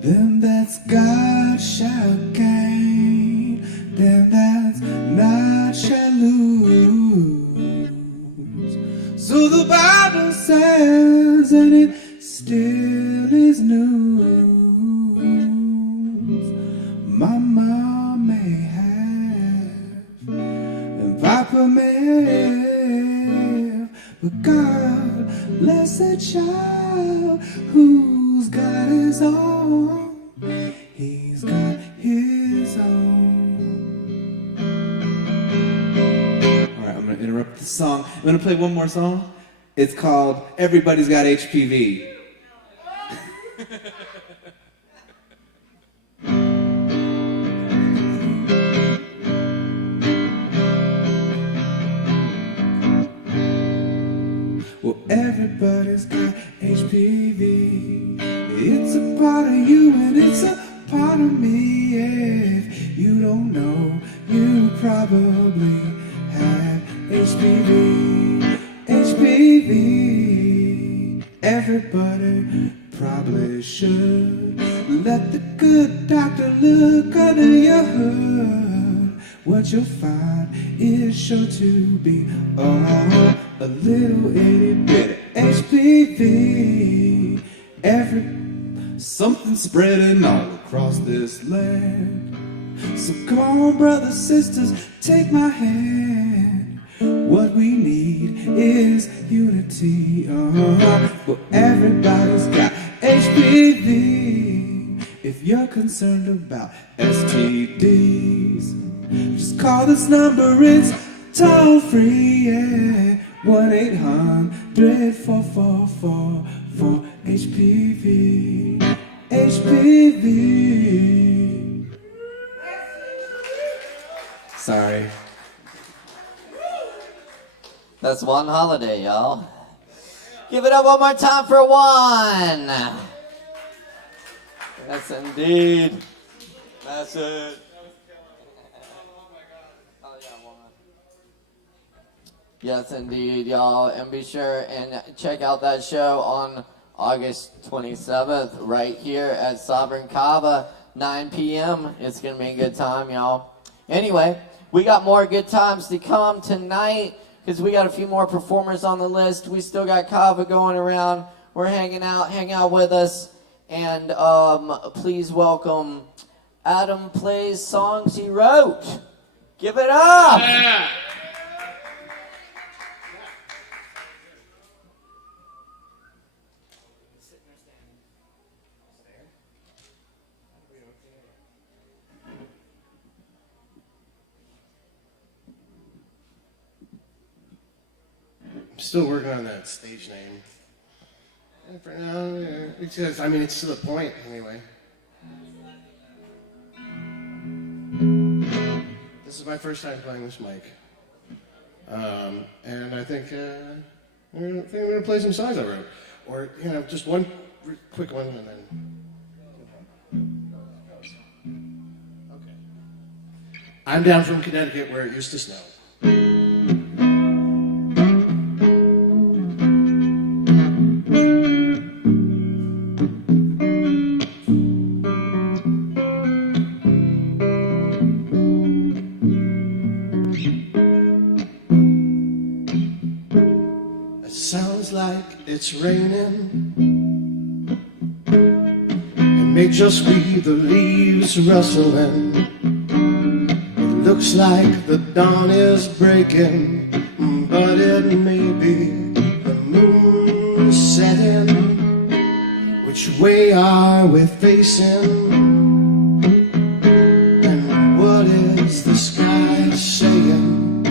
Them that's God shall gain, them that's not shall lose. So the Bible says, and it still is news. Mama may have, and Papa may have, but God bless that child who's got his own. He's got his own. All right, I'm going to interrupt the song. I'm going to play one more song. It's called Everybody's Got HPV. Well, everybody's got HPV. It's a part of you and it's a part of me. If you don't know, you probably have HPV. HPV. Everybody probably should let the good doctor look under your hood. What you'll find is sure to be a little itty bitty HPV. Something spreading all across this land. So come on, brothers, sisters, take my hand. What we need is unity. Well, everybody's got HPV. If you're concerned about STDs, just call this number, it's toll free, yeah. 1-800-444-4HPV. HPV. Sorry. That's one holiday, y'all. Give it up one more time for one. Yes, indeed. That's it. Yes, indeed, y'all. And be sure and check out that show on August 27th right here at Sovereign Kava, 9 p.m. It's going to be a good time, y'all. Anyway, we got more good times to come tonight because we got a few more performers on the list. We still got Kava going around. We're hanging out. Hang out with us. And please welcome Adam Plays Songs He Wrote. Give it up! Yeah. I'm still working on that stage name. And for now, it's just, I mean, it's to the point anyway. This is my first time playing this mic. And I think I'm going to play some songs I wrote. Or, you know, just one quick one and then... Okay. I'm down from Connecticut where it used to snow. It's raining. It may just be the leaves rustling. It looks like the dawn is breaking, but it may be the moon setting. Which way are we facing? And what is the sky saying?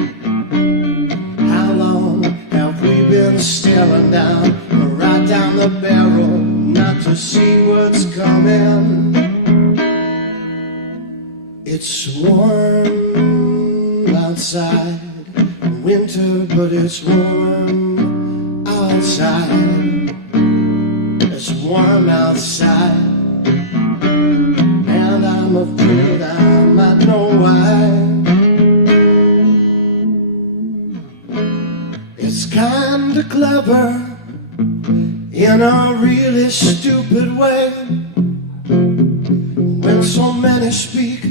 How long have we been staring down the barrel, not to see what's coming? It's warm outside, winter, but it's warm outside. inside. It's warm outside, and I'm afraid I might know why. It's kinda clever in a really stupid way, when so many speak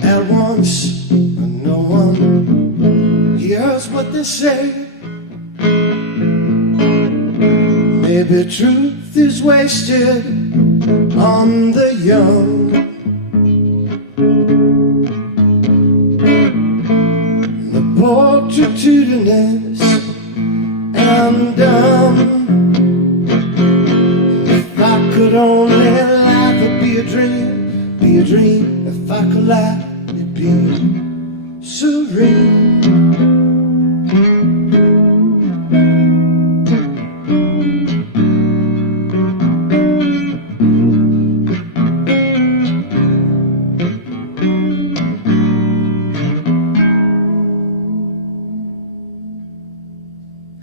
at once and no one hears what they say. Maybe truth is wasted on the young. The multitudinous and dumb. If I could only laugh, it'd be a dream, be a dream. If I could laugh, it'd be serene.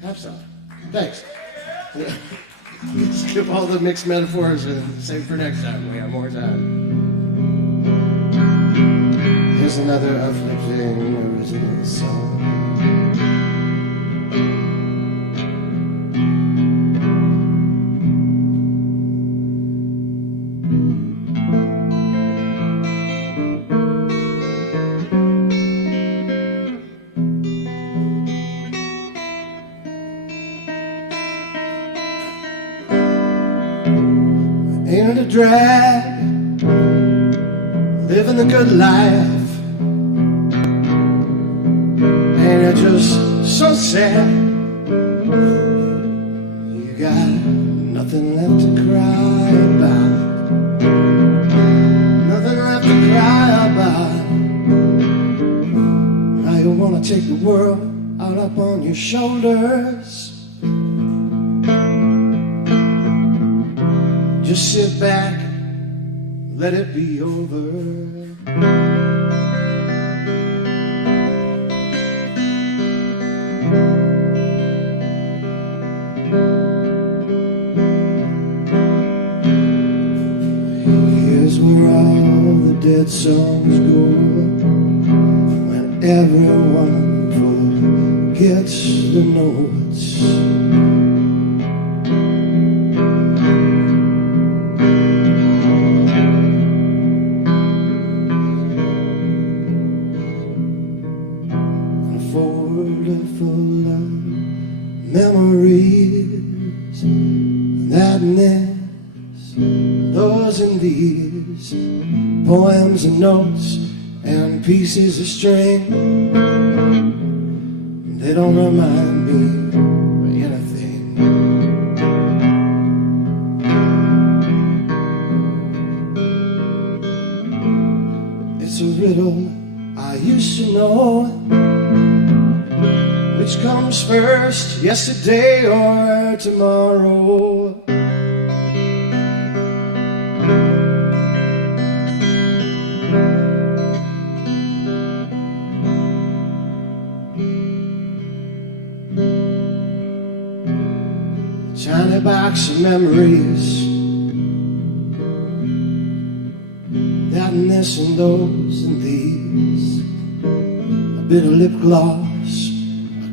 Have some. Thanks. Skip all the mixed metaphors and save for next time. We have more time. Here's another uplifting original song. Ain't it a drag, living the good life? Ain't it just so sad? You got nothing left to cry about, nothing left to cry about. Now you wanna take the world out up on your shoulders. Just sit back, let it be over. Here's where all the dead songs go, when everyone forgets the notes. Full of memories, madness, those and these, poems and notes and pieces of string. They don't remind me of anything. It's a riddle I used to know. Which comes first, yesterday or tomorrow? Tiny box of memories, that and this and those and these, a bit of lip gloss,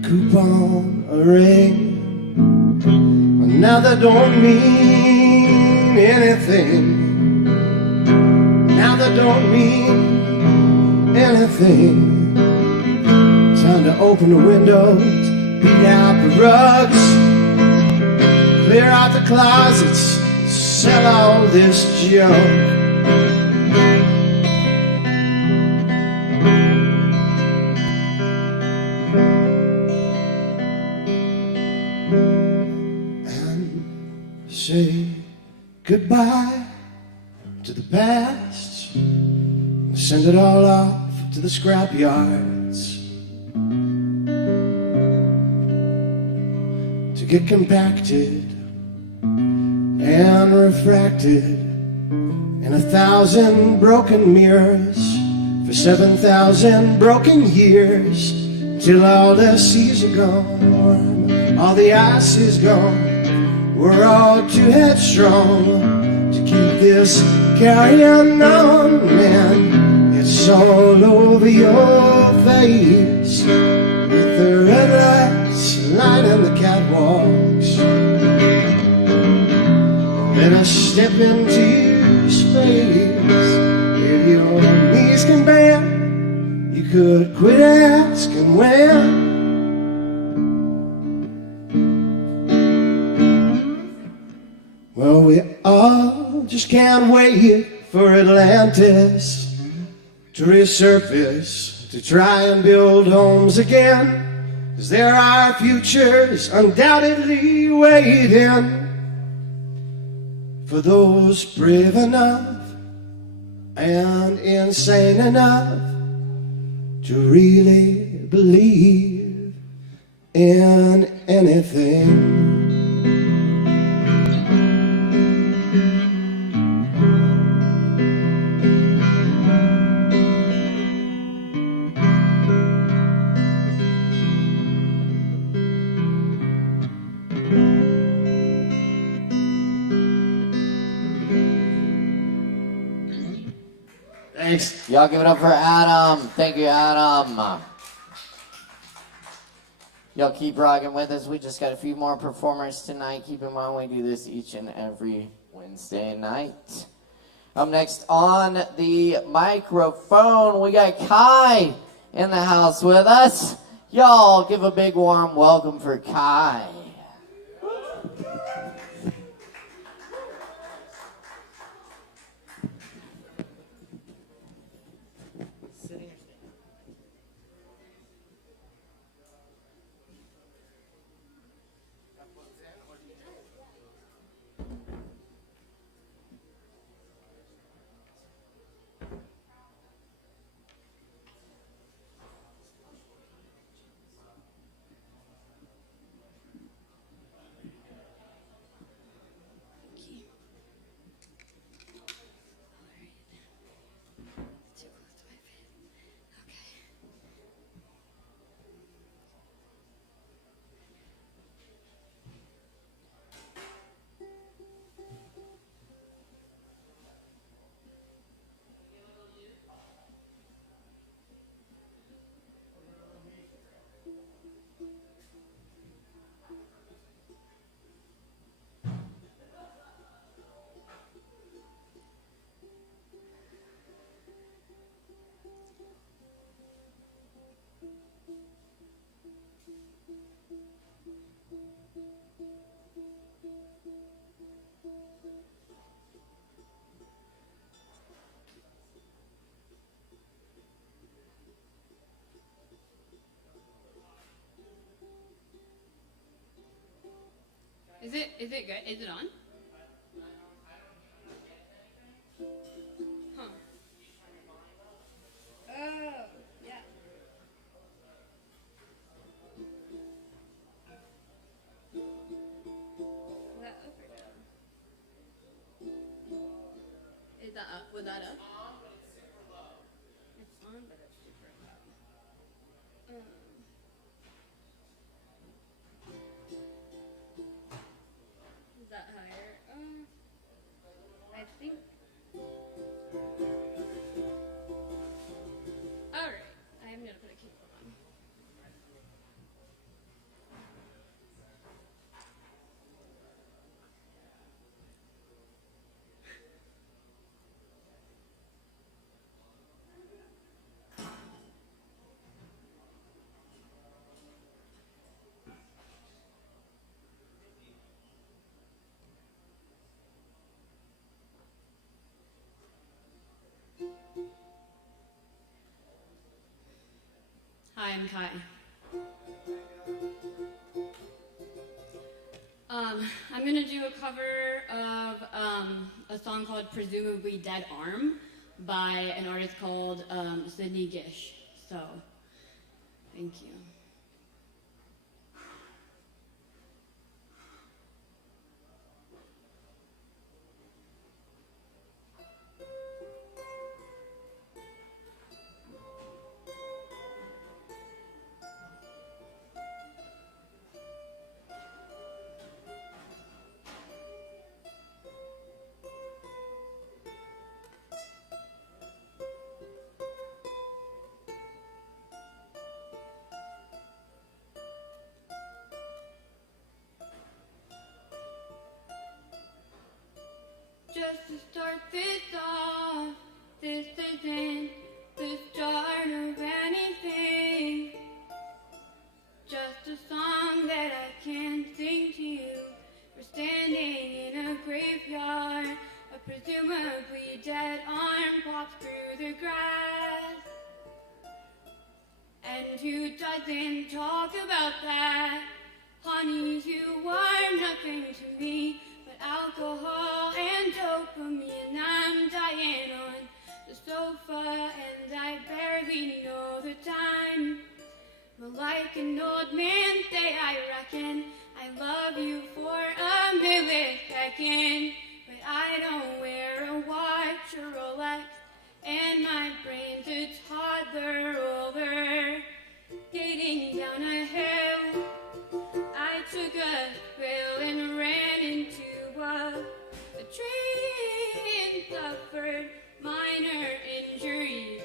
coupon, a ring, but now that don't mean anything. Now that don't mean anything. Time to open the windows, beat out the rugs, clear out the closets, sell all this junk. Say goodbye to the past, send it all off to the scrap yards to get compacted and refracted in 1,000 broken mirrors for 7,000 broken years, till all the seas are gone. all the ice is gone. We're all too headstrong to keep this carrying on, man. It's all over your face with the red lights lining the catwalks. Let us step into space. If your knees can bend, you could quit asking when. Well, we all just can't wait for Atlantis to resurface, to try and build homes again. 'Cause there are futures undoubtedly waiting for those brave enough and insane enough to really believe in anything. Thanks. Y'all give it up for Adam. Thank you, Adam. Y'all keep rocking with us. We just got a few more performers tonight. Keep in mind we do this each and every Wednesday night. Up next on the microphone, we got Kai in the house with us. Y'all give a big warm welcome for Kai. Is it good? Is it on? Huh. Oh, yeah. Is that up or down? Is that up? Was that up? It's on, but it's super low. Is that higher? I think. Alright, I'm gonna put a keyboard on. Hi, I'm Kai. I'm gonna do a cover of a song called Presumably Dead Arm by an artist called Sydney Gish. So, thank you. just to start this off, this isn't the start of anything. Just a song that I can sing to you. We're standing in a graveyard. A presumably dead arm pops through the grass. And who doesn't talk about that? Honey, you are nothing to me but alcohol and dopamine. I'm dying on the sofa and I barely know the time. But like an old man say, I reckon I love you for a millisecond. But I don't wear a watch or Rolex, and my brain's a toddler roller skating down a hill. I took a spill and ran into a tree and suffered minor injuries.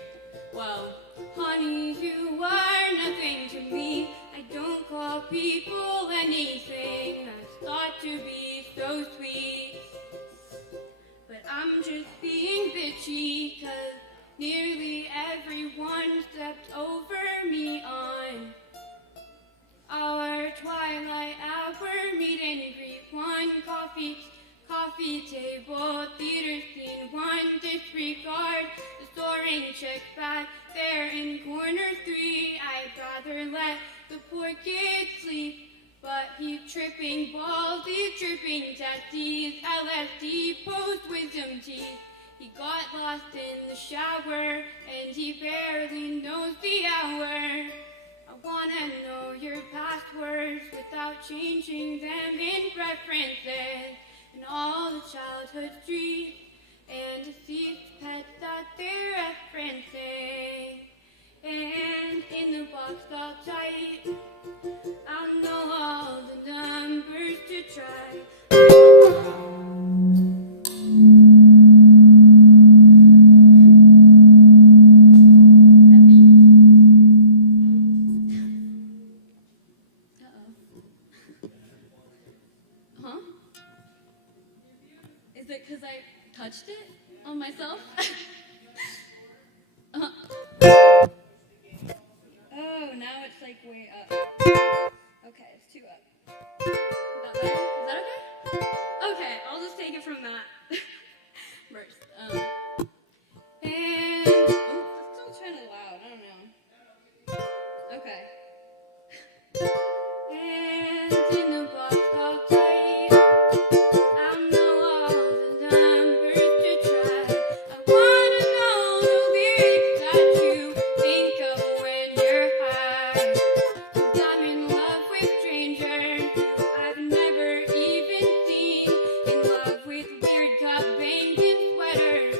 Well, honey, you are nothing to me. I don't call people anything that's thought to be so sweet. But I'm just being bitchy, 'cause nearly everyone stepped over me on our twilight hour meet and greet. One coffee table, theater scene, one disregard, the soaring chick back there in corner 3. I'd rather let the poor kid sleep, but he tripping balls, he tripping testes, LSD, post-wisdom teeth. He got lost in the shower, and he barely knows the hour. I wanna know your passwords without changing them in preferences, and all the childhood dreams and deceased pets that they're referencing. And in the box I'll type, I'll know all the numbers to try. Huh? Is it because I touched it on myself? Oh, now it's like way up. Okay, it's too up. Is that better? Is that okay? Okay, I'll just take it from that verse. And it's still kind of loud. I don't know. Okay. And in the box I'll type, I'll know all the numbers to try. I wanna know the lyrics that you think of when you're high. 'Cause I'm in love with strangers I've never even seen. In love with weird cup veins and sweaters.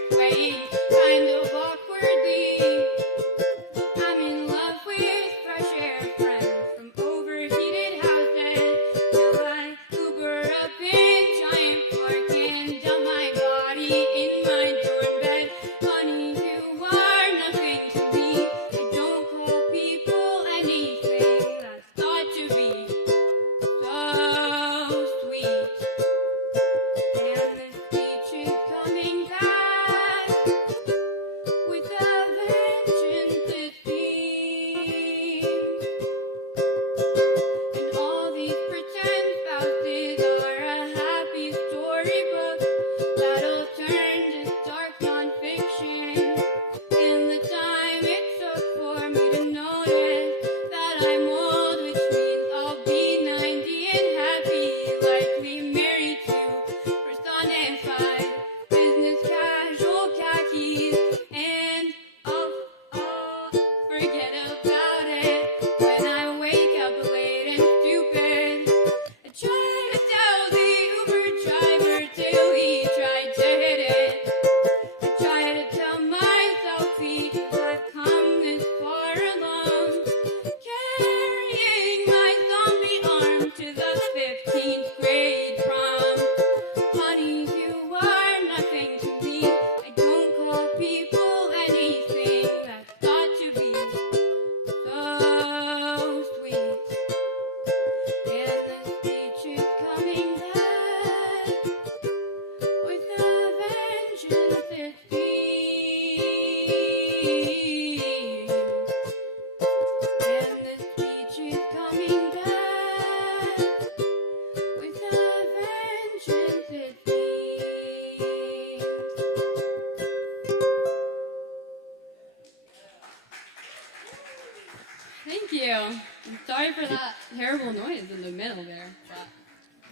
sorry for that terrible noise in the middle there. But.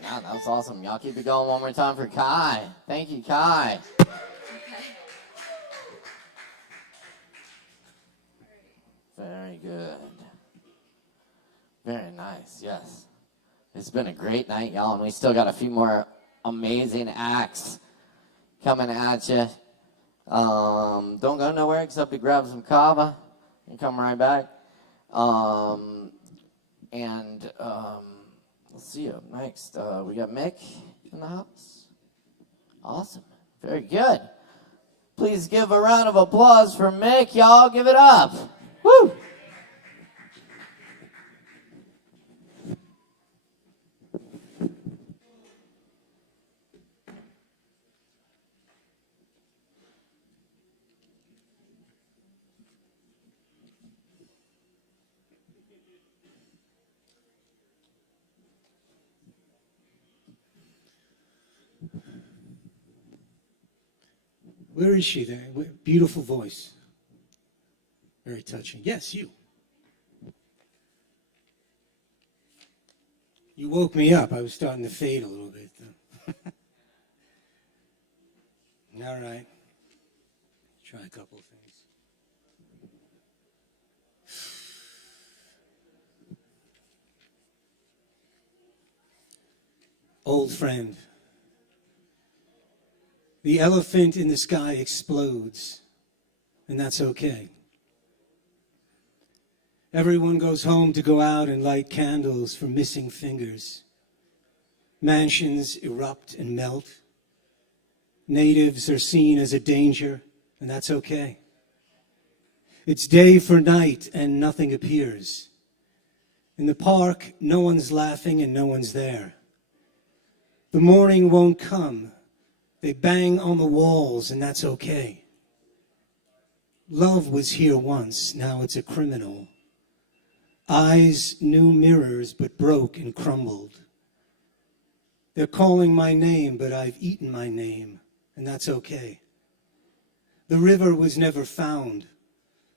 Yeah, that was awesome. Y'all keep it going one more time for Kai. Thank you, Kai. Okay. Very good. Very nice, yes. It's been a great night, y'all, and we still got a few more amazing acts coming at you. Don't go nowhere except to grab some Kava and come right back. Let's see up next. We got MiC in the house. Awesome. Very good. Please give a round of applause for MiC, y'all. Give it up. Woo! Where is she there? Beautiful voice. Very touching. Yes, you. You woke me up. I was starting to fade a little bit, though. All right. Try a couple of things. Old friend. The elephant in the sky explodes, and that's okay. Everyone goes home to go out and light candles for missing fingers. Mansions erupt and melt. Natives are seen as a danger, and that's okay. It's day for night, and nothing appears. In the park, no one's laughing and no one's there. The morning won't come. They bang on the walls, and that's okay. Love was here once, now it's a criminal. Eyes knew mirrors, but broke and crumbled. They're calling my name, but I've eaten my name, and that's okay. The river was never found.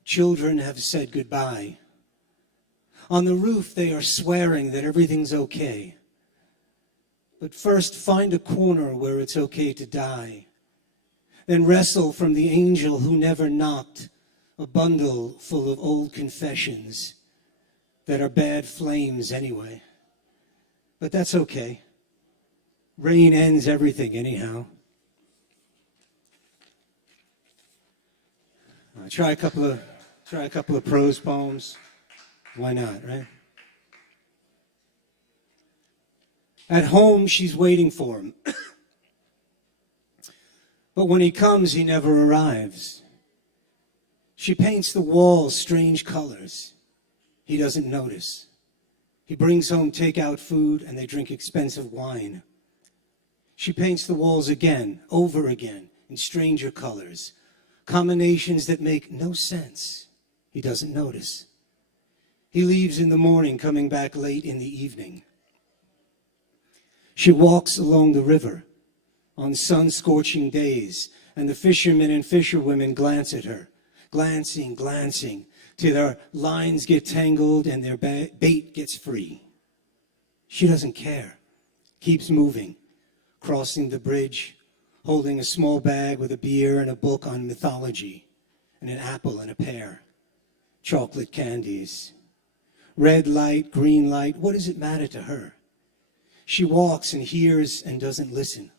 Children have said goodbye. On the roof, they are swearing that everything's okay. But first, find a corner where it's okay to die. Then wrestle from the angel who never knocked, a bundle full of old confessions that are bad flames anyway. But that's okay. Rain ends everything anyhow. Try a couple of prose poems. Why not, right? At home, she's waiting for him. But when he comes, he never arrives. She paints the walls strange colors. He doesn't notice. He brings home takeout food, and they drink expensive wine. She paints the walls again, over again, in stranger colors, combinations that make no sense. He doesn't notice. He leaves in the morning, coming back late in the evening. She walks along the river on sun-scorching days, and the fishermen and fisherwomen glance at her, glancing, till their lines get tangled and their bait gets free. She doesn't care, keeps moving, crossing the bridge, holding a small bag with a beer and a book on mythology, and an apple and a pear, chocolate candies. Red light, green light, what does it matter to her? She walks and hears and doesn't listen.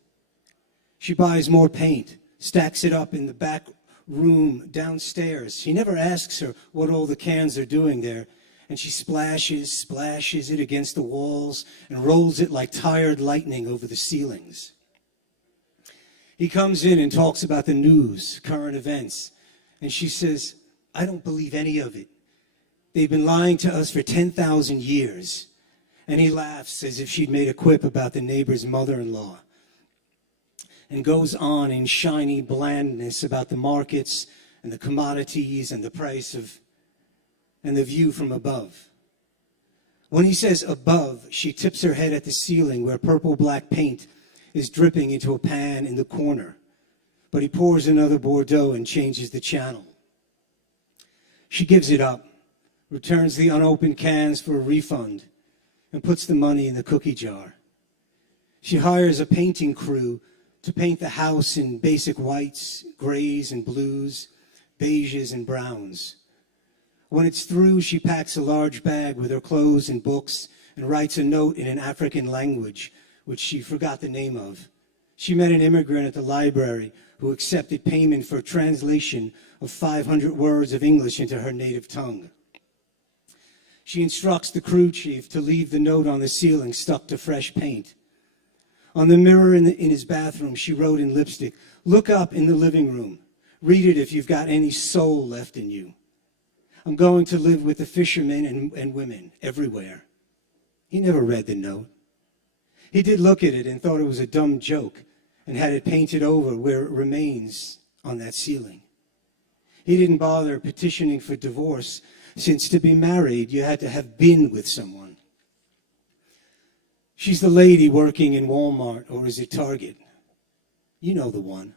She buys more paint, stacks it up in the back room downstairs. He never asks her what all the cans are doing there, and she splashes it against the walls and rolls it like tired lightning over the ceilings. He comes in and talks about the news, current events, and she says, I don't believe any of it. They've been lying to us for 10,000 years. And he laughs as if she'd made a quip about the neighbor's mother-in-law, and goes on in shiny blandness about the markets and the commodities and the price of, and the view from above. When he says above, she tips her head at the ceiling where purple-black paint is dripping into a pan in the corner, but he pours another Bordeaux and changes the channel. She gives it up, returns the unopened cans for a refund, and puts the money in the cookie jar. She hires a painting crew to paint the house in basic whites, grays and blues, beiges and browns. When it's through, she packs a large bag with her clothes and books and writes a note in an African language, which she forgot the name of. She met an immigrant at the library who accepted payment for translation of 500 words of English into her native tongue. She instructs the crew chief to leave the note on the ceiling stuck to fresh paint. On the mirror in his bathroom, she wrote in lipstick, "Look up in the living room. Read it if you've got any soul left in you. I'm going to live with the fishermen and women everywhere." He never read the note. He did look at it and thought it was a dumb joke and had it painted over where it remains on that ceiling. He didn't bother petitioning for divorce, since to be married, you had to have been with someone. She's the lady working in Walmart, or is it Target? You know the one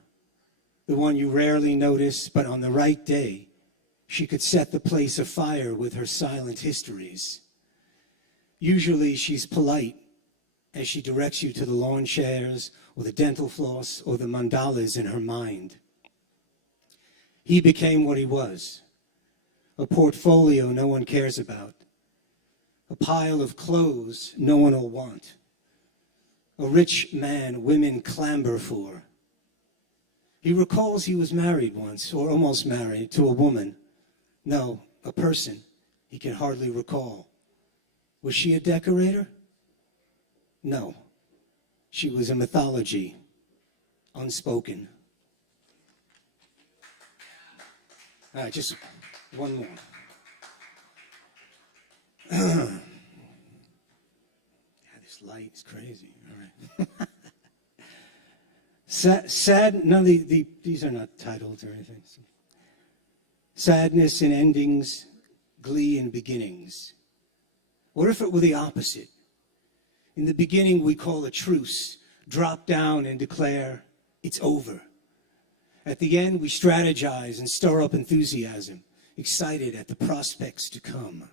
you rarely notice, but on the right day, she could set the place afire with her silent histories. Usually she's polite as she directs you to the lawn chairs or the dental floss or the mandalas in her mind. He became what he was, a portfolio no one cares about, a pile of clothes no one will want, a rich man women clamber for. He recalls he was married once, or almost married, to a woman. No, a person he can hardly recall. Was she a decorator? No. She was a mythology, unspoken. All right, just one more. Yeah, this light is crazy. All right. Sad, none of these are not titled or anything. Sadness in endings, glee in beginnings. What if it were the opposite? In the beginning, we call a truce, drop down and declare it's over. At the end, we strategize and stir up enthusiasm, excited at the prospects to come.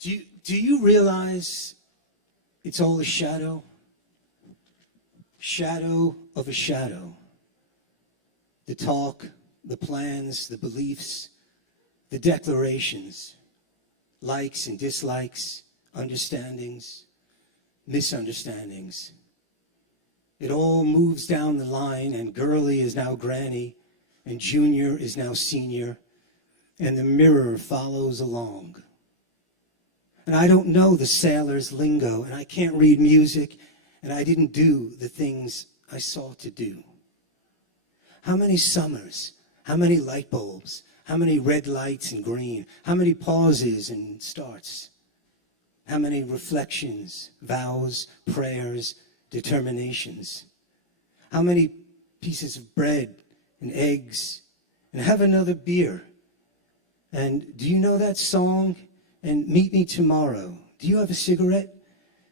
Do you realize it's all a shadow? Shadow of a shadow. The talk, the plans, the beliefs, the declarations, likes and dislikes, understandings, misunderstandings. It all moves down the line, and girly is now granny, and junior is now senior, and the mirror follows along. And I don't know the sailor's lingo, and I can't read music, and I didn't do the things I sought to do. How many summers, how many light bulbs, how many red lights and green, how many pauses and starts, how many reflections, vows, prayers, determinations, how many pieces of bread and eggs, and have another beer. And do you know that song? And meet me tomorrow. Do you have a cigarette?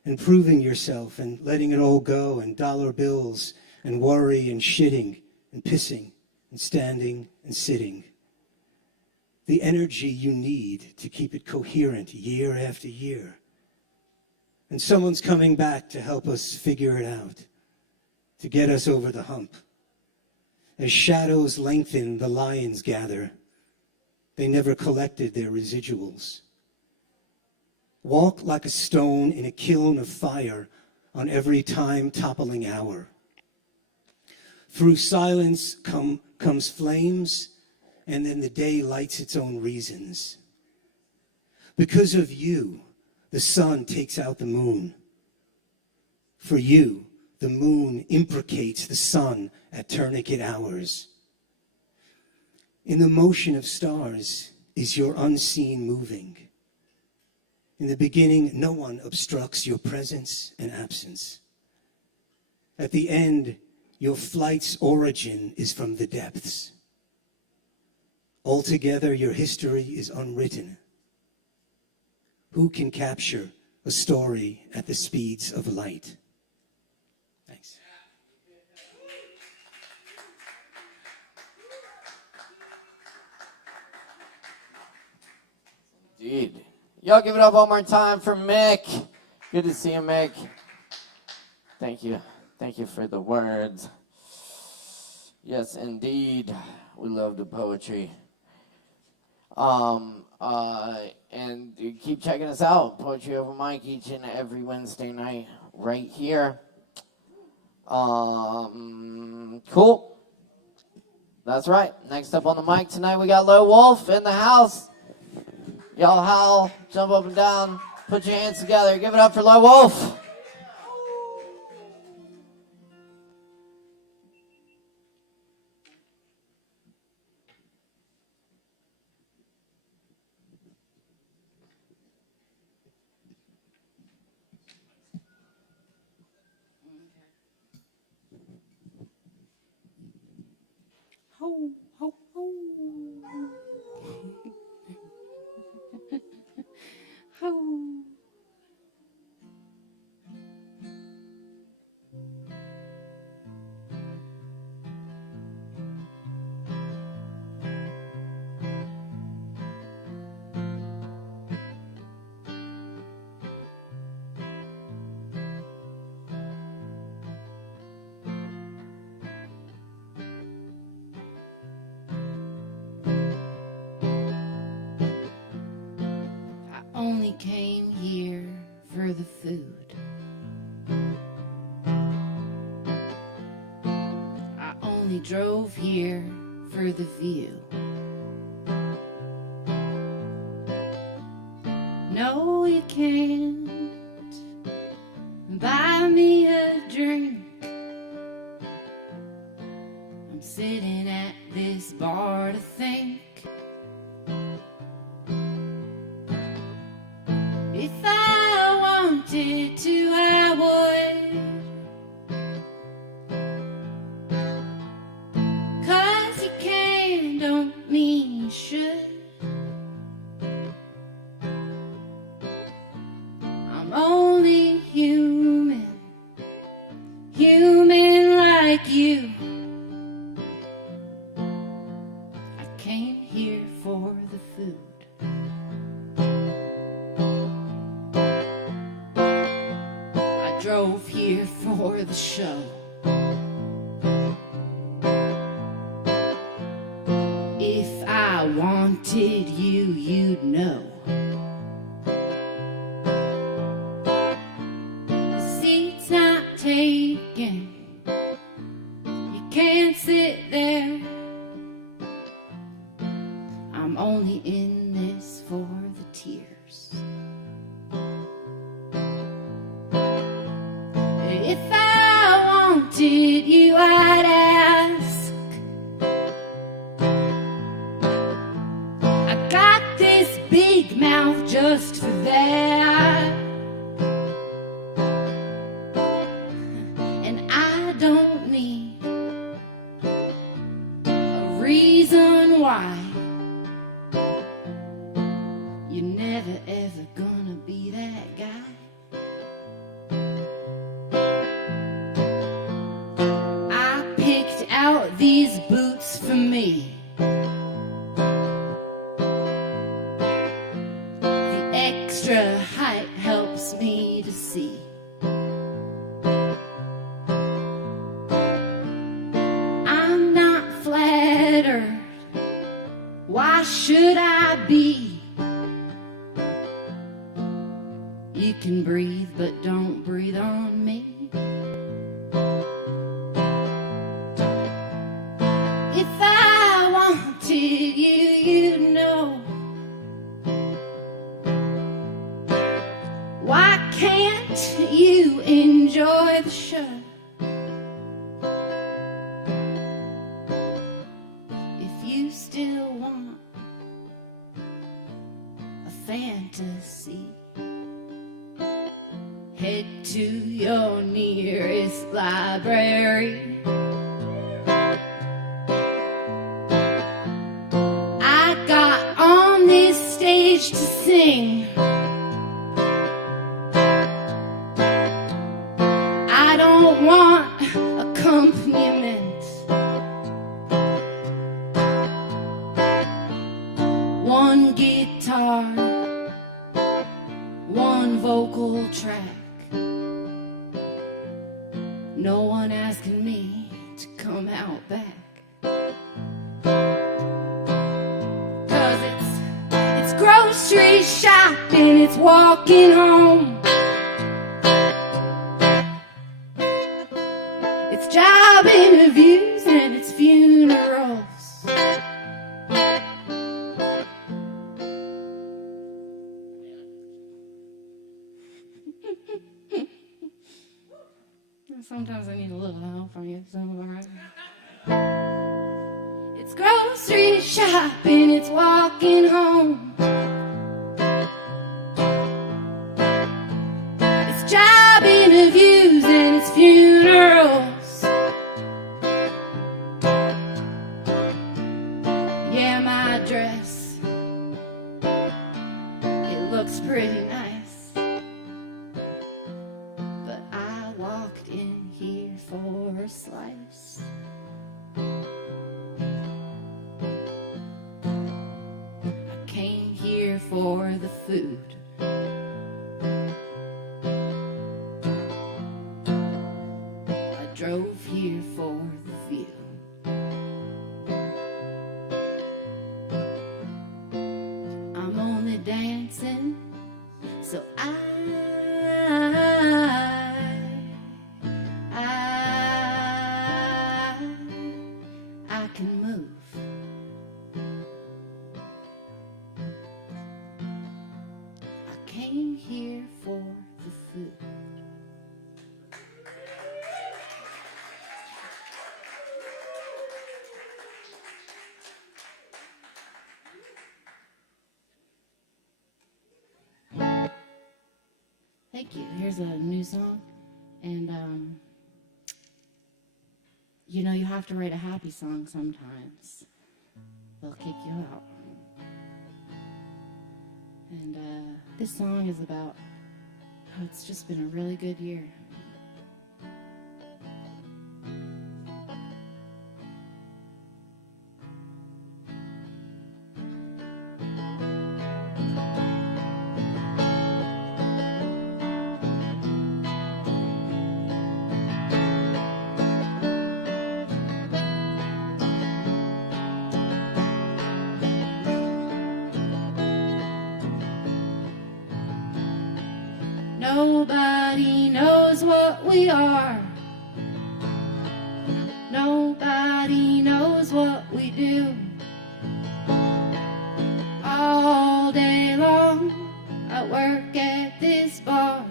And proving yourself and letting it all go, and dollar bills and worry and shitting and pissing and standing and sitting. The energy you need to keep it coherent year after year. And someone's coming back to help us figure it out, to get us over the hump. As shadows lengthen, the lions gather. They never collected their residuals. Walk like a stone in a kiln of fire on every time-toppling hour. Through silence comes flames, and then the day lights its own reasons. Because of you, the sun takes out the moon. For you, the moon imprecates the sun at tourniquet hours. In the motion of stars is your unseen moving. In the beginning, no one obstructs your presence and absence. At the end, your flight's origin is from the depths. Altogether, your history is unwritten. Who can capture a story at the speeds of light? Thanks. Indeed. Y'all give it up one more time for Mick. Good to see you, Mick. Thank you. Thank you for the words. Yes, indeed. We love the poetry. And you keep checking us out. Poetry Over Mic each and every Wednesday night right here. Cool. That's right. Next up on the mic tonight, we got Low Wolf in the house. Y'all howl, jump up and down, put your hands together. Give it up for Low Wolf. Ho, ho, ho. Ho. Only came here for the food. I only drove here for the view. No, you can't buy me a drink. I'm sitting at this bar to think. If I wanted to, I would. 'Cause you can don't mean you should. I'm only human, human like you. I came here for the food. Drove here for the show. If I wanted you, you'd know. The seat's not taken. You can't sit there. I'm only in this for the tears. If I wanted you, I'd ask. I got this big mouth just for that. And I don't need a reason why. You're never ever gonna be that guy. Out these boots for me. The extra height helps me to see. I'm not flattered. Why should I be? You can breathe, but don't breathe on me. If I wanted you, you'd know. Why can't you enjoy the show? If you still want a fantasy, head to your nearest library. I got on this stage to sing. I don't want accompaniment. One guitar no one asking me to come out back. 'Cause it's grocery shopping, it's walking home, it's job interviews and it's funerals. Sometimes I need a little help from you, so alright. It's grocery shopping, it's walking home, it's job interviews and it's funerals. Yeah, my dress, it looks pretty nice, but I walked in here for a slice. I came here for the food. I drove here for the view. I'm only dancing so I can move. I came here for the food. Thank you. Here's a new song, and you know, you have to write a happy song sometimes. They'll kick you out. And this song is about how it's just been a really good year. Nobody knows what we are. Nobody knows what we do. All day long I work at this bar,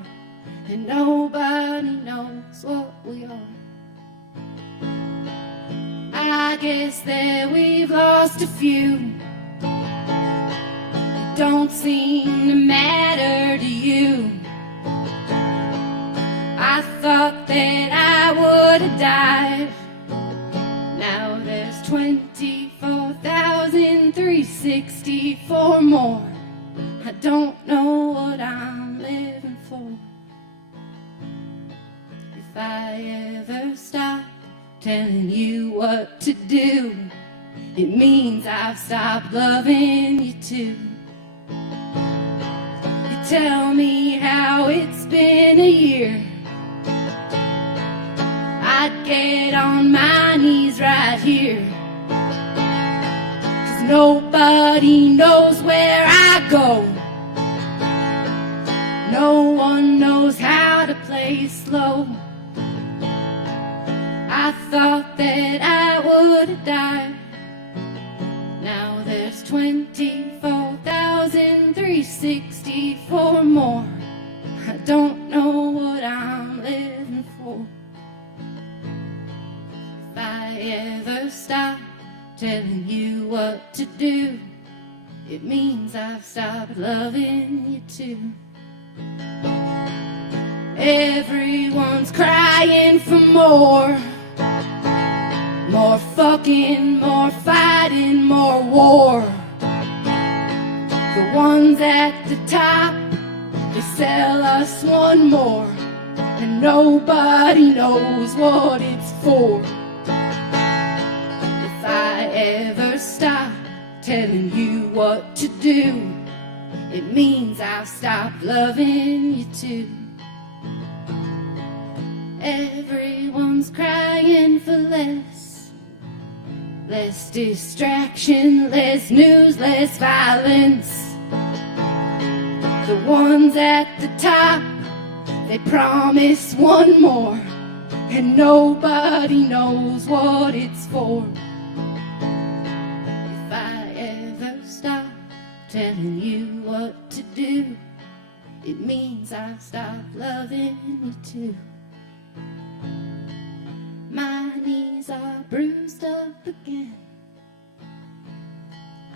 and nobody knows what we are. I guess that we've lost a few. It don't seem to matter to you. I thought that I would have died. Now there's 24,364 more. I don't know what I'm living for. If I ever stop telling you what to do, it means I've stopped loving you too. You tell me how it's been a year, I'd get on my knees right here. 'Cause nobody knows where I go. No one knows how to play slow. I thought that I would have died. Now there's 24,364 more. I don't know what I'm living for. If I ever stop telling you what to do, it means I've stopped loving you too. Everyone's crying for more. More fucking, more fighting, more war. The ones at the top, they sell us one more, and nobody knows what it's for. If I ever stop telling you what to do, it means I've stopped loving you too. Everyone's crying for less. Less distraction, less news, less violence. The ones at the top, they promise one more, and nobody knows what it's for. If I ever stop telling you what to do, it means I've stopped loving you too. My knees are bruised up again.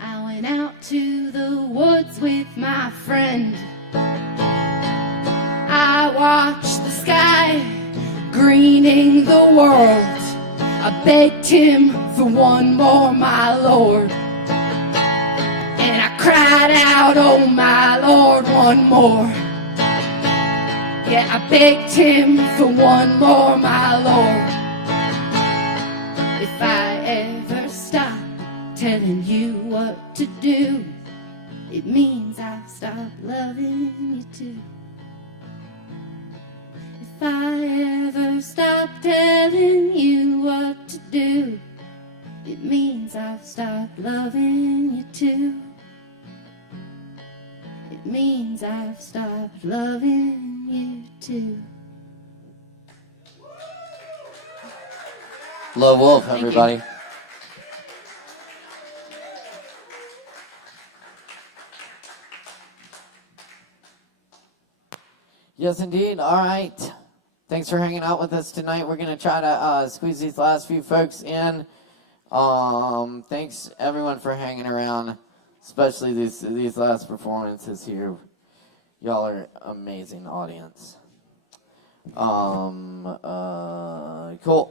I went out to the woods with my friend. I watched the sky greening the world. I begged him for one more, my Lord. And I cried out, oh my Lord, one more. Yeah, I begged him for one more, my Lord. If I ever stop telling you what to do, it means I've stopped loving you too. If I ever stop telling you what to do, it means I've stopped loving you too. It means I've stopped loving you too. Love Wolf, Thank you. everybody. Yes, indeed. All right. Thanks for hanging out with us tonight. We're going to try to squeeze these last few folks in. Thanks, everyone, for hanging around, especially these last performances here. Y'all are amazing audience. Cool.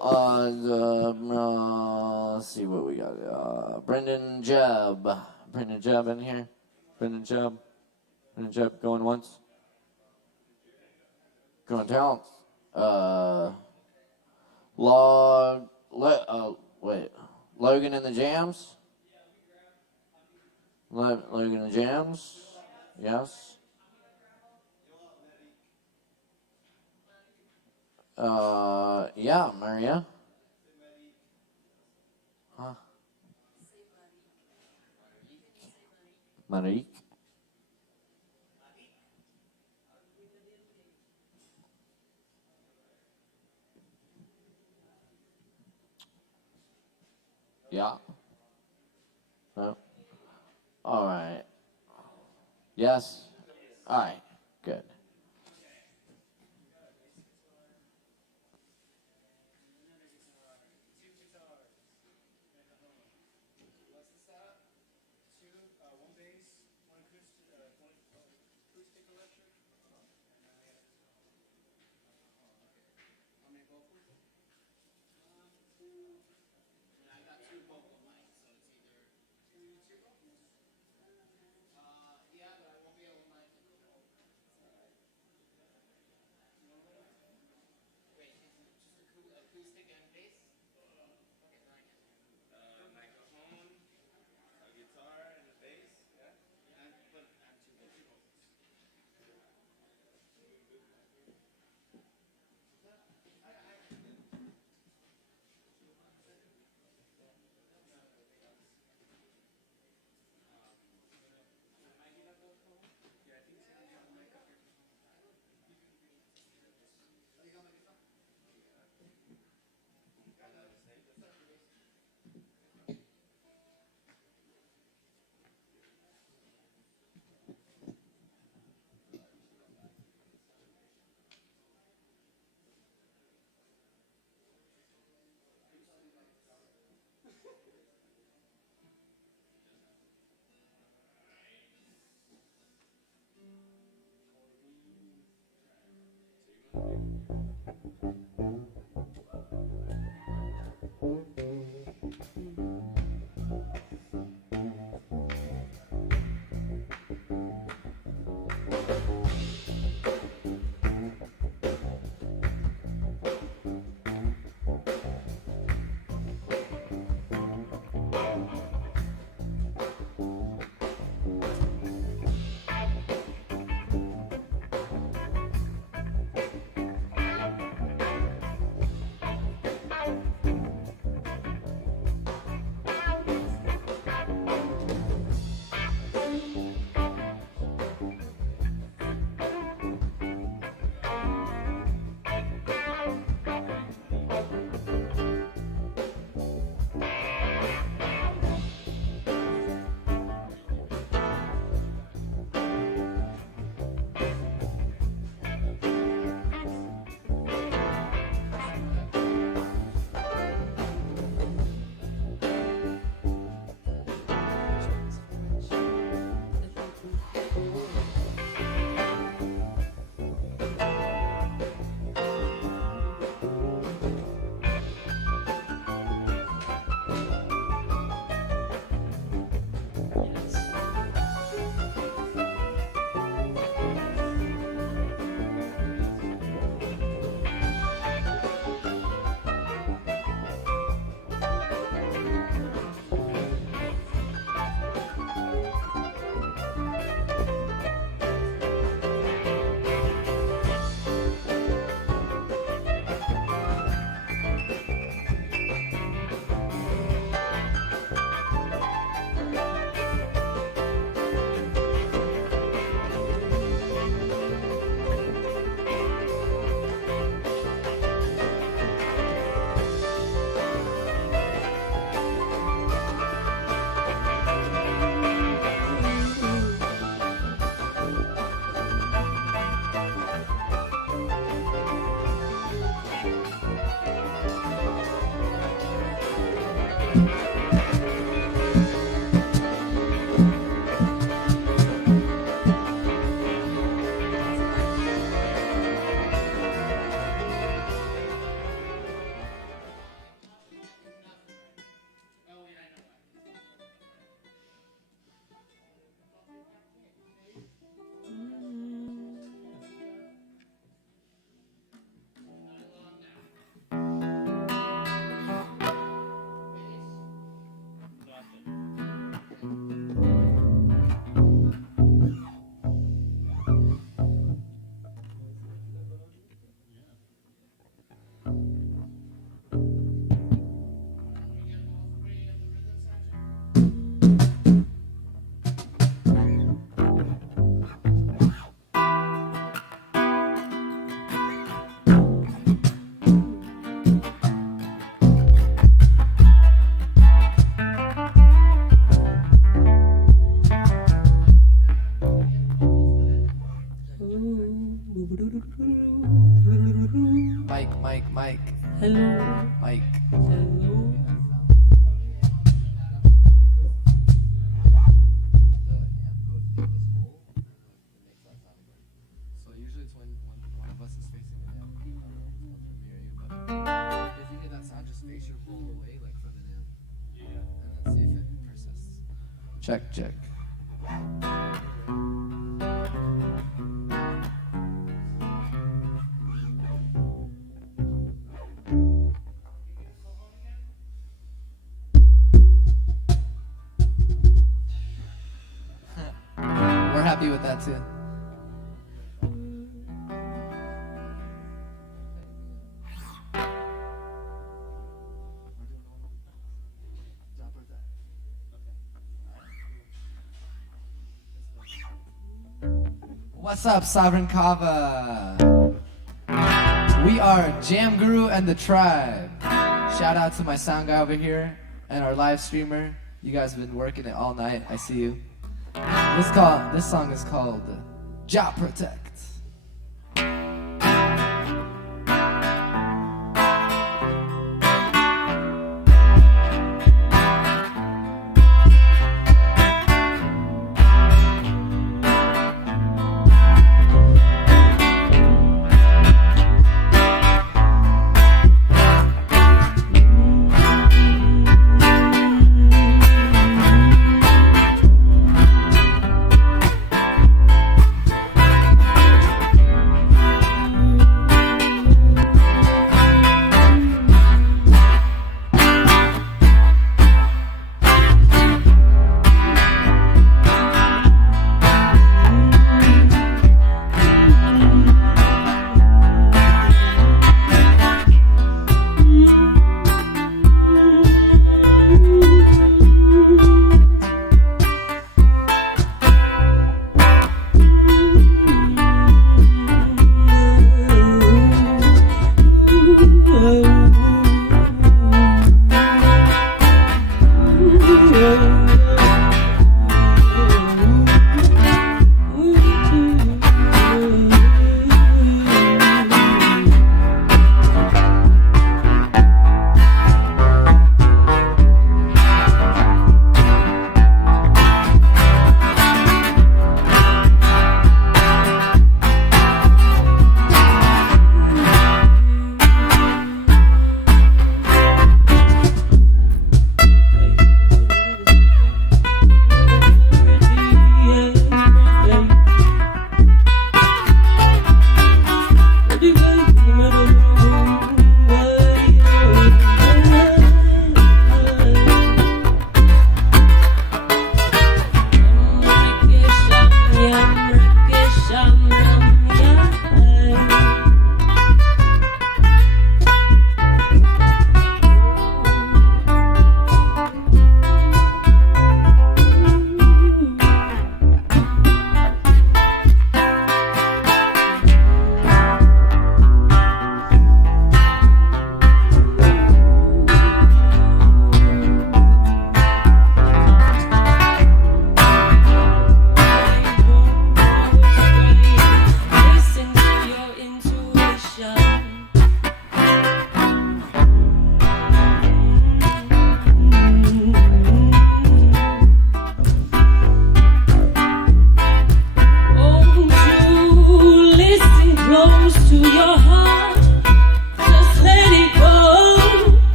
Let's see what we got. Brendan Jebb in here. Brendan Jebb, going once. Going down. Logan and the Jams. Logan and the Jams. Yes. Yeah, Maria. Huh? Marique. Yeah. No. All right. Yes. All right. Good. Mike. Hello. Mike. Hello. So usually it's when one of us is facing the amp, from near you. But if you hear that sound, just face your hole away, like from an amp. Yeah. And then see if it persists. Check, check. We're happy with that too. What's up, Sovereign Kava? We are Jam Guru and the Tribe. Shout out to my sound guy over here and our live streamer. You guys have been working it all night. I see you. This song is called Jah Protect.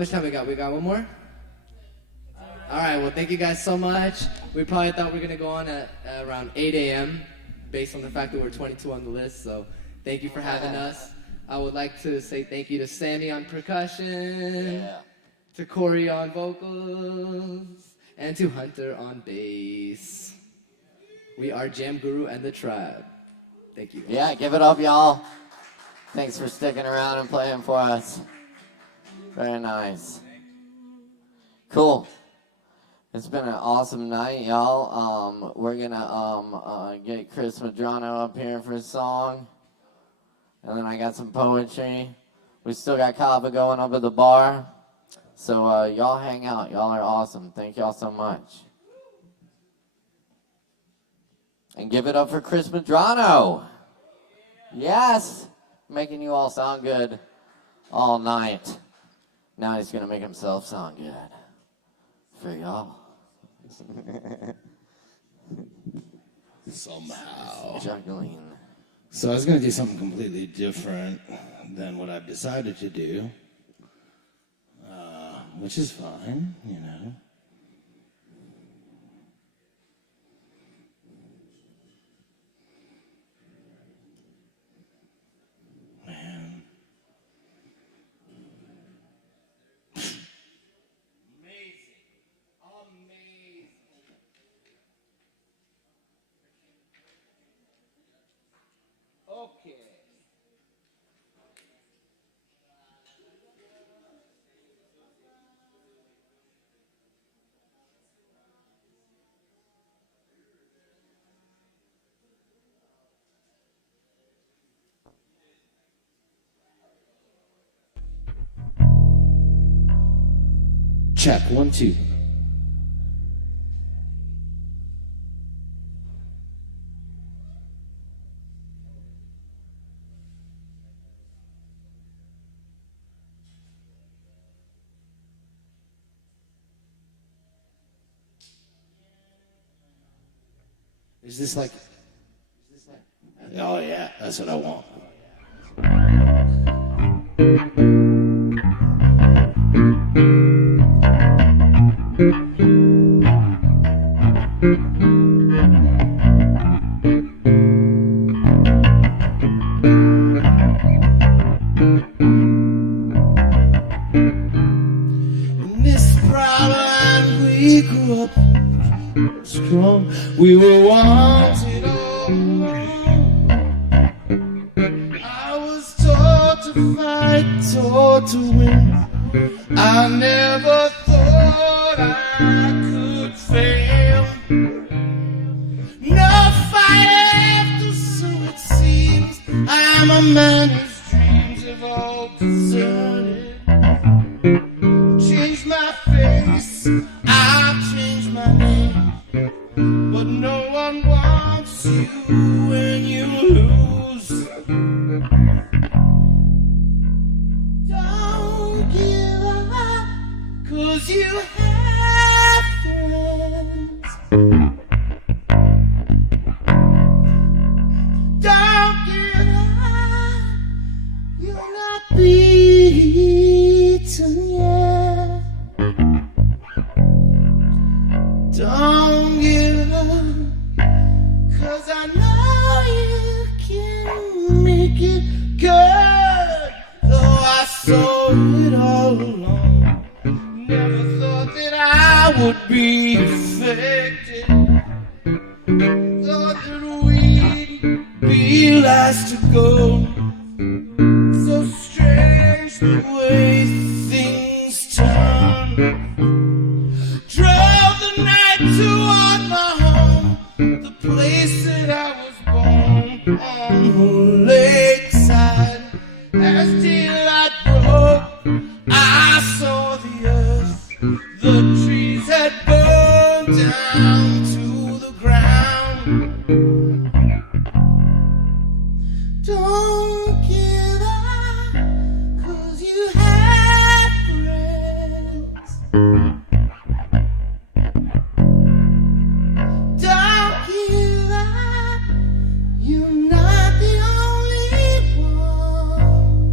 much time we got? We got one more? All right, well, thank you guys so much. We probably thought we were going to go on at around 8 a.m. based on the fact that we're 22 on the list, so thank you for having us. I would like to say thank you to Sammy on percussion, to Corey on vocals, and to Hunter on bass. We are Jam Guru and the Tribe. Thank you. Yeah, give it up, y'all. Thanks for sticking around and playing for us. Very nice. Cool. It's been an awesome night, y'all. We're gonna get Chris Medrano up here for a song. And then I got some poetry. We still got Kava going up at the bar. So y'all hang out. Y'all are awesome. Thank y'all so much. And give it up for Chris Medrano. Yes. Making you all sound good all night. Now he's going to make himself sound good for y'all. Somehow. Juggling. So I was going to do something completely different than what I've decided to do, which is fine, you know. Man. Okay. Check, 1, 2. Is this like? Oh yeah, that's what I want. In this proud land we grew up strong. We were wanted all along. I was taught to fight, taught to win. I never thought I could fail. No fight after, so it seems. I am a man whose dreams have all deserted. Change my face, I've changed my name, but no one wants you when you lose. Don't give up, 'cause you have friends. Don't give up, you're not beaten yet. Don't give up, 'cause I know you can make it good. Though I saw it all along, never thought that I would be affected. Thought that we'd be last to go. So strange the way things turn. Drove the night toward my home, the place that I was born, on the lakeside. As daylight broke, I saw the earth. The trees had burned down to the ground. Don't give up, 'cause you have friends. Don't give up, you're not the only one.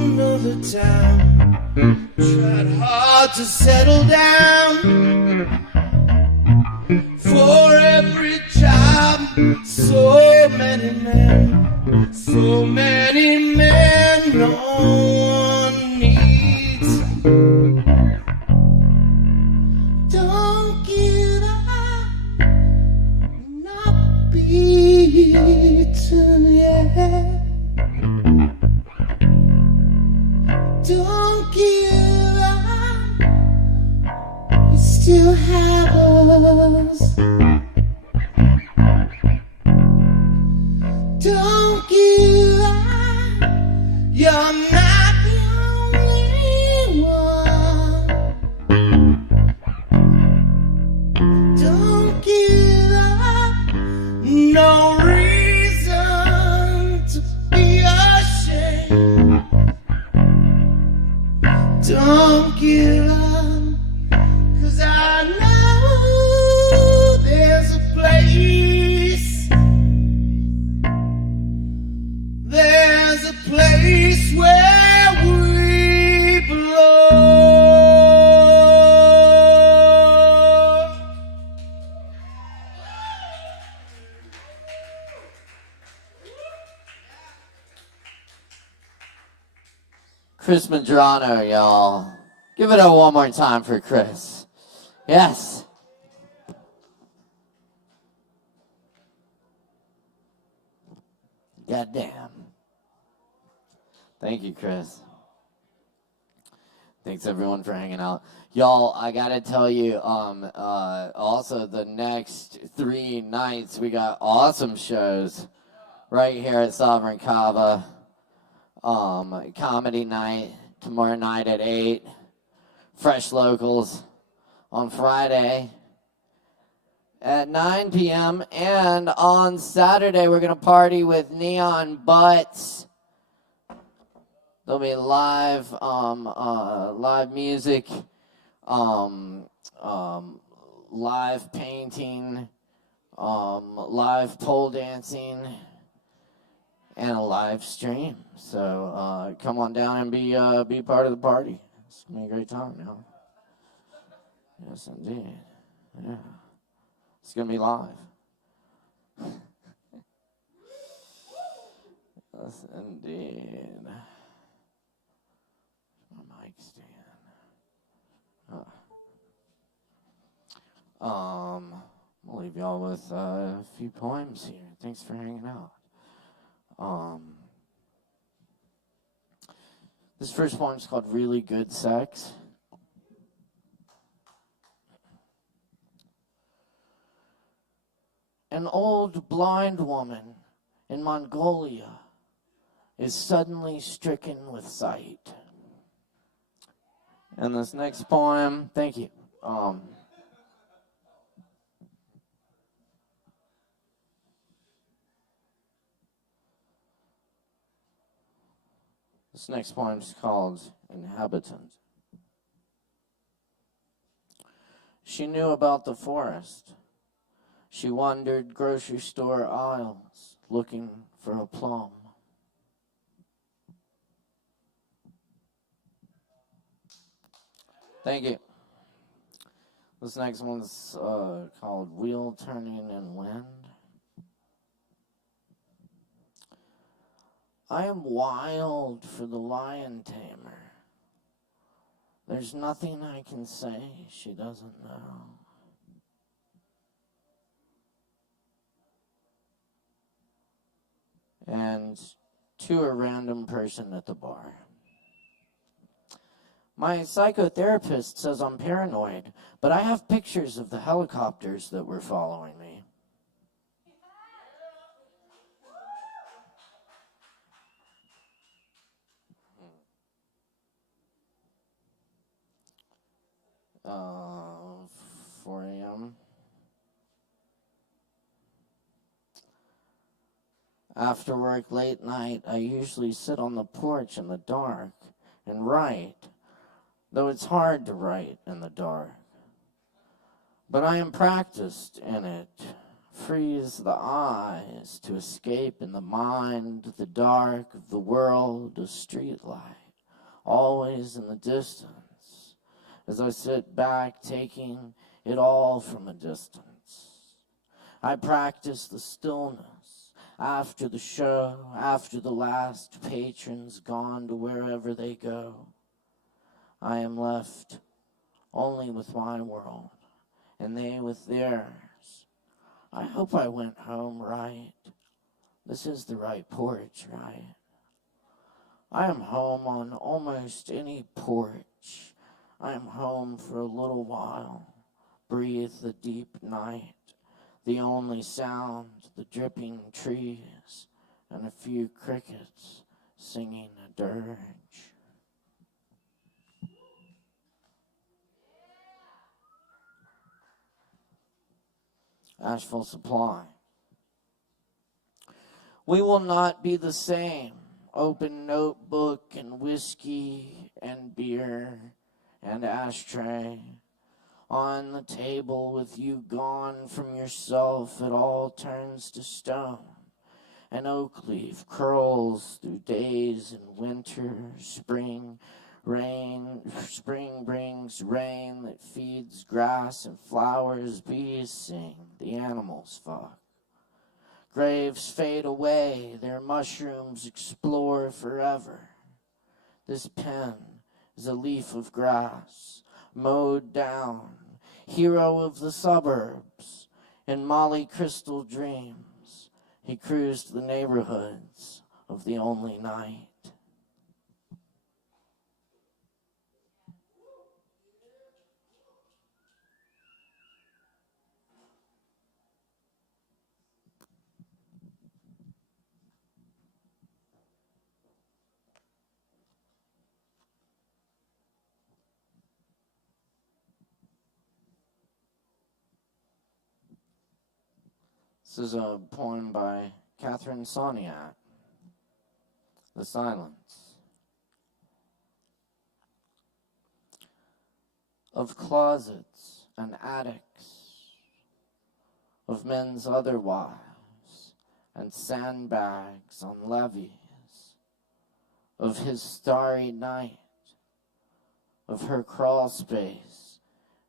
another town. Tried hard to settle down. For every job, so many men, so many men, no one needs. Don't give up, not beaten yet. Don't give up, you still have us. Don't give up, you're not the only one. Don't give up, no reason to be ashamed. Don't give up, 'cause I know there's a place. There's a place where we belong. Chris Medrano, y'all. Give it up one more time for Chris. Yes. Goddamn. Thank you, Chris. Thanks everyone for hanging out. Y'all, I gotta tell you, also the next 3 nights we got awesome shows right here at Sovereign Kava. Comedy night tomorrow night at 8. Fresh Locals on Friday at 9 p.m. And on Saturday, we're going to party with Neon Butts. There'll be live music, live painting, live pole dancing, and a live stream. So come on down and be part of the party. It's going to be a great time now. Yes, indeed. Yeah. It's going to be live. Yes, indeed. My mic stand. I'll leave y'all with a few poems here. Thanks for hanging out. This first poem is called Really Good Sex. An old blind woman in Mongolia is suddenly stricken with sight. And this next poem, thank you. This next poem is called Inhabitant. She knew about the forest. She wandered grocery store aisles looking for a plum. Thank you. This next one's called Wheel Turning in Wind. I am wild for the lion tamer. There's nothing I can say she doesn't know. And to a random person at the bar. My psychotherapist says I'm paranoid, but I have pictures of the helicopters that were following me. Uh, 4 a.m. After work late night, I usually sit on the porch in the dark and write, though it's hard to write in the dark. But I am practiced in it. Freeze the eyes to escape in the mind, the dark of the world, a street light. always in the distance, as I sit back taking it all from a distance. I practice the stillness after the show, after the last patron's gone to wherever they go. I am left only with my world, and they with theirs. I hope I went home right. This is the right porch, right? I am home on almost any porch. I am home for a little while. Breathe the deep night, the only sound, the dripping trees, and a few crickets singing a dirge. Asheville Supply. We will not be the same. Open notebook and whiskey and beer and ashtray. On the table with you gone from yourself, it all turns to stone. An oak leaf curls through days in winter, spring brings rain that feeds grass and flowers, bees sing, the animals fuck. Graves fade away, their mushrooms explore forever. This pen is a leaf of grass, mowed down, hero of the suburbs. In Molly Crystal dreams, he cruised the neighborhoods of the only night. This is a poem by Catherine Soniat, The Silence. Of closets and attics, of men's other wives, and sandbags on levees, of his starry night, of her crawl space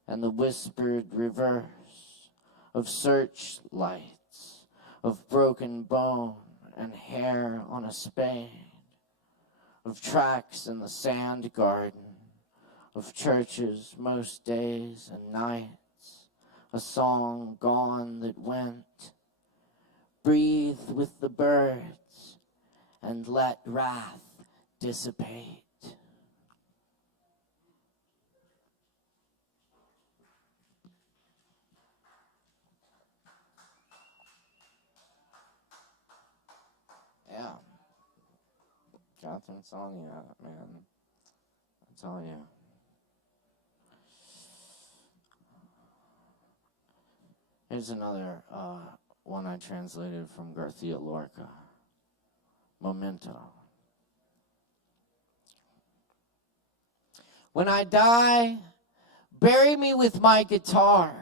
and the whispered reverse, of searchlights, of broken bone and hair on a spade, of tracks in the sand garden, of churches most days and nights, a song gone that went. Breathe with the birds and let wrath dissipate. Yeah. Catherine Sonia, man. I tell you. Here's another one I translated from Garcia Lorca. Memento. When I die, bury me with my guitar.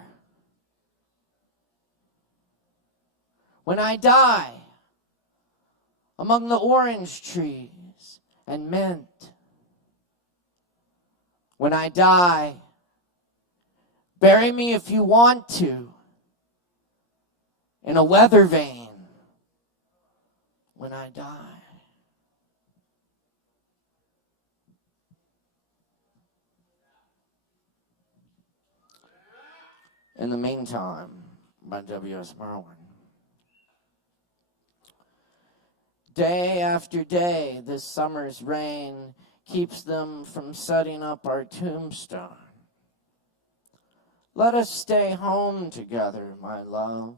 When I die, among the orange trees and mint. When I die, bury me if you want to, in a weather vane. When I die. In the Meantime, by W.S. Merwin. Day after day, this summer's rain keeps them from setting up our tombstone. Let us stay home together, my love,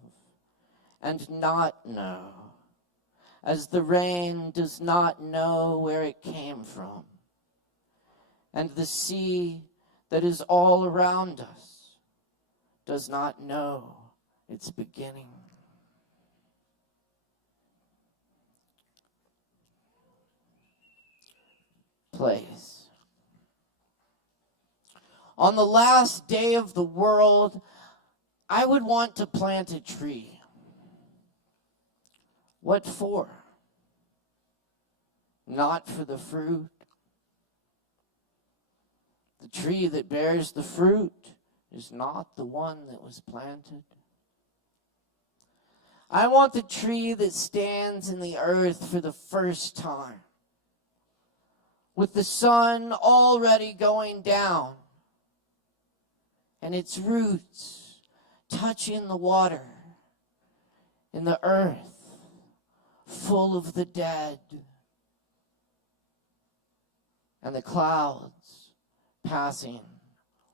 and not know, as the rain does not know where it came from, and the sea that is all around us does not know its beginning. Place. On the last day of the world, I would want to plant a tree. What for? Not for the fruit, tree that bears the fruit is not the one that was planted. I want the tree that stands in the earth for the first time, with the sun already going down, and its roots touching the water in the earth, full of the dead, and the clouds passing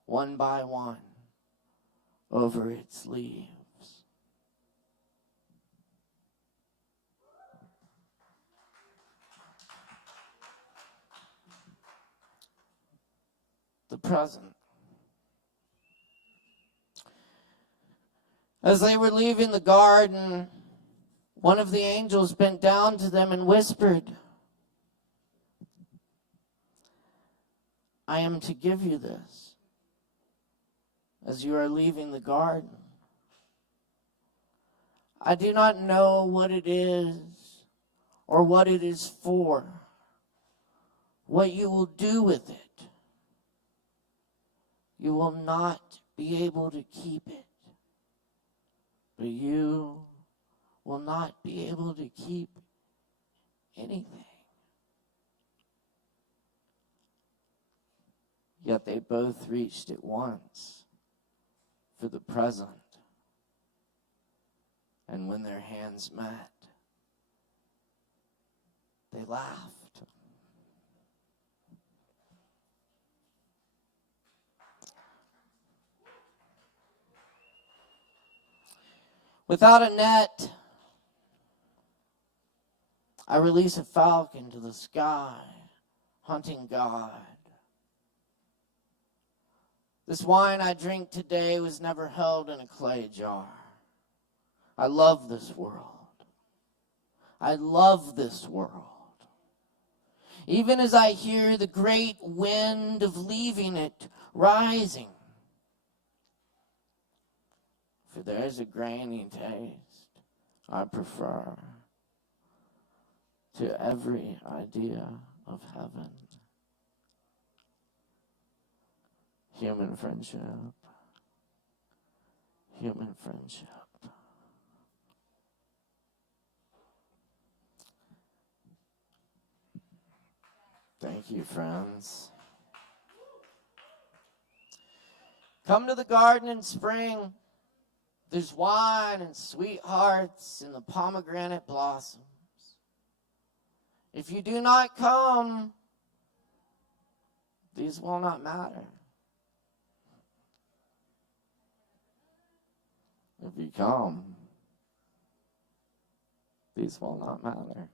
one by one over its leaves. The present. As they were leaving the garden, one of the angels bent down to them and whispered, I am to give you this as you are leaving the garden. I do not know what it is or what it is for, what you will do with it. You will not be able to keep it, but you will not be able to keep anything. Yet they both reached at once for the present. And when their hands met, they laughed. Without a net, I release a falcon to the sky, hunting God. This wine I drink today was never held in a clay jar. I love this world. I love this world. Even as I hear the great wind of leaving it rising. For there's a grainy taste I prefer to every idea of heaven. Human friendship. Human friendship. Thank you, friends. Come to the garden in spring. There's wine and sweethearts and the pomegranate blossoms. If you do not come, these will not matter. If you come, these will not matter.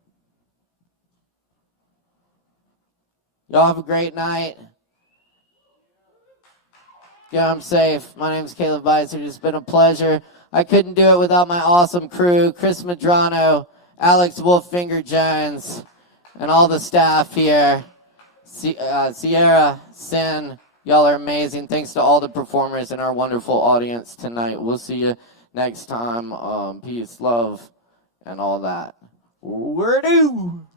Y'all have a great night. Get home safe. My name is Caleb Beissert. It's been a pleasure. I couldn't do it without my awesome crew, Chris Medrano, Alex Wolfinger Jones, and all the staff here. Sierra, Sin, y'all are amazing. Thanks to all the performers and our wonderful audience tonight. We'll see you next time. Peace, love, and all that. Word-oo!